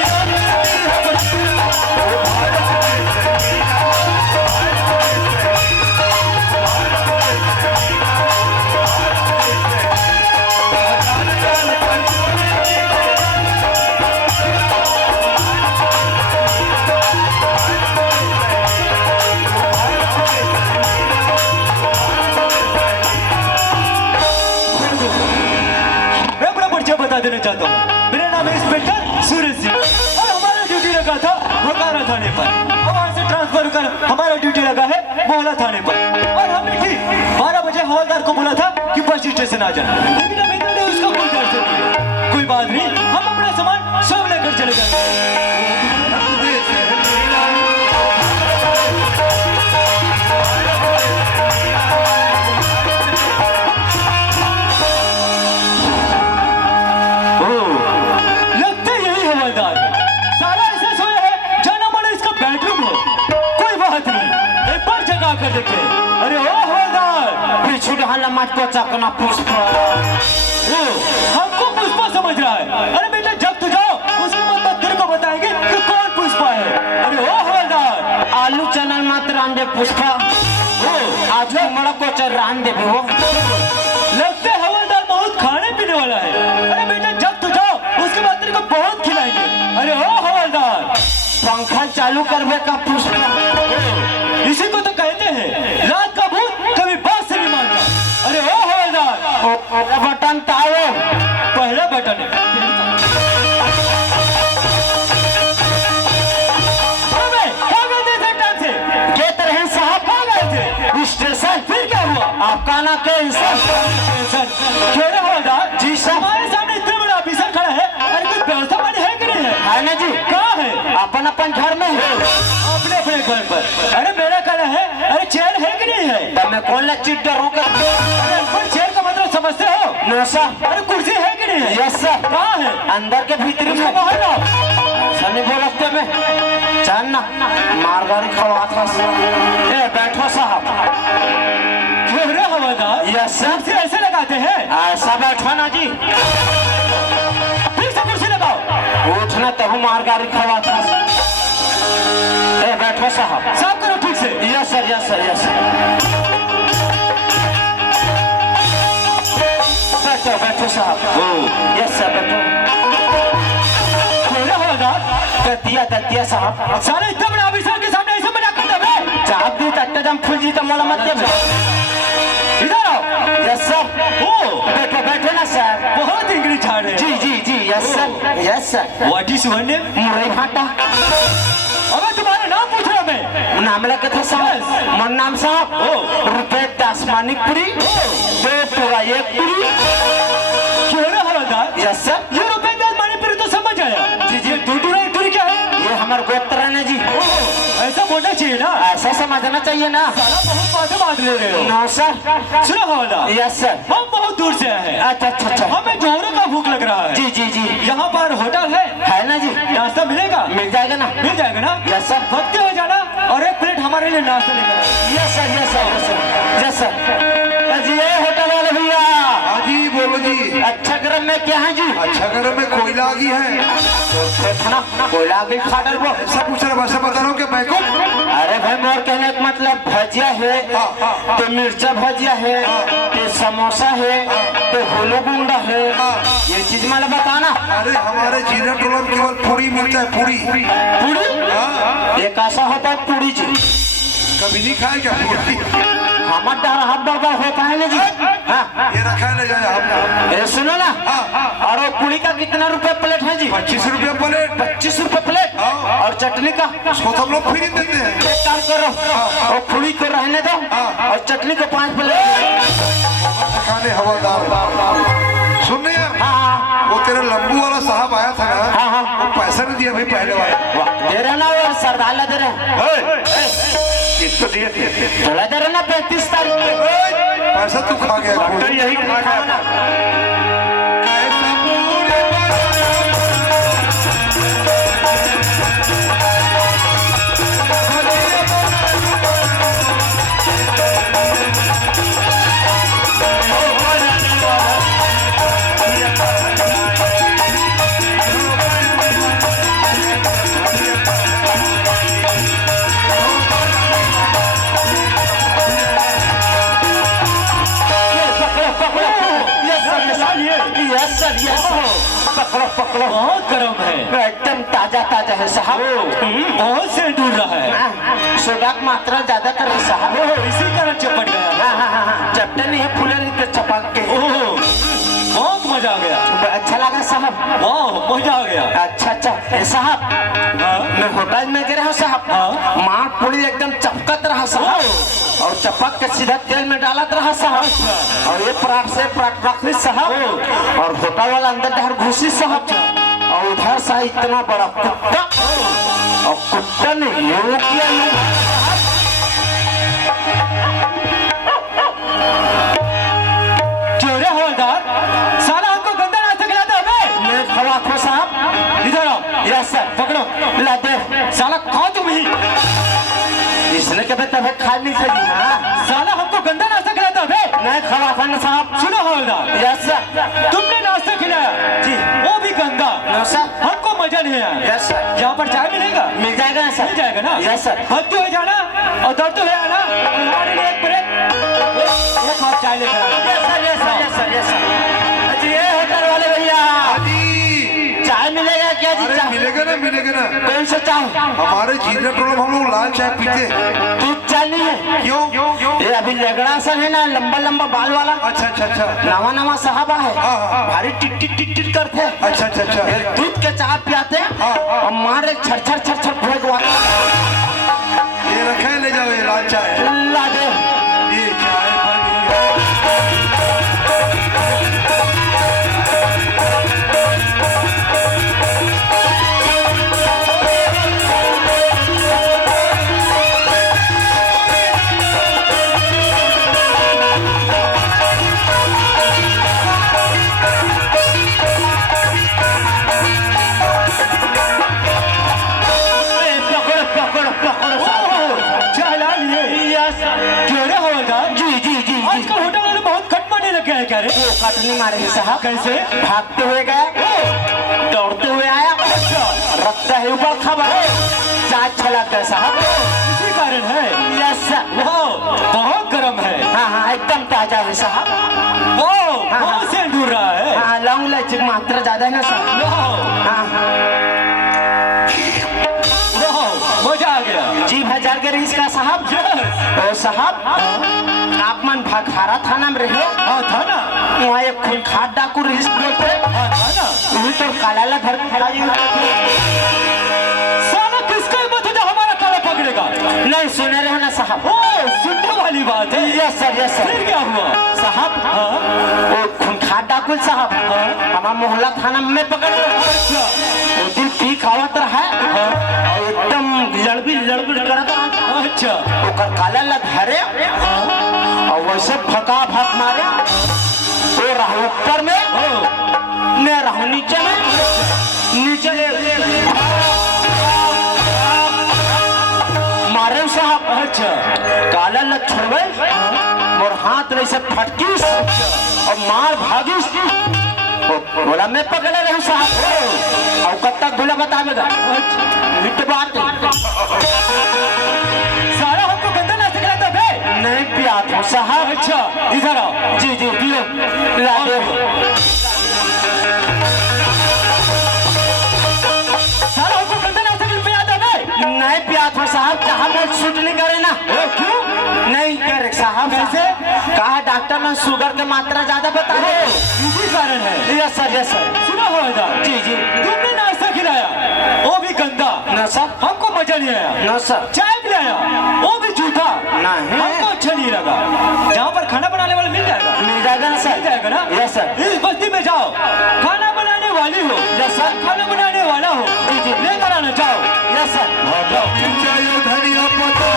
मैं अपना परिचय बता देना चाहता हूँ। मेरा नाम है इंस्पेक्टर सूरज सिंह और हमारा ड्यूटी लगा था भकारा थाने पर। और वहाँ से ट्रांसफर कर हमारा ड्यूटी लगा है मोहला थाने पर। और हमें ठीक हवलदार को बोला था कि बस स्टेशन आ जाना, लेकिन अभी तक उसका कोई दर्शन नहीं है। कोई बात नहीं, हम अपना सामान सब लेकर चले जाएंगे। लगता है यही हवलदार है। साला ऐसा सोया है जाना माना इसका बेडरूम हो। कोई बात नहीं, एक बार जगा कर देखते हैं। अरे ओ हवलदार, पीछू ढाला मत को चकना पुष्प ओ हमको पुष्पा समझ रहा है। अरे बेटा जब तो जाओ, उसके बाद बात तेरे को बताएंगे कि कौन पुष्पा है। अरे ओ हवलदार, आलू चना मात्र रांधे पुष्प आज मड़ा को चर रांधे भी हो लगता है हवलदार बहुत खाने पीने वाला है। अरे बेटा जब तो जाओ, उसके बाद तेरे को बहुत खिलाएंगे। अरे ओ हवलदार, पंखा चालू करबे का पुष्प इसी को तो कहते हैं रात का भूत कभी बात से नहीं मानता। अरे ओ हवलदार, बटन ताओ पहला बटन है। अबे, कहाँ गए थे इतने टाइम से? गेट रहे साहब कहाँ गए थे? स्टेशन फिर क्या हुआ? आपका ना कैंसर क्यों रे हवलदार? जी साहब। हमारे सामने इतना बड़ा ऑफिसर खड़ा है। अरे कुछ व्यवस्था पानी है कि नहीं है? है ना जी कहाँ है? अपन अपन घर में है अपने अपने घर पर। अरे मेरा कहना है, अरे चेयर है कि नहीं है? तब मैं कौन ला चिट डरू कर अरे अनपढ़ चेयर का मतलब समझते हो? नो सर अरे कुर्सी है कि नहीं है? यस सर कहाँ है? अंदर के भीतर उसको में बाहर लाओ। सनी बोलते में चल ना मारगाड़ी खवा था ए बैठो साहब क्यों रे हवलदार? यस सर कुर्सी ऐसे लगाते हैं? ऐसा बैठो ना जी फिर से कुर्सी लगाओ। उठना तब मारगाड़ी खवा था ए बैठो साहब साफ करो ठीक से। Yes sir yes sir yes sir बैठो बैठो साहब यस सर बैठो क्यों रे हवलदार? दतिया साहब सारे इतने बड़े ऑफिसर के सामने ऐसे मजाक करते हैं? चाप दी तट्टा जम फुल जी तो मोला मत दे इधर आओ। यस सर ओ बैठो बैठो ना सर बहुत इंग्लिश झाड़ रहे हैं। जी yes sir what is your name? मुरई भाटा अबे तुम्हारा नाम पूछ रहा मैं। नाम लगे थे साहब मन नाम साहब रुपए 10 मानिकपुरी 2 पूरा 1 पूरी क्यों रे हवलदार? यस सर ये रुपए 10 मणिपुरी तो समझ आया। जी। ये दूर दूरी क्या है? ये हमारे गोत्र है जी ऐसा बोलना चाहिए ना। ऐसा समझना चाहिए ना साला बहुत बातें बात ले रहे हो। नो सर सुनो हवलदार, यस सर हम बहुत दूर से आए हैं। अच्छा हमें जोरों का भूख लग रहा है। जी यहाँ पर होटल है ना जी नाश्ता मिलेगा? मिल जाएगा ना मिल जाएगा ना? यस सर वक्त हो जाना और एक प्लेट हमारे लिए नाश्ता लेकर आओ। यस सर जी ये होटल वाले भैया हाँ जी बोलो जी। अच्छा गरम में क्या है जी अच्छा गरम में कोयला आ गई है। देखना कोयला भी खा डर वो ऐसा पूछ रहा भाषा बता रहा हूँ कि मैं को अरे भाई मोर कहने का मतलब भजिया है तो मिर्चा भजिया है तो समोसा है तो होलो गुंडा है ये चीज मैंने बताना अरे हमारे जीरा टोला में केवल पूरी मिलता है पूरी। पूरी ये कैसा होता है पूरी जी कभी नहीं खाए क्या पूरी? हमारा हाथ बर्बाद होता है ना जी हाँ ये रखा है ले जाए हमने। ये सुनो ना और वो पूरी का कितना रुपए प्लेट है जी 25 रुपया प्लेट। 25 रुपए प्लेट और चटनी का उसको तो हम लोग फ्री देते हैं। एक काम करो और पूरी को रहने दो और चटनी को 5 प्लेट खाने हवादार सुन रहे हैं? हाँ वो तेरा लंबू वाला साहब आया था ना हाँ। वो पैसा नहीं दिया भाई पहले वाला। दे रहे ना और सरदार दे रहे इसको दिए थे थोड़ा दे रहे ना 35 तारीख को पैसा तू खा गया। यही कैसा पूरे पकड़ो बहुत गर्म है। एकदम ताजा है साहब बहुत से दूर रहा है। सोडा की मात्रा ज्यादा कर रहे साहब इसी कारण चपट गया। चपटे नहीं है फूले नहीं तो चपक के बहुत मजा आ गया। अच्छा लगा साहब वाह मजा आ गया। अच्छा ए साहब मैं होटल में गए रहा साहब मार पूरी एकदम चपकत रहा साहब और चपक के सीधा तेल में डालत रहा साहब और ये पराठ से पराठ रखी साहब और होटल वाला अंदर डहर घुसी साहब और उधर से इतना बड़ा कुत्ता और कुत्ता ने यूं किया क्यों रे हवलदार, साला हमको गंदा नाश्ता खिलाता है बे? मैं खड़ा था साहब। इधर आओ। Yes sir. पकड़ो। ला दे। साला खाओ तुम ही। इसने कभी तबीयत खा नहीं सकी ना। साला हमको गंदा नाश्ता खिलाता है बे? मैं खड़ा था ना साहब। सुनो हवलदार, यस सर। तुमने नाश्ता खिलाया जी। वो भी गंदा, नो सर। हमको मजा नहीं आया। Yes sir. यहाँ पर चाय मिलेगा? मिल जाएगा ना सर। मिल जाएगा ना? Yes sir. भक्ति हो जाना और दर्द हो आना। हमारे लिए एक ब्रेक, एक कप चाय लेकर आना। Yes sir, yes sir, yes sir, yes sir. जी ये होटल वाले भैया चाय मिलेगा क्या जी? अरे चाय मिलेगा ना कौन सा चाय? हमारे जीरा टोला में हम लोग लाल चाय पीते हैं। दूध चाय नहीं है? क्यों? ये अभी लगड़ा सा है ना, लंबा लंबा बाल वाला। अच्छा नवा नवा साहबा है। हाँ। भारी टिट टिट टिट टिट करते हैं। अच्छा ये दूध के चाय पियाते हैं हाँ। और मारे छर छर छर छर भोगवाते ये रखे ले जाओ ये लाल चाय। ला दे। ये चाय बनी पकड़ो पकड़ो पकड़ो साहब। चाय ला लिए। Yes sir. क्यों रे हवलदार, जी जी जी जी। आजकल होटल वाले बहुत खट मारने लग गए हैं क्या रे? वो कटनी मारे हैं साहब। कैसे? भागते हुए गए, दौड़ते हुए आया, रखता है ऊपर खबर, चाय छलक गया साहब। इसी कारण है। Yes sir. वाह, बहुत गर्म है। हाँ एकदम ताजा है साहब। वाह, बहुत सेंट उड़ रहा है। हाँ लौंग इलायची की मात्रा ज्यादा है ना सर। वाह, हाँ मजा आ गया। जी हजार के रईस का साहब। ओ साहब आप मन भाखारा थाना में रहे? हाँ था ना। वहाँ एक खूंखार डाकू रईस बोलते हाँ था ना। वही तो काला धर खड़ा ही साला किसका हिम्मत है जो हमारा काला पकड़ेगा? नहीं सुने रहे ना साहब। ओ, सुनने वाली बात है। Yes sir yes sir. फिर क्या हुआ? साहब हाँ? वो खूंखार डाकू साहब हमारा मोहल्ला थाना में पकड़ रहे। अच्छा। वो दिन पी खावत रहा है और एकदम लड़बड़ करत रहा। अच्छा। ओकर काला ला धरे और वैसे भका भक मारे। वो रहा ऊपर में, मैं रहा नीचे में, नीचे मारे साहब। अच्छा। काला ला छोड़वे और हाथ वैसे फटकीस और मार भागीस। बोला मैं पकड़े रहे साहब और कब तक बोला बतावेगा। मिट बात साला हमको गंदा नाश्ता खिलाता बे? नहीं पिया था साहब। अच्छा, इधर आओ। जी जी पियो। ला दे। साला हमको गंदा नाश्ता खिलाता बे? नहीं पिया था साहब। जहाँ मैं शूट नहीं करे ना। क्यों? नहीं करे साहब। कैसे? कहा डॉक्टर ने शुगर की मात्रा ज्यादा बता है। इसी कारण है। Yes sir yes sir. सुनो हवलदार, जी जी। तुमने नाश्ता खिलाया वो भी गंदा, न सर। हमको मजा नहीं आया। न सर। चाय पिलाया वो भी झूठा, नहीं। हमको अच्छा नहीं लगा। जहाँ पर खाना बनाने वाला मिल जाएगा? मिल जाएगा ना सर। मिल जाएगा ना? Yes sir. इस बस्ती में जाओ, खाना बनाने वाली हो। Yes sir. खाना बनाने वाला हो। जी जी। लेकर आना, जाओ। Yes sir. चाहिए धनिया पत्ता।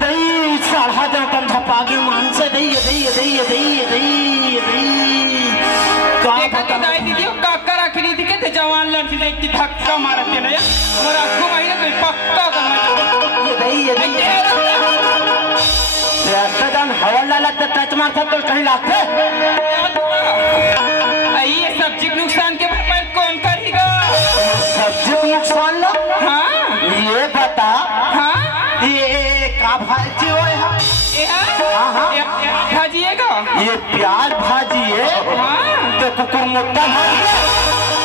दही साढ़ा दे कम धपागे मान से दही देखा दाई दीदी काका रखनी थी के जवान लड़की ने धक्का मारते ना यार और आपको भाई ने पक्का करना हवा लगता टच मारता तो कहीं लागते ये सब्जी के नुकसान के भरपाई कौन करेगा? सब्जी को नुकसान लो। हाँ ये बता हाँ ये का भाजी हो हाँ। भाजिएगा ये प्याज भाजी है हाँ तो कुकुर मुट्टा भाजी है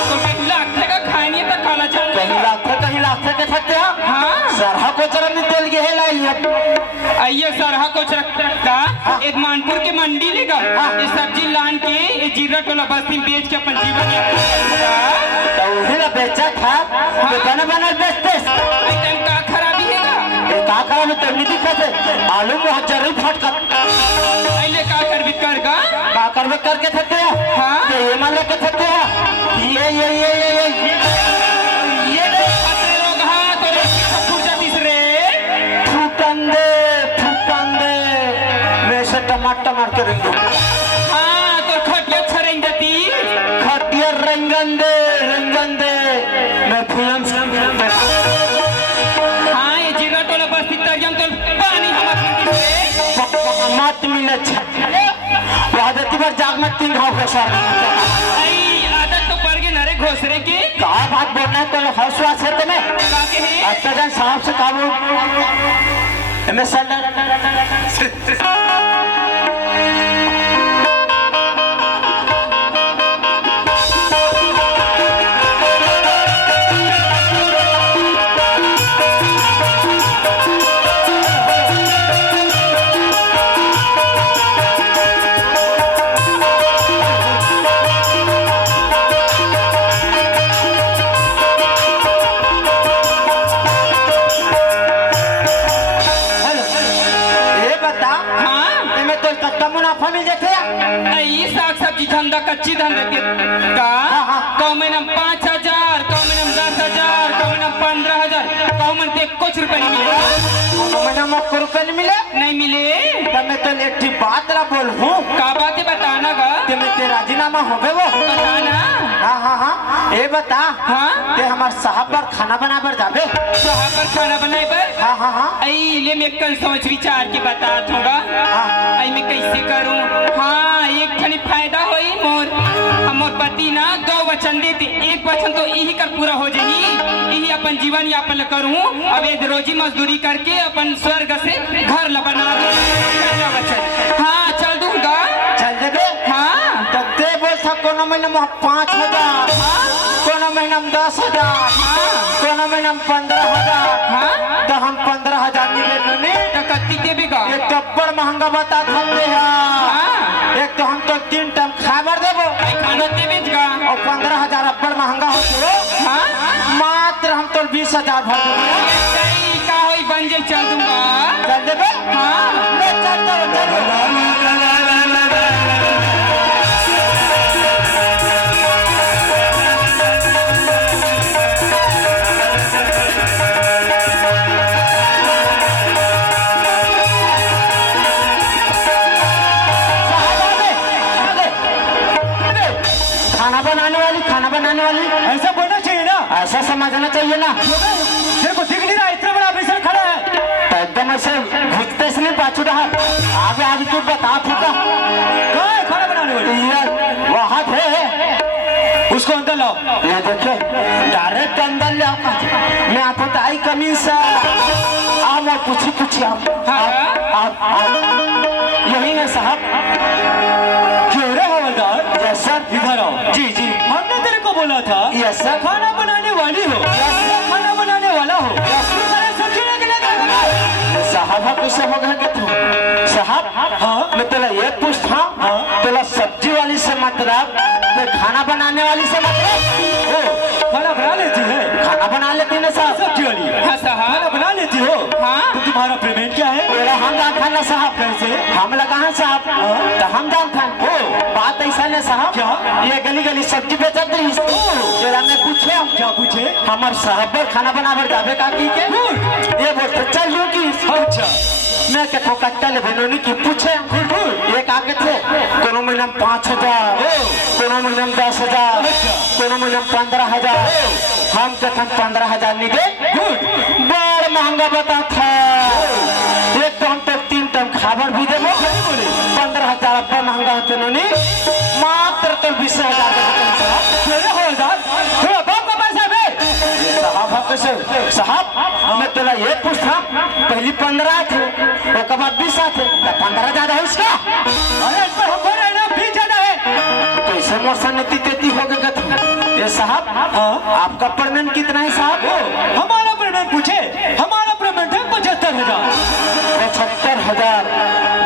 तो कहीं लाखते का खाएंगे तो खाना कहीं लाखते के सकते हैं हाँ सरहा को चरण में तेल गए लाई आइए सरहा को रखता एक मानपुर के मंडी लेगा ये सब्जी लान के ये जीरा टोला बस्ती में बेच के अपन जीवन तो उन्हें ना बेचा था तो बना बना बेचते एकदम का खराबी हैगा ये का खराब है तो नहीं दिखते आलू में जरूर फटका आइले का कर बिकर का का करवे करके थकते हैं हाँ तो ये मान के थकते हैं ये अतरे लोग हाँ तो फूटा तीसरे फुटंदे वैसे टमाटर मार के रंग हाँ तो खटिया छरेंग जाती खटिया रंगंदे मैं फिल्म हाँ ये जीरा टोला बस्ती तरियम तो पानी हम मत मिले आदती बार जाग मत तीन घाव का सर आदत तो पड़ गई नारे घोसरे की का बात बोलना है तो हौसला से तुम्हें काके है अच्छा जान साहब से काबू मैं सर मुनाफा मिल जाते ये साग सब्जी धंधा कच्ची धंधा के का कौ महीना 5,000 कौ महीना 10,000 कौ महीना 15,000 कौ महीने कुछ रुपए नहीं मिले महीना में को रुपए नहीं मिले नहीं मिले तो मैं तो एक बात ला बोल हूँ का बात है बताना गा कि मैं तेरा राजीनामा हो गए वो बताना हाँ ये बता हाँ कि हमारे साहब पर खाना बना पर जाबे साहब पर खाना बनाए पर हाँ आई ले मैं कल सोच विचार के बता दूंगा आई मैं कैसे करूं हाँ एक ठनी फायदा होई मोर पति ना 2 वचन देते एक वचन तो यही कर पूरा हो जाही यही अपन जीवन यापन करूं अब एक रोजी मजदूरी करके अपन स्वर्ग से घर ला बना पहला वचन हाँ चल दूंगा चल देबे हाँ तो दे बोल था कोनो महीना में 5,000 कोनो महीना में 10,000 कोनो महीना में 15,000 हाँ तो हम 15,000 मिले नुनी तो कत्ती देबेगा ये टप्पड़ महंगा बता हमने हाँ एक तो हम तो 3 टाइम खाबर देबो खाना देबेगा और 15,000 अब्बड़ महंगा हो तो हाँ मात्र हम तो 20,000 भर देबो का होई बन जाई चल दूंगा चल देबे हाँ ले चल खाना बनाने वाली ऐसा बोलना चाहिए ना, ऐसा समझना चाहिए ना। तेरे को दिख नहीं रहा इतना बड़ा ऑफिसर खड़ा है तो एकदम ऐसे घुसते इसलिए पाछू रहा आगे आगे तू बता फूका कहाँ है खाना बनाने वाली? वहाँ थे उसको अंदर लाओ। ये देखे डायरेक्ट अंदर ले आओ मैं आपको ताई कमी से आओ मैं पूछी आप यही है साहब। क्यों रे हवलदार? यस सर इधर आओ। जी जी हमने तेरे को बोला था यस सर खाना बनाने वाली हो, खाना बनाने वाला हो, साहब कैसे हो गए थे साहब? हाँ मैं तेरा ये पूछता हूँ तेरा सब्जी वाली से मतलब मैं खाना बनाने वाली से मतलब ओ खाना बना लेती है? खाना बना लेती ना साहब सब्जी वाली हाँ साहब। खाना बना लेती हो? हाँ। तो तुम्हारा पेमेंट क्या है? मेरा हम जान खाना साहब कैसे हम लगा है साहब तो हम जान था बात ऐसा नहीं साहब क्या? ये गली गली सब्जी बेचत रही तेरा मैं पूछे क्या पूछे? हमारे साहब पर खाना बनावर जावे का की के ये बोलते चल लू की अच्छा मैं के ठोकट्टा ले बनोनी की पूछे ये काके थे कोनो महीना में 5,000 कोनो महीना में 10,000 कोनो महीना में 15,000 हम कथन 15,000 नहीं दे बड़ महंगा बता था एक तो हम तो 3 टाइम खाबर भी देबो से साहब मैं तेरा ये पूछता पहली 15 थे उसके बाद 20 थे 15 ज्यादा है उसका अरे इस पर हमको रहना भी ज्यादा है। तो इसे मोर सन्नति तेती हो गया ये साहब आपका पेमेंट कितना है साहब? हमारा पेमेंट पूछे, हमारा पेमेंट है 75,000। 75,000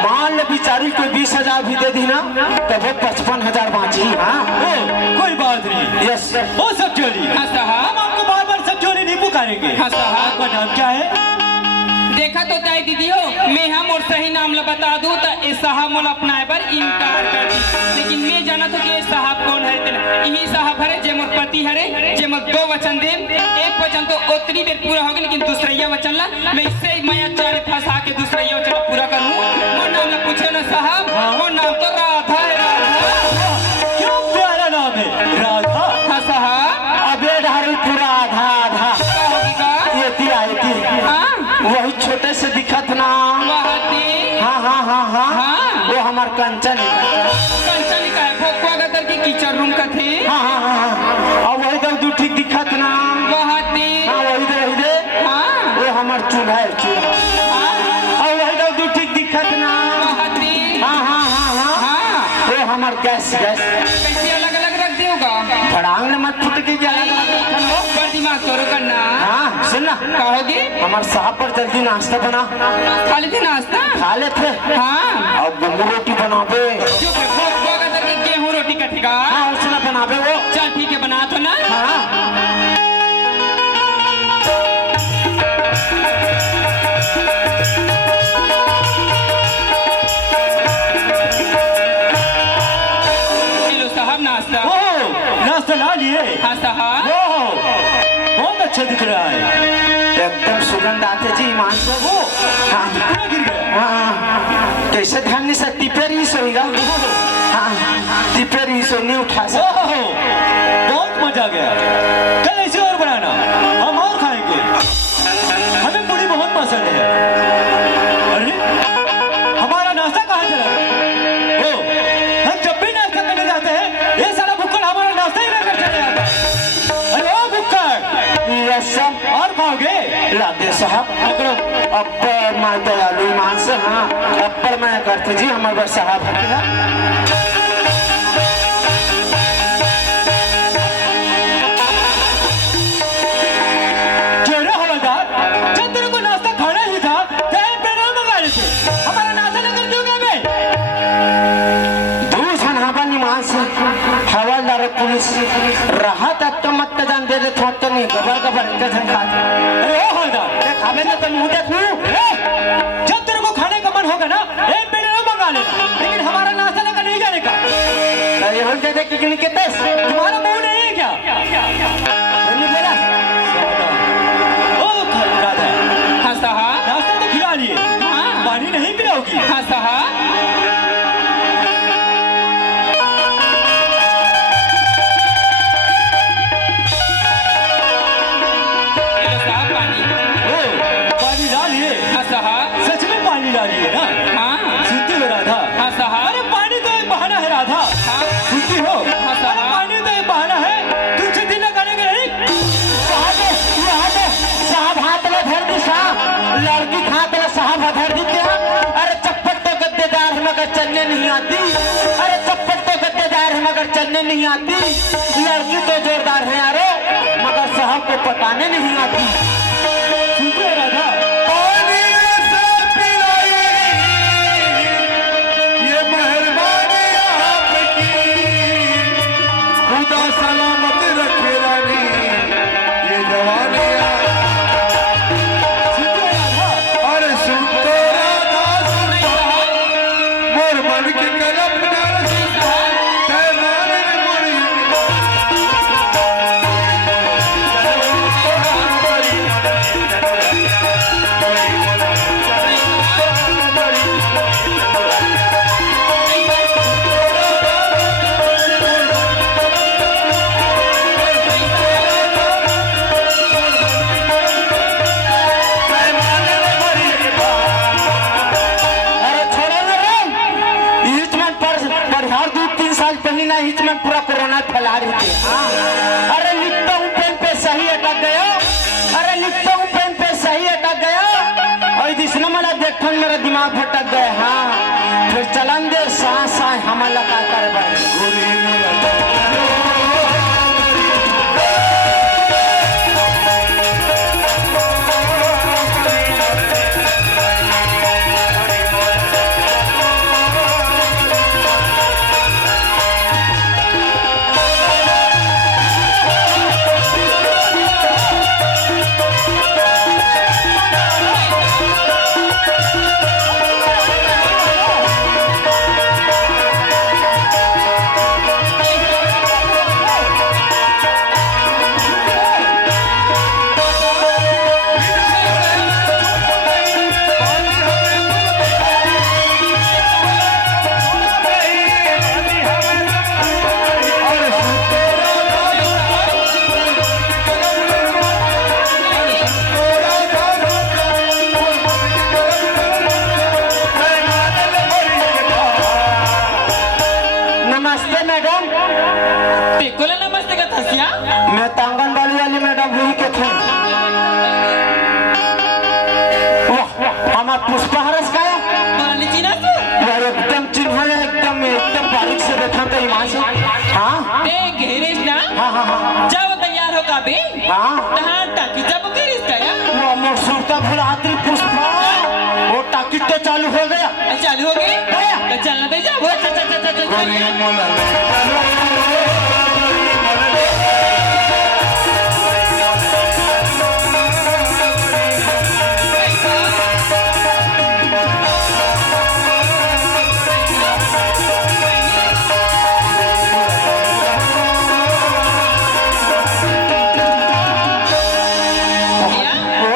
मान ले बिचारी कोई 20,000 भी दे दी ना तो वो 55,000 बाँची। हाँ कोई बात नहीं, यस वो सब चोरी। हाँ साहब। हम आपको बार बार सब चोरी नहीं पुकारेंगे। हाँ साहब। आपका नाम क्या है? देखा तो ताई दीदी हो मैं हम और सही नाम ला बता दूं तो ये साहब मोला अपनाए पर इनकार कर दी, लेकिन मैं जाना तो कि ये साहब कौन है तेरे यही साहब हरे जे मोर पति हरे जे मोर 2 वचन दे, एक वचन तो उतनी देर पूरा हो गया लेकिन दूसरा वचन ला मैं इससे माया चारे फंसा के दूसरा वचन पूरा करूं। मोर नाम ला पूछे ना साहब, मोर नाम तो राधा है। राधा क्यों प्यारा नाम है राधा? हाँ साहब। अबे ढारी पूरा आधा आधा क्या होगी का? ये हाँ वही छोटे से दिखत ना। वहाती हाँ हाँ हाँ हाँ हाँ। वो हमार कंचन कंचन का है भोकवा गदर के किचन रूम का थे। हाँ हाँ हाँ हाँ और वही दो ठीक दिखत ना। वहाती हाँ वही दे हाँ वो हमार चूल्हा है चूल्हा हाँ और वही दो ठीक दिखत ना। वहाती हाँ हाँ हाँ हाँ हाँ। वो हमार गैस गैस कैसे अलग अलग रख दियोगा? फड़ांग ने मत फुट के जा पर दिमाग करो करना। हाँ सुन ना कहोगे हमार साहब पर जल्दी नाश्ता बना खा लेते नाश्ता? खा लेते हाँ और गुम्बू रोटी बनाबे। चुप है भोकवा गदर के गेहूं रोटी का ठिका। हाँ उसने बनाबे वो। चल ठीक है बना तो ना। हाँ लो साहब नाश्ता। ओह, नाश्ता ला लिए? हाँ साहब। ओह, बहुत अच्छा दिख रहा है। एकदम सुगंध आते जी मान से वो। हाँ पूरा गिर गया। हाँ कैसे ध्यान नहीं सकती फिर ही सोएगा। हाँ फिर ही सो नहीं उठा सकता। ओह, बहुत मजा आ गया। कल ऐसे और बनाना, हम और खाएंगे। हमें पूरी बहुत पसंद है। अरे हमारा नाश्ता कहाँ चला गया? ओह, हम जब भी नाश्ता करने जाते हैं ये साला भुक्कड़ हमारा नाश्ता ही ना कर चले जाता है। अरे ओ भुक्कड़, यस सर और खाओगे? लाते साहब पकड़ो। अब्बर माँ दयालु मान से। हाँ अब्बर मैं करते जी हमारे साहब है। चेहरा हवलदार, जब तेरे को नाश्ता खाना ही था तो एक पेड़ा मंगा लेते। हमारा नाश्ता लेकर क्यों गए बे? दूसरा हवानी मान से हवलदार पुलिस रहा तक तो मत जान दे दे थोड़ा तो नहीं गबर गबर के धन खा। अरे ओ हवलदार, खावे ना तो मुँह देख लूँ। जब तेरे को खाने का मन होगा ना एक पेड़ा मंगा लेना, लेकिन हमारा नाश्ता लेकर नहीं जाने का। ये हो जाए कि कितने तुम्हारा मुंह नहीं है क्या? बोला ओ राधा, हाँ साहब। नाश्ता तो खिला लिए, हाँ। पानी नहीं पिलाओगी? हाँ साहब। ये लो साहब पानी। ओ, पानी ला लिए? हाँ साहब। सच में पानी ला लिए ना? हाँ सुनती हो राधा? हाँ साहब। अरे पानी तो एक बहाना है राधा। हाँ सुनती हो? हाँ, साहब। अरे पानी तो एक बहाना है, तुझसे दिल लगाने के नहीं। साहब हाथ में धर दी साहब लड़की हाथ में साहब धर दी क्या? अरे चप्पल तो गद्देदार है मगर चलने नहीं आती। अरे चप्पल तो गद्देदार है मगर चलने नहीं आती। लड़की तो जोरदार है यारो मगर साहब को पटाने नहीं आती। सुनती हो राधा? पानी से पिलाई ये मेहरबानी आपकी, खुदा सलामत रखे रानी ये जवानी। सुनती हो राधा? अरे सुन तो राधा सुन मोर मन के कलप डाल तय माने मोरी अरे छोड़ो ना रे हिचमन पर हर 2-3 साल पहले ना हिचमन पूरा कोरोना फैला रही थी। हाँ। अरे लिखता हूँ पेन पे सही अटक गया। अरे मेरा दिमाग भटक गया। हाँ फिर चलन दे सांस सांस हमारा का कर नमस्ते मैडम। टिकोला नमस्ते का थसिया मैं तांगनवाली वाली मैडम हुई के थे। हमारा पुष्पहारस का पुरानी चीना से यार एकदम चिन्ह एकदम एकदम बारीक से देखा था ईमान से। हाँ ते घेरिस ना हाँ हाँ हाँ जब तैयार हो का बे हाँ तहां टाकी जब करिस का या वो मोर सुरता भुलाती पुष्पा वो टाकी तो चालू हो गया। चालू हो गई तो चलना दे जा वो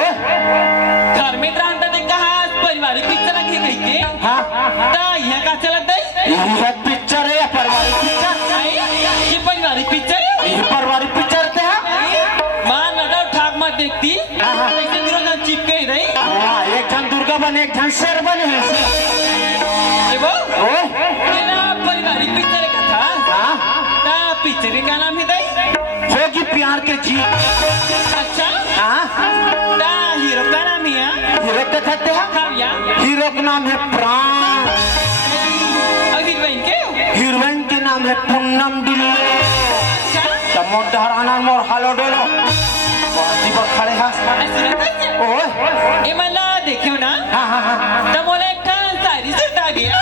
घर में ड्रामा देख कहा पारिवारिक पिक्चर लगी गई के हाँ ता यह का चलत दई ये पिक्चर है पारिवारिक पिक्चर। ये पारिवारिक पिक्चर ये पारिवारिक पिक्चर थे मां नजर ठाक मत देखती ऐसे दिनों ना चिपके रही हाँ एक जन दुर्गा बने एक जन शेर बने ए वो तेरा पारिवारिक पिक्चर का था हाँ ता पिक्चर का नाम है दई होगी प्यार के जी। अच्छा हाँ ता हीरो का नाम है हीरो के कहते हैं हाँ या हीरो का नाम है प्राण अभी बहन के हीरोइन के नाम है पूनम दिल्ली। अच्छा तब मोर डहराना मोर हालो डोलो बाती पर खड़े हैं ऐसे रहता है ओए ये मल्ला देखियो ना हाँ हाँ हाँ तब बोले एक सारी से आ गया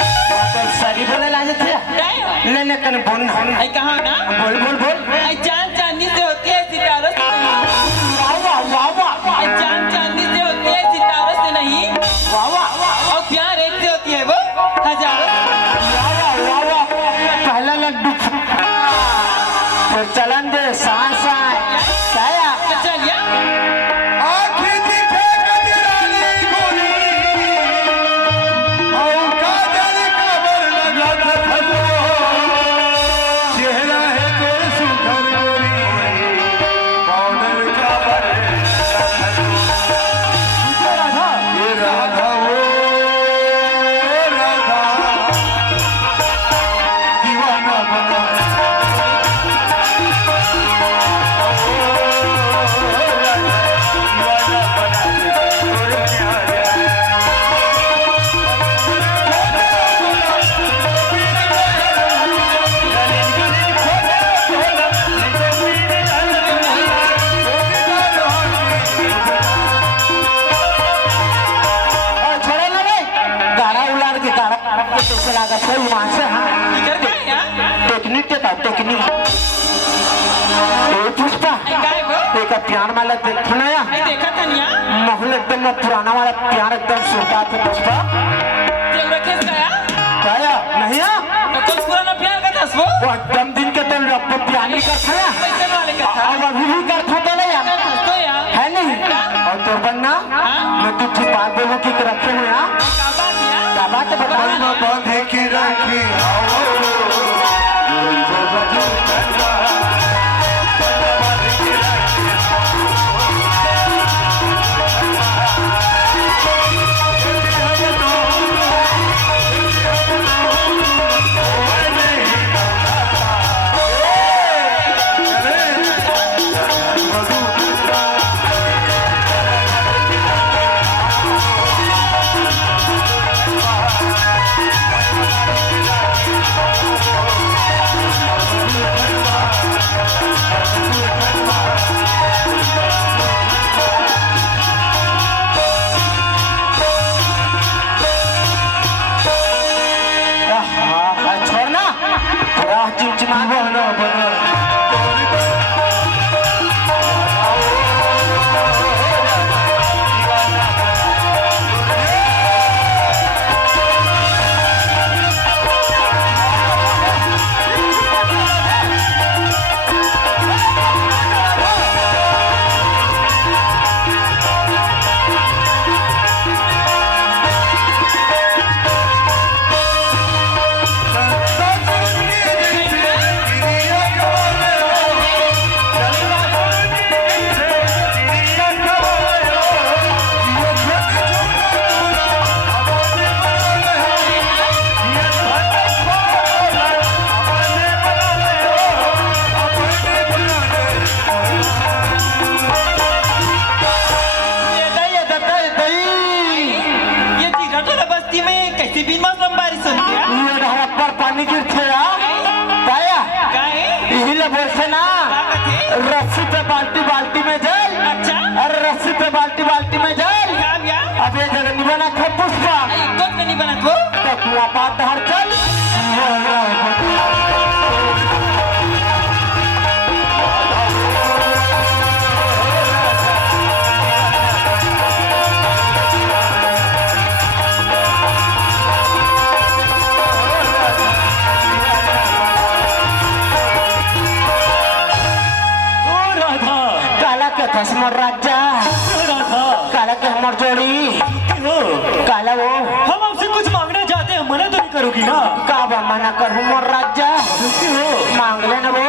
तो सारी बोले लाजे थे काय लेने कन बोल आई कहा ना बोल बोल बोल आई चांद चांदी से होती है सितारों से नहीं वाह वाह वाह वाह आई चांद चांदी से होती है सितारों से नहीं वाह वाह और प्यार एक से होती है वो हजारों वाह वाह पहला लड्डू तो चलन दे सांस साया तो चलिए आँखें दिखे गजरानी गोरी, और काजल का बर लगा था चेहरा है कोई सुंदर गोरी, पाउडर का बर लगा था। ये राधा वो राधा दीवाना बना छोड़ो ना भाई गाड़ा उलाड़ के गाड़ा तो चला गया कोई वहां से हाँ इधर क्या है यार टेक्निक के था टेक्निक पुष्पा काय वो एक प्यार वाला देखो ना यार आई देखा था निया माहौल एकदम पुराना वाला प्यार एकदम सुनता था पुष्पा जब रखे गया क्या यार नहीं यार तो कुछ पुराना प्यार का था वो वो एकदम दिन के तो रब प्यार नहीं करता यार पैसे वाले का था अब अभी भी करता तो नहीं यार तो यार है नहीं और तो बनना मैं तुझे बात बोलूं कि रखे हो यार का बात यार क्या बात है बताओ बांधे की राखी दीवाना बना ये जीरा टोला बस्ती में कैसे भी मौसम बारिश होती है ये रहा पर पानी गिरते ताया काहे यही ले बोलते ना का कथे रस्सी पे बाल्टी बाल्टी में जल अच्छा अरे रस्सी पे बाल्टी बाल्टी में जल क्या भैया अब ये जगह नहीं बना था पुष्पा कुछ नहीं बना तो तो कुआ पात हर चल ओ राधा काला के थसमर राजा राधा काला के हमर जोड़ी हो काला वो हम आपसे कुछ मांगना चाहते हैं मना तो नहीं करोगी ना काबा मना कर हमर राजा हो मांग ले ना वो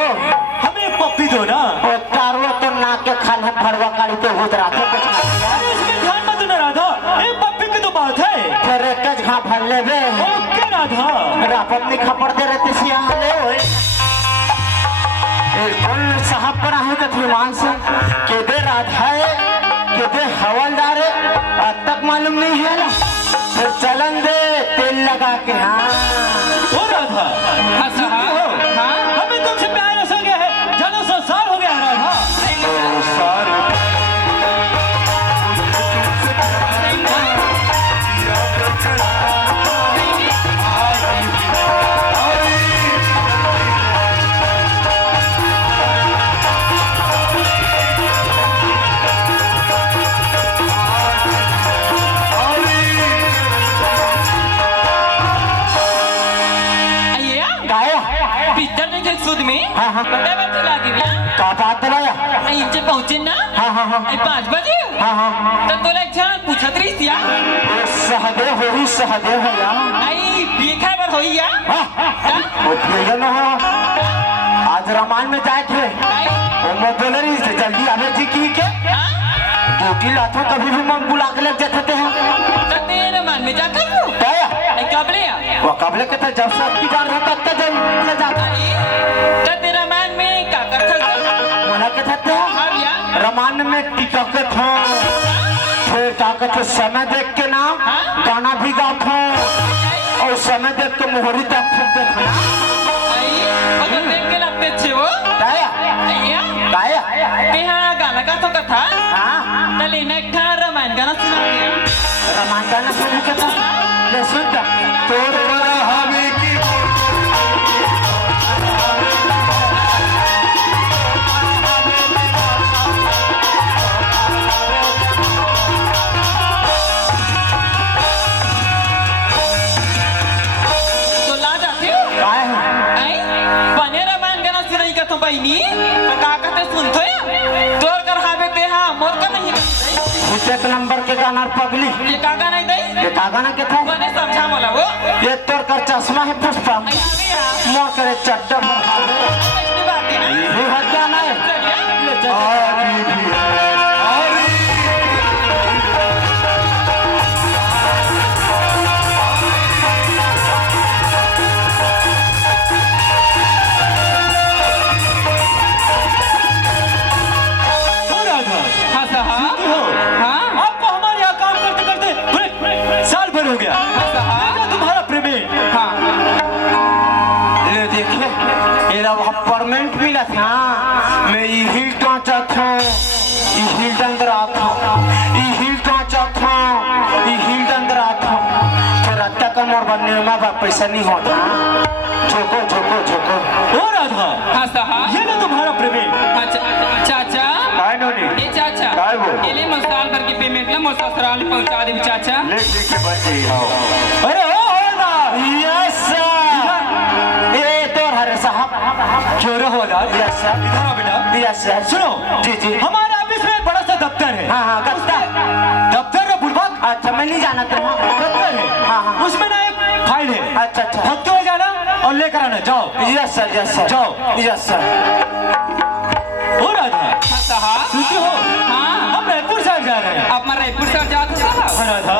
हमें पप्पी दो ना और तारवा तो नाक के खाल है फड़वा काली पे होत रहा था कुछ अरे इसमें ध्यान मत देना राधा एक पप्पी की तो बात है फिर एक घा फल ले बे ओके राधा रापत नहीं खपड़ दे रहते सिया ले ओए कौन साहब पर आहे का फरमान से के दे राधा है के दे हवलदार है अब तक मालूम नहीं है ना फिर चलन दे तेल लगा के हाँ ओ राधा हो हमें तुमसे प्यार ऐसा गया है जानो संसार हो गया है राधा अయ్యా गाया पिक्चर देखे सूद में हाँ, हाँ। पता बात लागे भैया का बात लाया आई इनसे पहुंचे ना हाँ हाँ हाँ आई 5 बजे हाँ हाँ तो तोला एक छान पूछत रही सिया सहदेव हो ही सहदेव है यार आई देखा बर होई या हाँ वो फिर ना हो आज रामायण में जाए थे आई वो मैं बोले रही से जल्दी आवे जी की के हां ड्यूटी लाथा कभी भी मन बुला के लग जाते हैं तो तेरे मन में जाकर लो क्या आई कबले या वो कबले के तो जब सब की जान रहता तब जब ले जाता आई तो तेरा मन में का करता मना के थे हां भैया रामायण में टिकट के थे फिर ताकत समय देख के ना हाँ? गाना भी गाता और समय देख के मोहरी तक देखना आई वो तो देख के लगते अच्छे वो क्या अయ్యా क्या पेहा गाना का तो कथा हाँ तले एक था रामायण गाना सुना दिया रामायण गाना सुन के था ले सुन तोर बड़ा हवे की तो ला जाते हो काय है आई बने रामायण गाना सुनाई का तो बहनी तो का कहते सुनतो या तोर कर हावे ते हा मोर का नहीं करते एक नंबर के गाना पगली ये का गाना नहीं दई ये का गाना के था बने समझा मोला वो ये तोर कर चश्मा है पुष्पा आई आ गया मोर करे चड्डा भर ऐसी बात है ना ये हट जाना है चलिए ले जा ओ राधा हाँ साहब हो हाँ आपको हमारे यहाँ काम करते करते साल भर हो गया हाँ साहब देखा तुम्हारा पेमेंट हाँ ले देखिए ये रहा परमानेंट मिला था मैं ये हिल कांचा था ये हिल अंदर आता ये हिल कांचा था ये हिल अंदर आता फिर अत्ता का मोर बनने में पैसा नहीं होता झोंको झोंको झोंको। ओ राधा, हाँ साहब। ये ना तुम्हारा प्रेमी। चाचा काय नोनी ए चाचा काय वो? एले मसाल भर के पेमेंट ला मोर ससुराल में पहुंचा दे चाचा। लेख लिख के बच गई आओ। अरे ओ हवलदार, यस सर। ये तो हरे साहब। क्यों रे हवलदार? Yes sir. इधर आओ बेटा। Yes sir. सुनो, जी जी। हमारे ऑफिस में एक बड़ा सा दफ्तर है। हाँ हाँ गत्ता। दफ्तर है बुढ़बाग। अच्छा मैं नहीं जाना था। दफ्तर है। हाँ, हाँ। उसमें ना एक फाइल है। अच्छा अच्छा। भगते हुए जाना और लेकर आना। जाओ। Yes sir yes sir. जाओ। Yes sir. ओ राधा, हाँ साहब। सुनते हो? हाँ हम रायपुर शहर जा रहे हैं। आप मैं रायपुर शहर जाते साहब। हाँ राधा,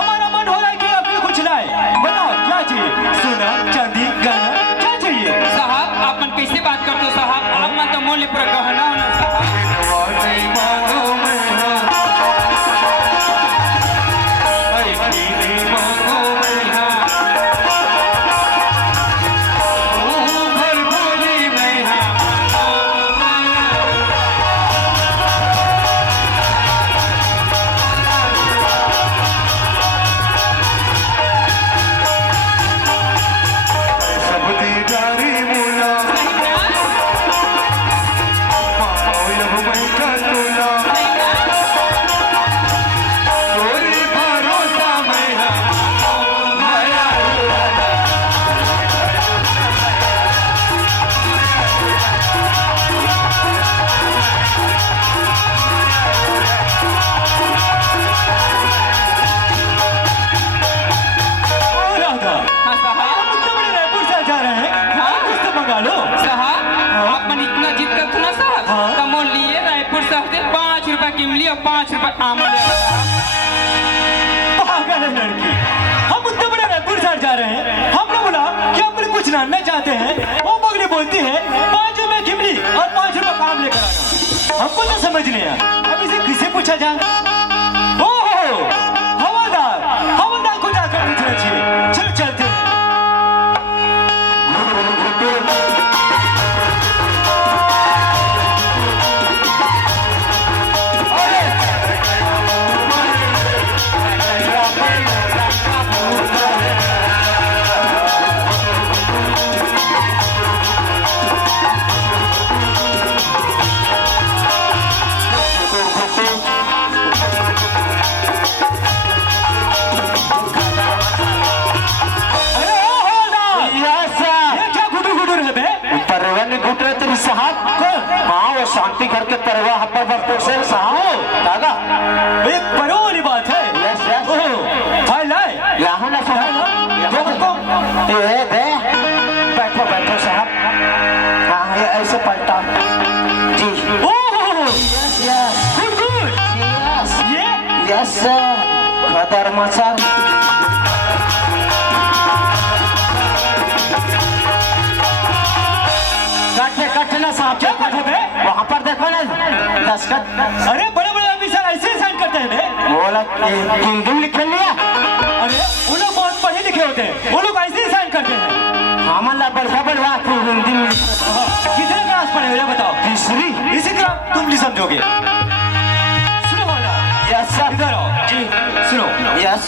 हमारा मन हो रहा है कि आपके कुछ लाए। बताओ क्या चाहिए? सोना, चांदी, गहना, क्या चाहिए? साहब आप मन कैसे बात करते हो साहब? आप मन तो मोल पूरा गहना होना साहब। इमली और 5 रुपए आमले। पागल है लड़की, हम उतने बड़े रायपुर शहर जा रहे हैं, हमने बोला कि हम कुछ जानना चाहते हैं। वो पगली बोलती है 5 रुपए किमली और 5 रुपए काम लेकर आना। हमको तो समझ नहीं आया, अब इसे किसे पूछा जाए? ओहो, हवलदार, हवलदार को जाकर पूछना चाहिए। चल चलते हैं। शांति घर के परवा हब्बा बरतो से साहब दादा एक परो वाली बात है। यस यस फाइल लाए यहाँ ना साहब ये दे बैठो बैठो साहब। हाँ ये ऐसे पलटा जी। Oh yes yes good good. Yes ये यस खतर मचा कटे ना साहब। क्या कटे बे? वहाँ पर देखो ना दस्तखत। अरे बड़े बड़े ऑफिसर ऐसे ही साइन करते हैं बे। बोला हिंदी में लिख लिया। अरे वो लोग बहुत पढ़े लिखे होते हैं, वो लोग ऐसे ही साइन करते हैं। हमारा बढ़िया बढ़िया हिंदी में कितने क्लास पढ़े हो ये बताओ? तीसरी। इसी तरह तुम भी समझोगे। सुनो वाला। Yes sir. इधर आओ जी। सुनो, यस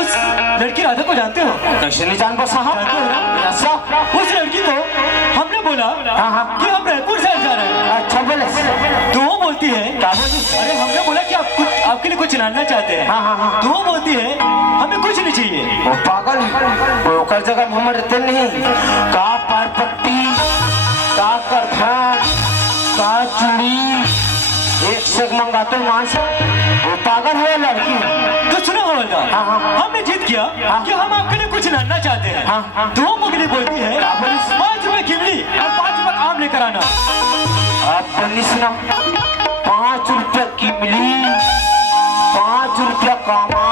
उस लड़की राधा को जानते हो? कैसे नहीं जान पा साहब? जानते हो ना? Yes sir. उस लड़की को हमने बोला हाँ, हाँ। कि हम रायपुर शहर जा रहे हैं, अच्छा बोले तो वो बोलती है क्या बोली? अरे हमने बोला कि आप कुछ आपके लिए कुछ जानना चाहते हैं। हाँ, हाँ, हाँ। तो वो बोलती है हमें कुछ नहीं चाहिए। वो पागल वो कर जगह हम रहते नहीं का पार पट्टी का करथन का चूड़ी एक से मंगाते वहां से। वो पागल है लड़की। तो सुनो हवलदार, हाँ, हाँ। हमने जीत किया कि हम आपके लिए कुछ जानना चाहते हैं। हाँ, हाँ। तो वो मुगली बोलती है 5 रुपए किमली और 5 रुपए आम लेकर आना। आप बोली सुना 5 रुपया की मिली 5 रुपया कामा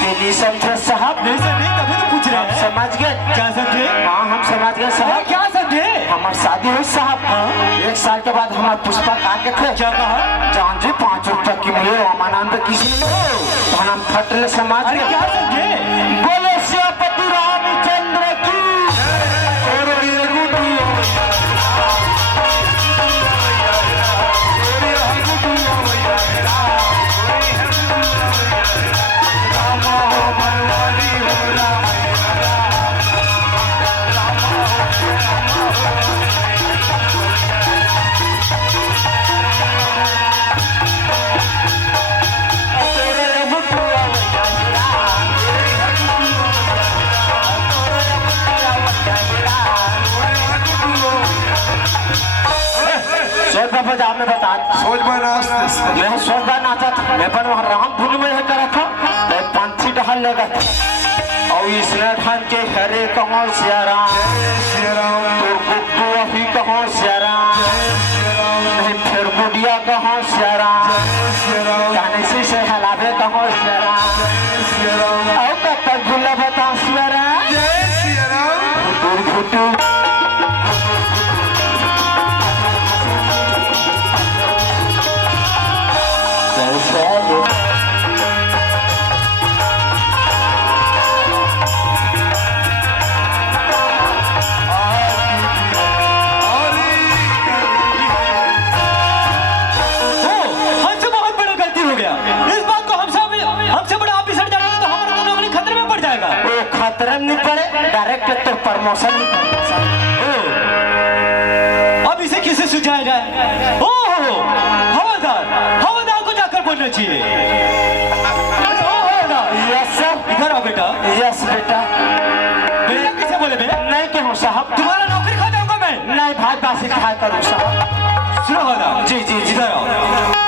तेली समझे साहब। नहीं सर नहीं, तभी तो पूछ रहे हम हैं। समझ गए। क्या समझे? हाँ हम समझ गए अरे साहब। क्या समझे? हमारी शादी हुई साहब। हाँ। 1 साल के बाद हमारे पुष्पा काटे थे। क्या कहा? जान जी 5 रुपया की मिले हमारे नाम पे किसी ने तो हम फटले समाज अरे के क्या समझे? बोले श्यापति रामचंद्र की और ये गुड्डी सोचबा बजा में बता सोच में नाच मैं सोचबा नाचा था मैं पर वहाँ राम धुन में है करा था मैं पंछी ढाल लगा था और इसने ढाल के हरे कहाँ सियाराम सियाराम तो गुड्डू अभी कहाँ सियाराम नहीं फिर गुड़िया कहाँ सियाराम सियाराम गाने से हलावे कहाँ सियाराम सियाराम और कब तक झूला बता सियाराम जय सियाराम गुड्डू हमसे बहुत बड़ी गलती हो गया। इस बात को हमसे बड़ा ऑफिसर जानेगा तो हमारा तो नौकरी खतरे में पड़ जाएगा। वो खतरे में नहीं पड़े डायरेक्ट तो प्रमोशन अब इसे किसे सुझाया जाए? ओह हवलदार को जाकर बोलना चाहिए। अरे ओ हवलदार, यस सर इधर आओ बेटा। यस बेटा बेटा किसे बोले बे? नहीं कहूँ साहब तुम्हारा नौकरी खा जाऊंगा मैं। नहीं भाई बासी खाया करूँ साहब सुनो हवलदार, जी जी जी इधर आओ।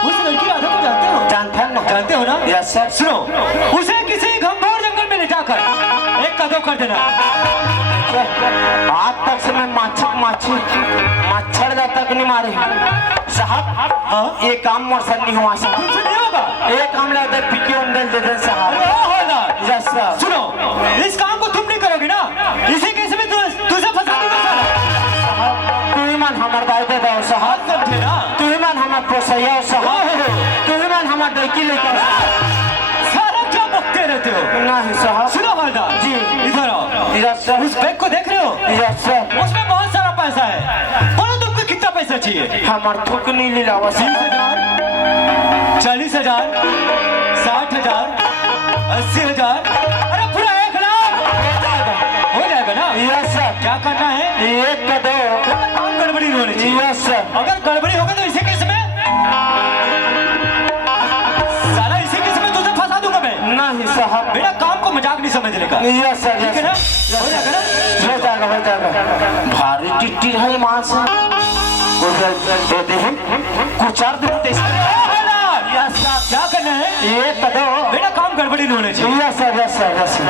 उस लड़की राधा को जानते हो? जानते हो ना? यस सर सुनो, उसे किसी घनघोर जंगल में ले जाकर एक कदम कर देना। आज तक से मैं मच्छर तक नहीं मारे साहब ये काम मोर नहीं हुआ साहब तुमसे नहीं होगा। ये काम लगता है पीके उंडल दे दे साहब अरे ओ हवलदार, यस सर सुनो, इस काम को तुम नहीं करोगे ना, इसी केस में तुझे फंसा दूंगा साला। तू ही मन हमार दाई दे दो साहब बात समझे ना? तू ही मन हमार पोसैया साहब तू ही मन हमार डैकी लेकर सारा क्या बकते रहते हो? नहीं साहब सुनो हवलदार जी। इधर आओ। यस सर उस बैग को देख रहे हो? यस सर उसमें बहुत सारा पैसा है। बोलो तुमको कितना पैसा चाहिए? हमार थूक नहीं लिलावा 30,000, 40,000, 60,000, 80,000, अरे पूरा 1,00,000 हो जाएगा ना? यस सर क्या करना है? एक कदो काम गड़बड़ी नहीं होनी चाहिए। यस सर अगर गड़बड़ी होगा तो इसी केस में साला इसी केस में तुझे फंसा दूंगा मैं। नहीं साहब बेटा काम को मजाक नहीं समझने का, यस सर ठीक है ना? हो जाएगा ना? हो जाएगा भारी टिट्टी है मां से देते हैं कुछ और देते यस सर, क्या करना है? ये कदो बेटा काम गड़बड़ी नहीं होनी चाहिए। Yes sir yes sir yes sir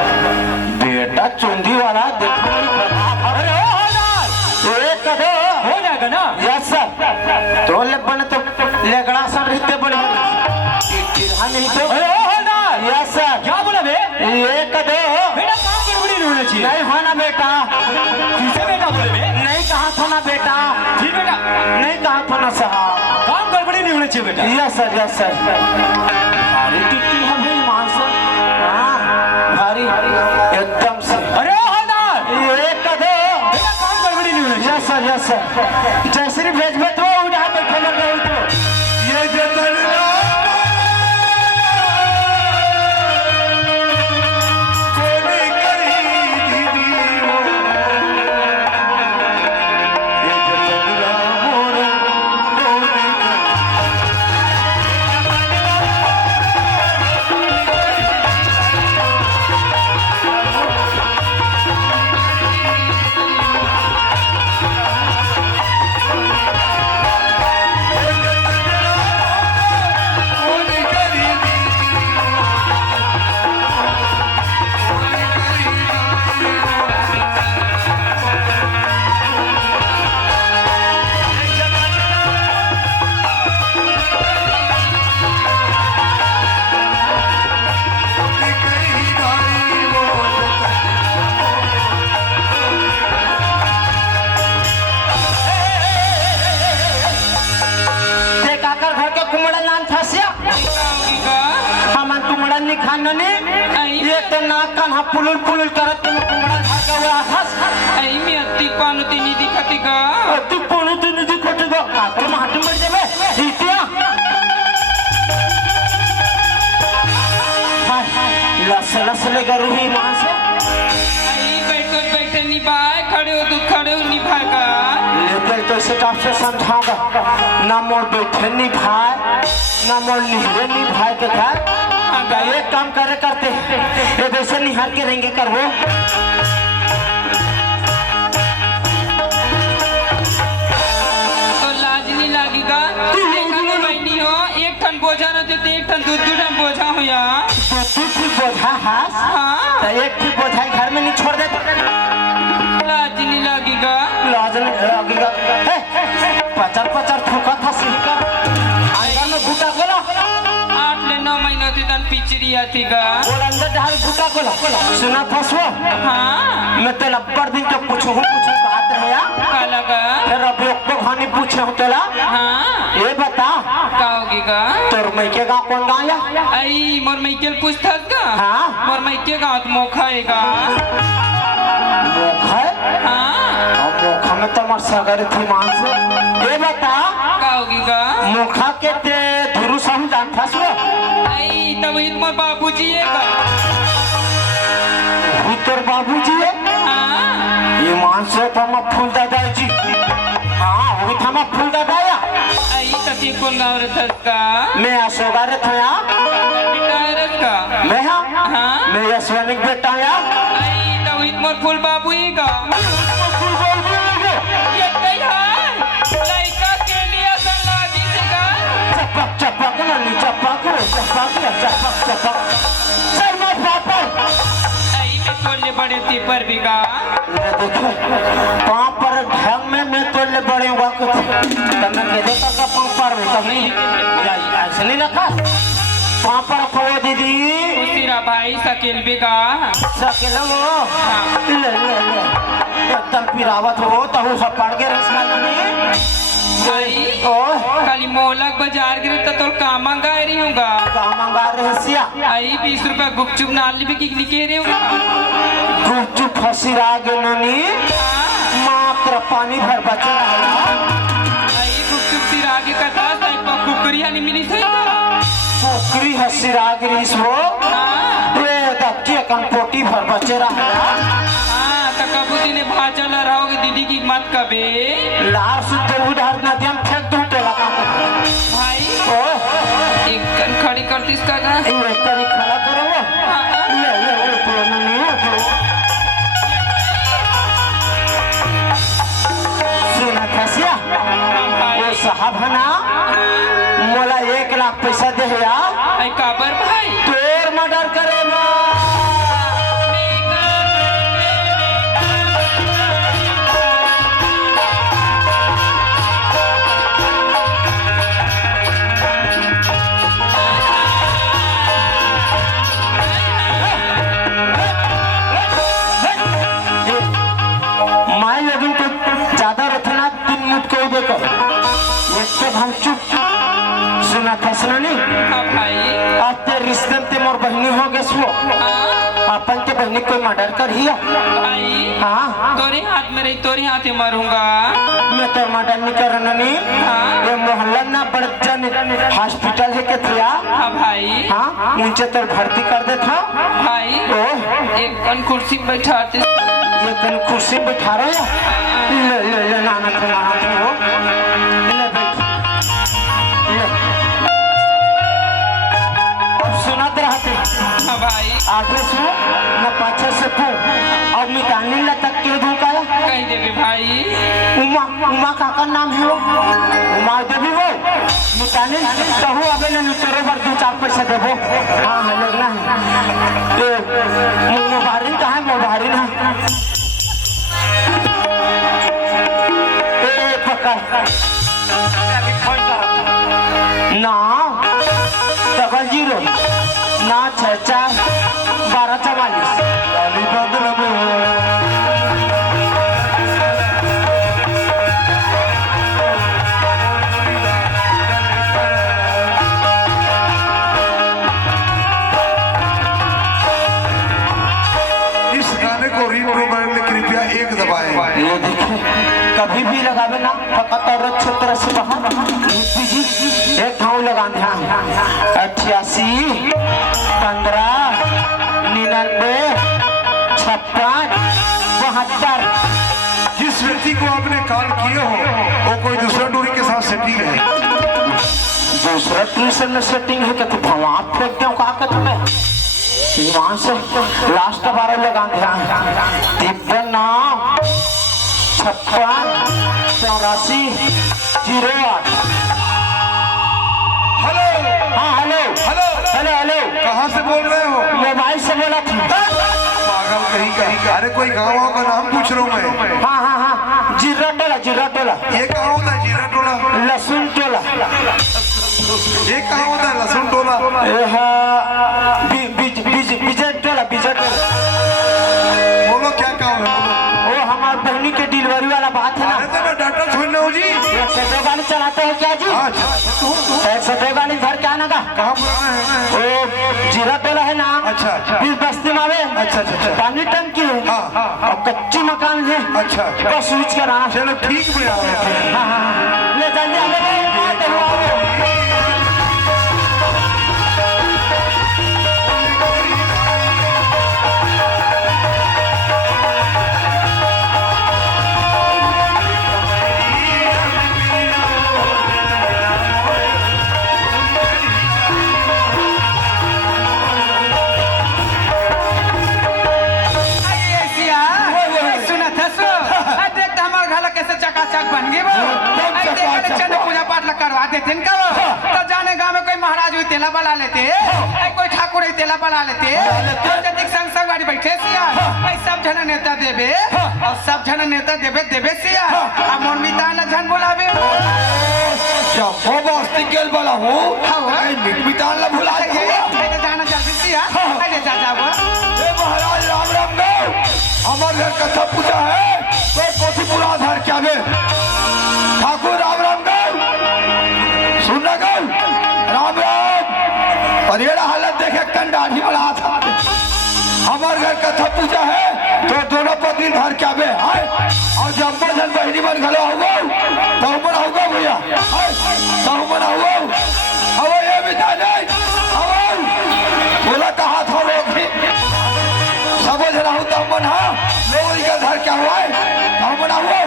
बेटा चुंदी वाला देखो अरे ओ हवलदार, ये कदो हो जाएगा ना? यस सर तो ले बने तो लेगड़ा सा रहते बड़े नहीं तो अरे ओ हवलदार, यस सर क्या बोला बे? ये कदो बेटा काम गड़बड़ी नहीं होनी चाहिए। नहीं होना बेटा किसे बेटा बोले बे? नहीं कहा था ना बेटा जी बेटा, नहीं कहा था ना साहब काम गड़बड़ी नहीं होनी चाहिए बेटा। यस सर यस सर भारी टिट्टी है भाई मां से हाँ भारी एकदम से अरे ओ हवलदार, ये कदो बेटा काम गड़बड़ी नहीं होनी चाहिए। यस सर जैसे भेज भेज तो उड़ा बैठे लग गए तो ये जतन कोने करी दीदी ये जतन मोर कोने खानने ये तो नाक कान पुलुल पुलुल करत तुम कुमड़ा झाका हुआ हंस आई मी अत्ती पानु तिनी दिखती का तू पुलुल तू नहीं दिखटेगा तुम हाथ में देबे इतिया लस लस ले गरुही मां से आई बैठो बैठे निभाए खड़े हो निभाएगा लेकिन तो स्टाफ से समझाऊंगा ना मोर बैठे निभाए ना मोर निहरे निभाए के घर एक काम करे करते ये वैसे निहार के रहेंगे कर वो तो लाज नहीं लगेगा चाहस हाँ तो एक ठीक बोझाई घर में नहीं छोड़ देते लाज नहीं लगेगा लाज लगेगा पचर पचर ठोका था सही का आएगा में घुटा खोला 8 ले 9 महीनों से तन पिचरी आती गा बोल अंदर ढाल घुटा खोला सुना फसवा हाँ मैं तेला पर दिन के पूछूं बात रहे का लगा फिर अब को खानी पूछे हो तेला हाँ ये बता का होगेगा तोर मैं के गाँव कौन गाँव या आई मोर माइकल पूछथस गा हाँ। मोर माइके गाँव तो मोखा हैगा मोखा हाँ अब मोखा में तो मर सगर थी मां से ये बता का होगेगा मोखा के ते धुरु साहू जान फसवा आई तब इत मोर बाबूजी हैगा ही तोर बाबूजी है हाँ ये मान से थमा फूल दादा जी हाँ वो थमा फूल दादा या आई तती कौन गाँव रहथस का मैं अशोका रे था या बेटा रस का मैं हाँ हाँ मैं यशवंत बेटा या आई तब इत मोर फूल बाबू हैगा फूल बोल बोल ये कई है लड़का के लिए सलागी से का चपक चपक ना नी चपक चपक चल मत पापा आई में तोले बड़े ती पर भी गा देखो पाँव पर ढंग में मैं तोले बड़े हुआ कुछ तन्ने के देखा का पाँव पर में कहीं या ऐसे नहीं रखा पाँव पर खोए दीदी तेरा भाई शकील भी गा सकेला वो ले एकदम पिरावत हो तो वो सब पड़ गए रसना नहीं आई ओह खाली मोहलक बाजार गिरे तो तोर काम मंगा रही हूँगा कहाँ मंगा रहे सिया आई 20 रुपया गुपचुप नाली भी कितनी कह रही हूँगा गुपचुप फंसी रहा गे ननी मात्र पानी भर बचा रहा आई गुपचुप सिरा के कथा साइड पर कुकरिया नहीं मिली सही का पोखरी हंसी रहा गे इसको हाँ ये दक्की कन पोटी भर बचे रहा हाँ तो कबूती ने भाचा ला रहोगे दीदी की मत कबे लार सुते उधार न दिया फेंक दूं तो लगा भाई ओह एक कन खड़ी कर दिस का ना ये करी खड़ा करो वो ले तो नहीं है तो सुना खसिया वो साहब है ना मोला 1 लाख पैसा दे या आई काबर भाई तोर मर्डर करेगा हम चुप सुना था सुना नहीं हाँ भाई आप ते रिश्ते में ते मोर बहनी हो गए सो हाँ अपन के बहनी कोई मर्डर कर हिया भाई हाँ तोरे हाथ में रही तोरे हाथ में मरूंगा मैं तो मर्डर नहीं कर नहीं हाँ। ये मोहल्ला ना बड़जन हॉस्पिटल है के थिया हाँ भाई हाँ मुझे तो भर्ती कर दे था भाई ओह एक कन कुर्सी पे बैठाते ये कन कुर्सी पे बैठा रहे ले नाना तो वो ले बैठ ले सुनाते रहते हाँ भाई आगे से न पाछे से तू और मिटाने ला तक के धोखा कह देवे भाई उमा उमा काका नाम है वो उमा देवी वो मिटाने तो हो अबे न तेरे पर 2-4 पैसे देबो हां हाँ लगना है ए मोबारिन कहाँ है मोबारिन है ए पकड़ ना 00 ना 64 1244 इस गाने को रिंगटोन में कृपया 1 दबाएं। ये देखिए कभी भी लगावे ना फकत और क्षेत्र से बाहर यूपी जी एक ठाव लगा ध्यान 88 15 99 56 72 जिस व्यक्ति को आपने कॉल किए हो वो कोई दूसरा डोरी के साथ सेटिंग है। दूसरा ट्यूशन में सेटिंग है कि वहां फेंक दूं कहा के तुम्हें वहां से लास्ट 12 लगा ध्यान 53 56 84 08 हेलो हाँ हेलो हेलो हेलो हेलो कहाँ से बोल रहे हो? मोबाइल से बोला अरे कोई गाँव वाँव का नाम पूछ रहा हूँ मैं। हाँ हाँ हाँ, जीरा टोला, जीरा टोला, ये कहाँ होता है जीरा टोला? लहसुन टोला, ये कहाँ होता है लहसुन टोला? विजय टोला, विजय टोला। बोलो क्या काम है बोलो। वो हमारे बहनी के डिलीवरी वाला बात है अरे ना। तो मैं डॉक्टर छोड़ने हूँ जी। 102 गाड़ी चलाते हो क्या जी? अच्छा 102 गाड़ी घर क्या आना का? कहाँ पुराना है? वो जीरा टोला है ना। अच्छा अच्छा बीस बस्ती में आवे। अच्छा अच्छा अच्छा। पानी टंकी है। हाँ और कच्ची मकान है। अच्छा अच्छा। बस स्विच कराना। चलो ठीक में आओ। हाँ हाँ, ले जल्दी आ जाओ। बन गए पूजा पाठ करवा देते तो जाने गाँव में कोई महाराज हुई तेला बना लेते, कोई ठाकुर हुई तेला बना लेते, संग संग वाली बैठे सिया सब जन नेता देवे और सब जन नेता देवे देवे सिया मोर मिता न जन बोलावे वो बस्ती गेल वाला हूँ मिटान ला भुला पहले जाना जल्दी सिया पहले जा जाओ। महाराज राम राम गौ हमारे घर कथा पूजा है तो कोठी पूरा आधार क्या बे ठाकुर राम राम गौ सुनना गौ राम राम और ये हालत देखे कंडाढ़ी बड़ा था हमारे घर कथा पूजा है तो दोनों पत्नी धार क्या बे और जब जन बहनी बन घलो हुआ तो बड़ा होगा भैया तो बड़ा हुआ अब ये भी था नहीं बोला कहा था लोग भी समझ रहा हूँ तब बना लोग का घर क्या हुआ है हम बना हुआ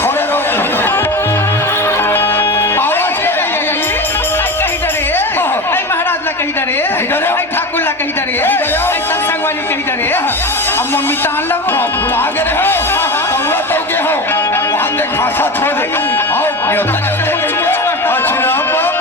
थोड़े लोग आवाज कहीं डरे महाराज ला कहीं डरे ठाकुर ला कहीं डरे सत्संग वाली कहीं डरे अब मम्मी तान लो भुला गए हो तो के हो वहां देख खासा छोड़ दे अच्छा बाबा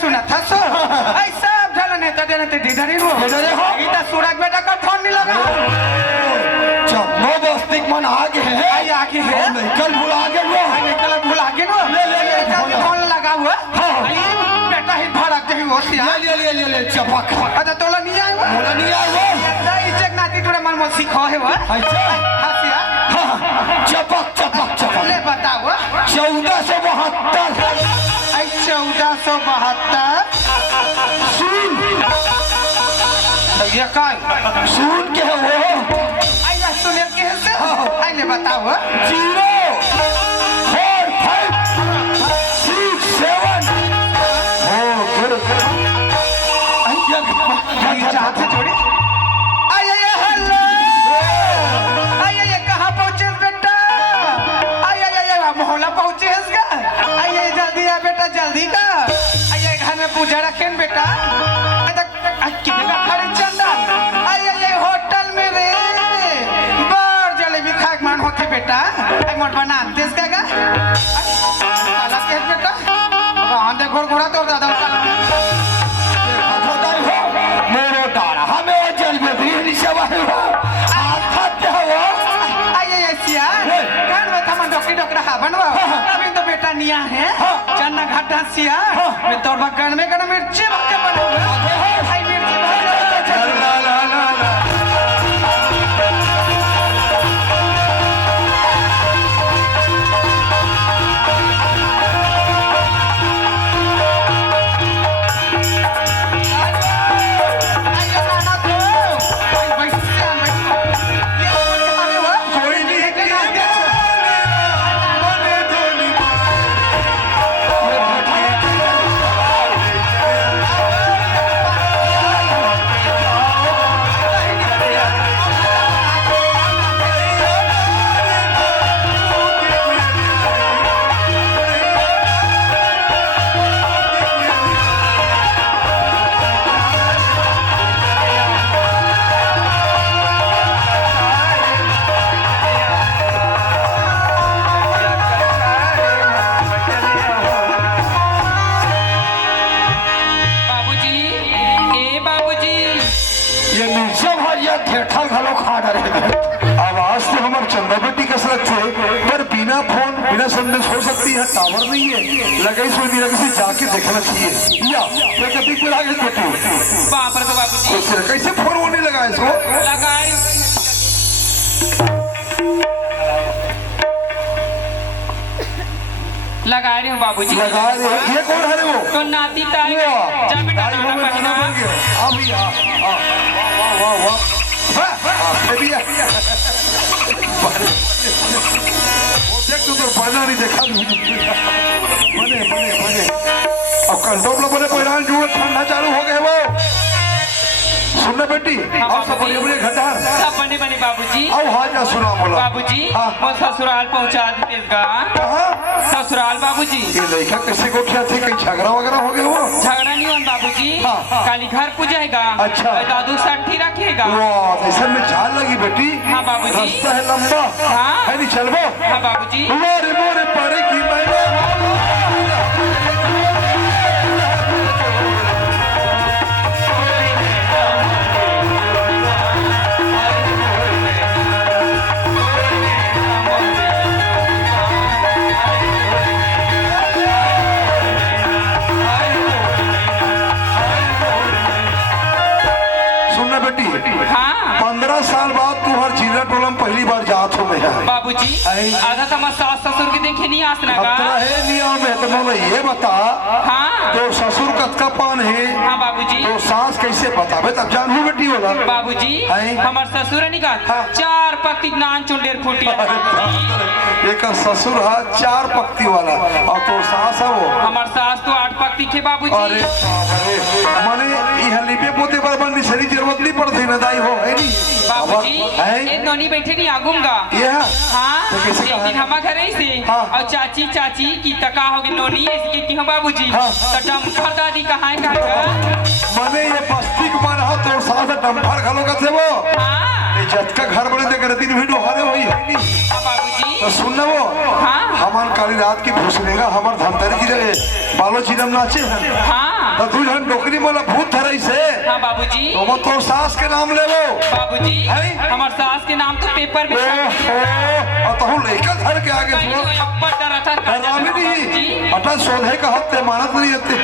सुना था सो ऐसा ढल नेता देने ते डिडरी रो इता सुरग बेटा का फोन नहीं लगा नो बस्तिक मन आगे है आई आगे है कल भुला गए वो कल भुला गए नो ले फोन लगा हुआ बेटा ही भड़क दे हो सिया ले चपक अच्छा तोला नहीं आया बोला नहीं आया वो दई चेक नाती तोरे मन में सीखो है वो अच्छा हासिया चपक ले बताओ 1472 1472 सुन ये काय सुन के है वो आइया सुने के है से आइले बताओ 0 4 5 6 7 ये चाहते जोड़ी आइए हेलो आइए कहाँ पहुँचे बेटा आइए मोहल्ला पहुँचे इसका आइए जल्दी आ बेटा जल्दी का आइए घर में पूजा रखें बेटा कितने का खरीद चंदा आइए होटल में रे बार जलेबी खा के मान होते बेटा एक मोट बनाते इसका का काला केस बेटा आंधे घोर घोड़ा तो दादा मेरो डारा हमें वो जल में भी नहीं सेवा है वो आते हो आइए सिया घर में थमा डॉक्टर डॉक्टर हा बनवा अभी तो बेटा निया है चन्ना घाटा सिया मैं तोर बगन में कना मिर्ची भर के बनूंगा आई मिर्ची भर ला ला ला ला आइए नाना तो आई बैठ सिया बैठ ये हमें वो कोई नहीं किया बाबूजी ए बाबूजी ये नीचे भैया ठेठा घलो खा रहे आवाज तो हमारे चंदा बेटी कसरत थे पर बिना फोन बिना संदेश हो सकती है टावर नहीं है लगे सो नहीं लगे जाके देखना चाहिए या मैं कभी कोई आगे बेटू बाप रे बाबूजी कैसे फोन होने लगा इसको लगाई लगा रही हूँ बाबूजी लगा रहे हैं। ये कौन है रे वो तो नाती ताई जा बेटा आई वो मैं खाना बन गया हाँ भैया वाह वाह वाह वाह भैया वो देख तू तो बना नहीं देखा बने बने बने अब कंट्रोल बने पैरान जुए ठंडा चालू हो गए वो सुनना बेटी और सब बड़े बड़े घटा सब बने बने बाबूजी आओ हाथ ना सुना बोला बाबूजी हाँ। वो ससुराल पहुंचा दीजिएगा कहाँ ससुराल बाबूजी ये लड़का कैसे को क्या थे कहीं झगड़ा वगैरह हो गया वो झगड़ा नहीं हो बाबूजी हाँ, हाँ। काली घर पूजेगा अच्छा। और दादू साठी रखेगा वाह ऐसा में झाल लगी बेटी हाँ, बाबूजी। रास्ता है लंबा हाँ। है नहीं चलबो हाँ बाबूजी मोरे मोरे पड़े की मैंने सुनना बेटी हाँ 15 साल बाद तू हर जीरा टोला में पहली बार जात हो गया है बाबूजी आई। आधा तो हमारे सास ससुर के देखे नहीं आसना का खतरा है नियम है तो मैं ये बता हाँ तो ससुर कतका पान है हाँ बाबूजी तो सास कैसे बतावे तब जान हो बेटी होला बाबूजी आई। हमारे ससुर नहीं हाँ। कहा 4 पक्ति नान चुंडेर फूटी एक ससुर है 4 पक्ति वाला और तो सास है वो हमारे सास तो 8 पक्ति थे अरे बाबूजी माने यह लिपे पोते पर बन सरी जरूरत नहीं पड़ती ना दाई हो है नहीं बाबूजी है ये दोनी बैठे नहीं आगूंगा ये है हाँ तो कैसे एक कहा? दिन हमारे घर आई से हाँ। और चाची चाची की तका होगी नोनी इसके की हो बाबूजी हाँ। तो डमखर दादी कहाँ है कहाँ माने ये बस्ती के माना हो तो सास डंफर घलो का थे वो हाँ ये जतका घर बने देकर दिन भी डोहारे होई है नहीं हाँ बाबूजी तो सुन ना वो हाँ हमार काली रात की भूसनेगा हमार धमतरी की रहे बालो चिरम नाचे हैं हाँ तो तू जन डोकरी मोला भूत धरई से हाँ बाबूजी तो मत तो सास के नाम ले वो बाबूजी है? हमारे सास के नाम तो पेपर में और तो हम लेकर घर के आगे कहीं सुनो कोई अब्बा डरा था हरामी नहीं अटा सोधे का हत्ते मानत नहीं हत्ते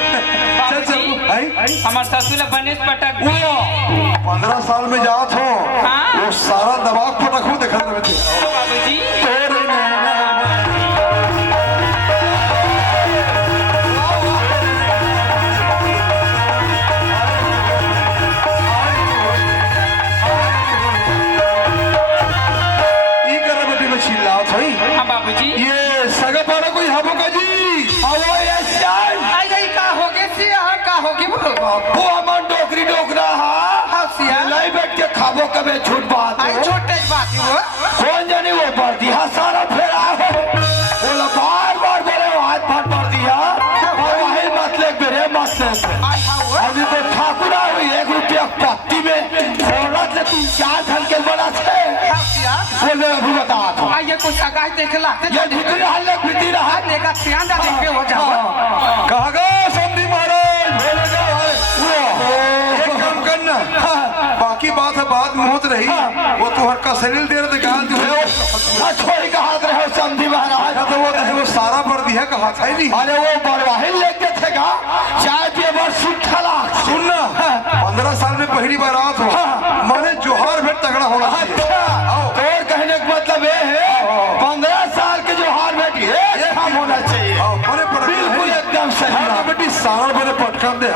चल चल आई हमारे ससुर बने पटक 15 साल में जात हो हाँ। वो सारा दबाव पटक हो देखा रहे थे बाबूजी तेरे नैना ई कर बेटी में चिल्लात होई हाँ बाबूजी ये सगा पारा कोई हाबो का जी अब वो ये चाल आई का होगे सिया का होगी वो वो हमार डोकरी डोकरी कबो कबे झूठ बात आई हो। छोटे बात है वो कौन जाने वो बढ़ दिया सारा फेरा है बोला बार बार बोले हाथ फाट बढ़ दिया और वही मतलब मेरे मतलब आई हाँ वो अभी तो ठाकुरा हुई 1 रुपया पत्ती में औरत ले 3-4 धन के बना थे क्या बोले अभी बता तो आई ये कुछ सगाई देखला ये ढिकरी हल्ले फिटी रहा लेगा सियान जा देख पे हो जाओ कहा गो समधी महाराज एक काम करना बाकी बात है बाद में होत रही वो तो हर का शरीर देर दिखा जो है ना छोड़ी का हाथ रहे समझी महाराज तो वो सारा पर दिया कहा था ही नहीं। अरे वो बरवाही लेके थे का चाय पिए बार सुठला सुनना 15 साल में पहली बार रात हो माने जोहार भेंट तगड़ा होना चाहिए। और कहने का मतलब ये है 15 साल के जो हार बैठी है हम होना चाहिए अरे बिल्कुल एकदम सही बात। बेटी सारा मैंने पटकन दे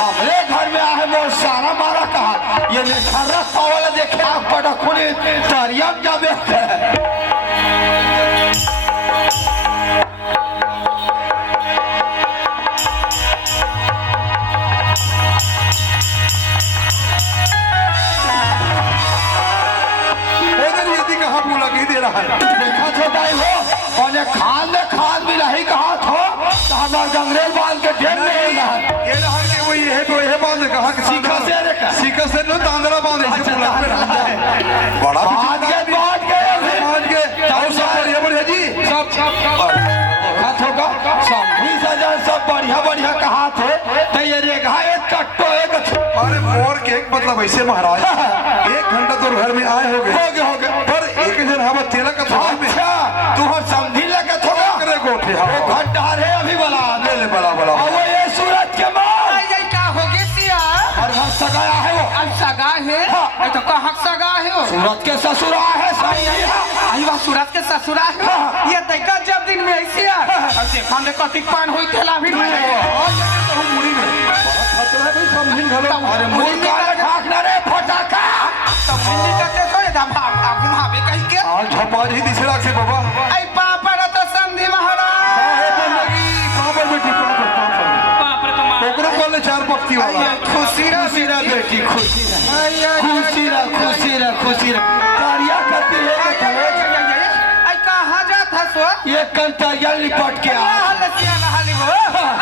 हमरे घर में आहे मोर सारा मारा कहा ये निखरा पावला देखे आप पटखुनी तारियम जाबे कहा बोला कही दे रहा है देखा छोटा ही हो और खाद भी नहीं कहा था तो हमारे अंग्रेज बांध के ढेर नहीं रहा ये रहा कि वो ये तो ये बात कहा कि सीखा से अरे का सीखा से नो तांदरा बांध ऐसे बोला बड़ा बात गए अभी बांध के और सब बढ़िया बढ़िया जी सब हाथ होगा सब 20,000 सब बढ़िया बढ़िया कहा थे तो ये रेखा एक कट्टो एक अरे मोर के एक मतलब ऐसे महाराज 1 घंटा तो घर में आए हो गए पर एक जन हम तेला का था में अच्छा तू हर समझी लगे थोड़ा करे गोठे वो घंटा है अभी बला ले ले बड़ा बड़ा और वो ये सूरज के मार आई ये क्या हो गया सिया और घर सगाया है वो अब सगा है ये तो कहाँ सगा है वो सूरज के ससुरा है सही है आई वह सूरज के ससुरा है ये देखा जब दिन में ऐसी अब देखा हमने कति पान हुई थेला भी में मुड़ी में बड़ा खतरा है भाई समझिन घलो अरे मुझे काला ढाकना रे फटाका तो मुंडी करते तो ये दम आप घुमावे कहीं के आज झपाज ही दिसे लाग से बाबा आई पापड़ तो समझी महाराज लगी पापड़ बेटी बाप रे तुम्हारा ओकरो बोले 4 पक्ति वाला खुशी खुशी रह बेटी खुशी रह खुशी रह खुशी रह खुशी रह तारिया करती है कि खड़े आई कहाँ जात है सो ये कंटारिया लिपट के आ हलसिया नहाली वो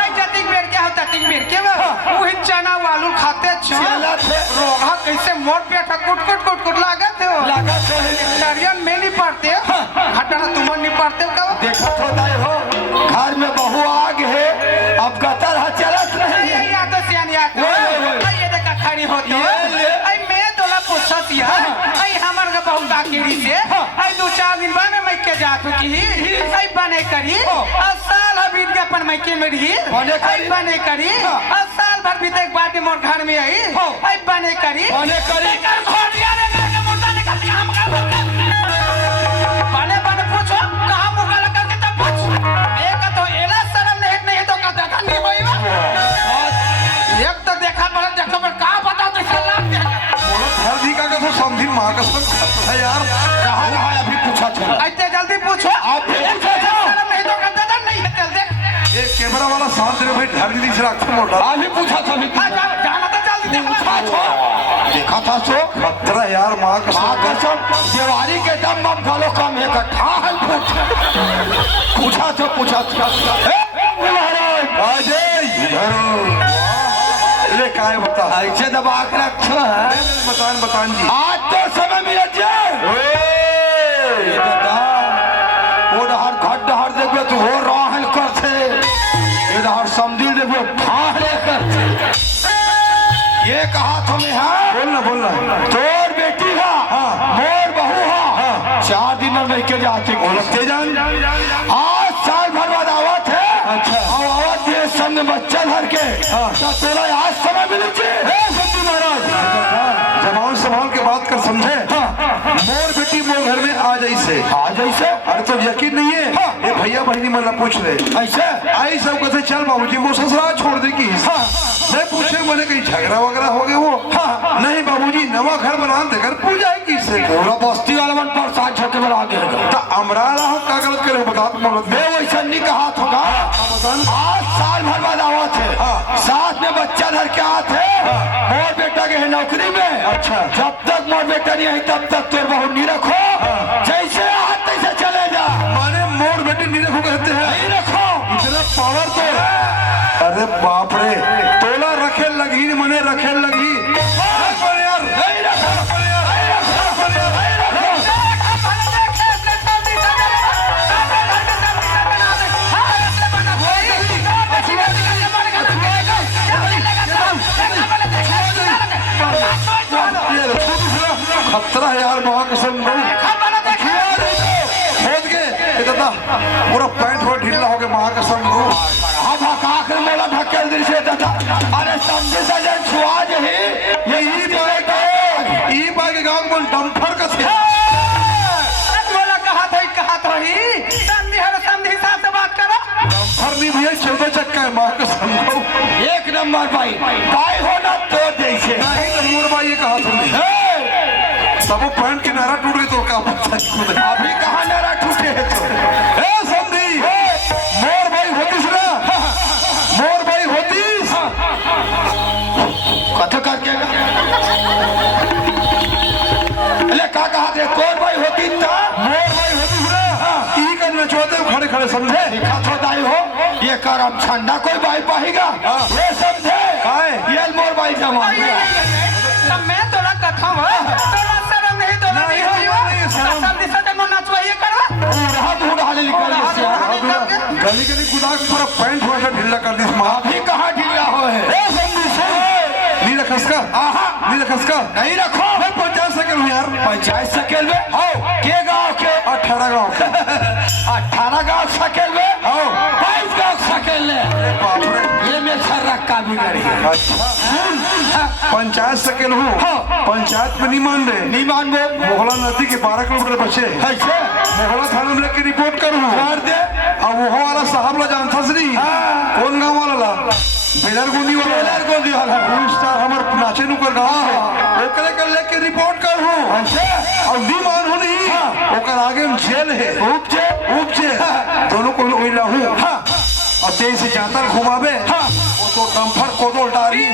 आई जतिक बेर के हो ततिक बेर के वो वही चना वालू खाते छ चला थे रोगा कैसे मोर पेट कुट लागत हो लगा तो है नरियन में नहीं पड़ते घटना तुम नहीं पड़ते का देखा तो नहीं हो घर में बहु आग है अब गतर है चलत नहीं आई याद तो सियान याद आई ये देखा खड़ी होती है आई मैं तोला पूछत या आई हमर के बहुत बाकीरी से आई 2-4 दिन बाद मैं के जात की आई बने करी और साल अभी के अपन मैके में रही आई बने करी और साल भर भी तक बाटी मोर घर में आई आई बने करी बने करी कर खोटिया रे के मुर्दा निकल के हम का बने पूछो कहां मुर्गा लगा के तब पूछ एक तो एला शर्म नहीं तो का देखा नहीं होई एक तो देखा पर देखो पर का बता तो सलाम दे हर दी का तो समझी मां का सब है यार कहाँ रहा है अभी पूछा था आते जल्दी पूछो आप पूछा था शर्म नहीं तो का दादा नहीं है चल देख ये कैमरा वाला साथ दे भाई ढाल दी दिस रख मोटा अभी पूछा था अभी जाना तो जल्दी पूछा था देखा था सो खतरा यार मां का माँ कसम देवारी के दम बम खालो कम इकट्ठा है पूछा था महाराज अजय इधर ले काय बता ऐसे दबा के रखो है बतान जी आज तो समय मिला जाए ये दादा वो डहर घट डहर देखबे तो हो रहल करथे ये डहर समझी देखबे फाड़े करथे ये कहा तुम्हें है बोलना तोर बेटी का मोर बहू हा 4 दिन में लेके जाते बोलते जान आज साल भर बाद आवत है अच्छा और आवत के संग बच्चा धर के तो तेरा आज समय मिले समझी महाराज जबान संभाल के बात कर समझे मोर बेटी मोर घर में आ जैसे अरे तो यकीन नहीं है ये भैया बहनी मतलब पूछ रहे ऐसे आई सब कहते चल बाबूजी वो ससुराल छोड़ दे की मैं पूछे मैंने कहीं झगड़ा वगैरह हो गया वो नहीं बाबूजी नवा घर बना देकर पूजा है किससे पूरा बस्ती वाला मन पर साथ झोंके में आगे तो अमराला हम का गलत करे बता तुम मैं वैसा नहीं कहा होगा आज साल भर बाद आवत है साथ में बच्चा धर के आते और बेटा के हैं नौकरी में। अच्छा। जब तक मोर बेटा नहीं आई तब तक तोर बहू नहीं रखो। जैसे हाथ तैसे चले जा। माने मोर बेटी नीरख को कहते हैं। नहीं रखो। इतना पावर तो। अरे बाप रे, तोला रखे लगी मने रखे लगी। अरे यार नहीं रखो। खतरा है यार, महाकसम खोद के ये दादा पूरा पैंट हो ढीला हो गया महाकसम अब हकाक मोला ढकेल दिल से दादा। अरे समझे सजन छुआ जही ये ई बाग के गांव में डंफर का से बोला कहा तो ही समझी हर समझी हिसाब से बात करो। डंफर नहीं भैया 14 चक्का है महाकसम एक नंबर भाई भाई होना तो जैसे नहीं तो मोर भाई ये कहा तुमने सब पैंट की नारा टूट गई तो क्या पता है अभी कहाँ नारा टूटे है तो ए संधि मोर भाई होतीस ना मोर भाई होतीस कथो करके अरे का कहा थे कौन भाई होती था मोर भाई होतीस ना ई कर नचवाते खड़े खड़े समझे कथो दाई हो ये करम ठंडा कोई भाई पाएगा ये समझे ये मोर भाई जमा मैं तोरा कथा तोरा शर्म नहीं तोरा नहीं हो समझी सजन नाचवा ये करवा बूढ़ा निकल गली गली गुदा के पूरा पैंट वैसा ढीला कर दी माँ अभी कहाँ ढीला हो है नीला खसका नीला खसका नहीं रखो मैं 50 सेकंड हूँ यार पंचायत सकेल में आओ के गाँव के 18 गाँव के 18 गाँव सकेल में आओ 22 गाँव सकेल बाप रे ये में रक्का भी गड़ी है अच्छा पंचायत सेकंड हूँ पंचायत में नहीं मान रहे नहीं मान वो मोहला नदी के 12 किलोमीटर बचे ऐसे मोहला थाना में लेके रिपोर्ट करूँ कर दे अब वो वाला साहब ला जानता से नहीं कौन गाँव वाला ला बेलर गोंदी वाला बेलर गोंदी वाला। फुल स्टार हमार नाचे नुकर गाँव है ओकरे कर लेके रिपोर्ट कर हूँ और नहीं मान हो नहीं ओकर आगे में जेल है उपजे दोनों को ओइला हूँ और तेज से जाता घुमावे वो तो डंफर कोदो डारी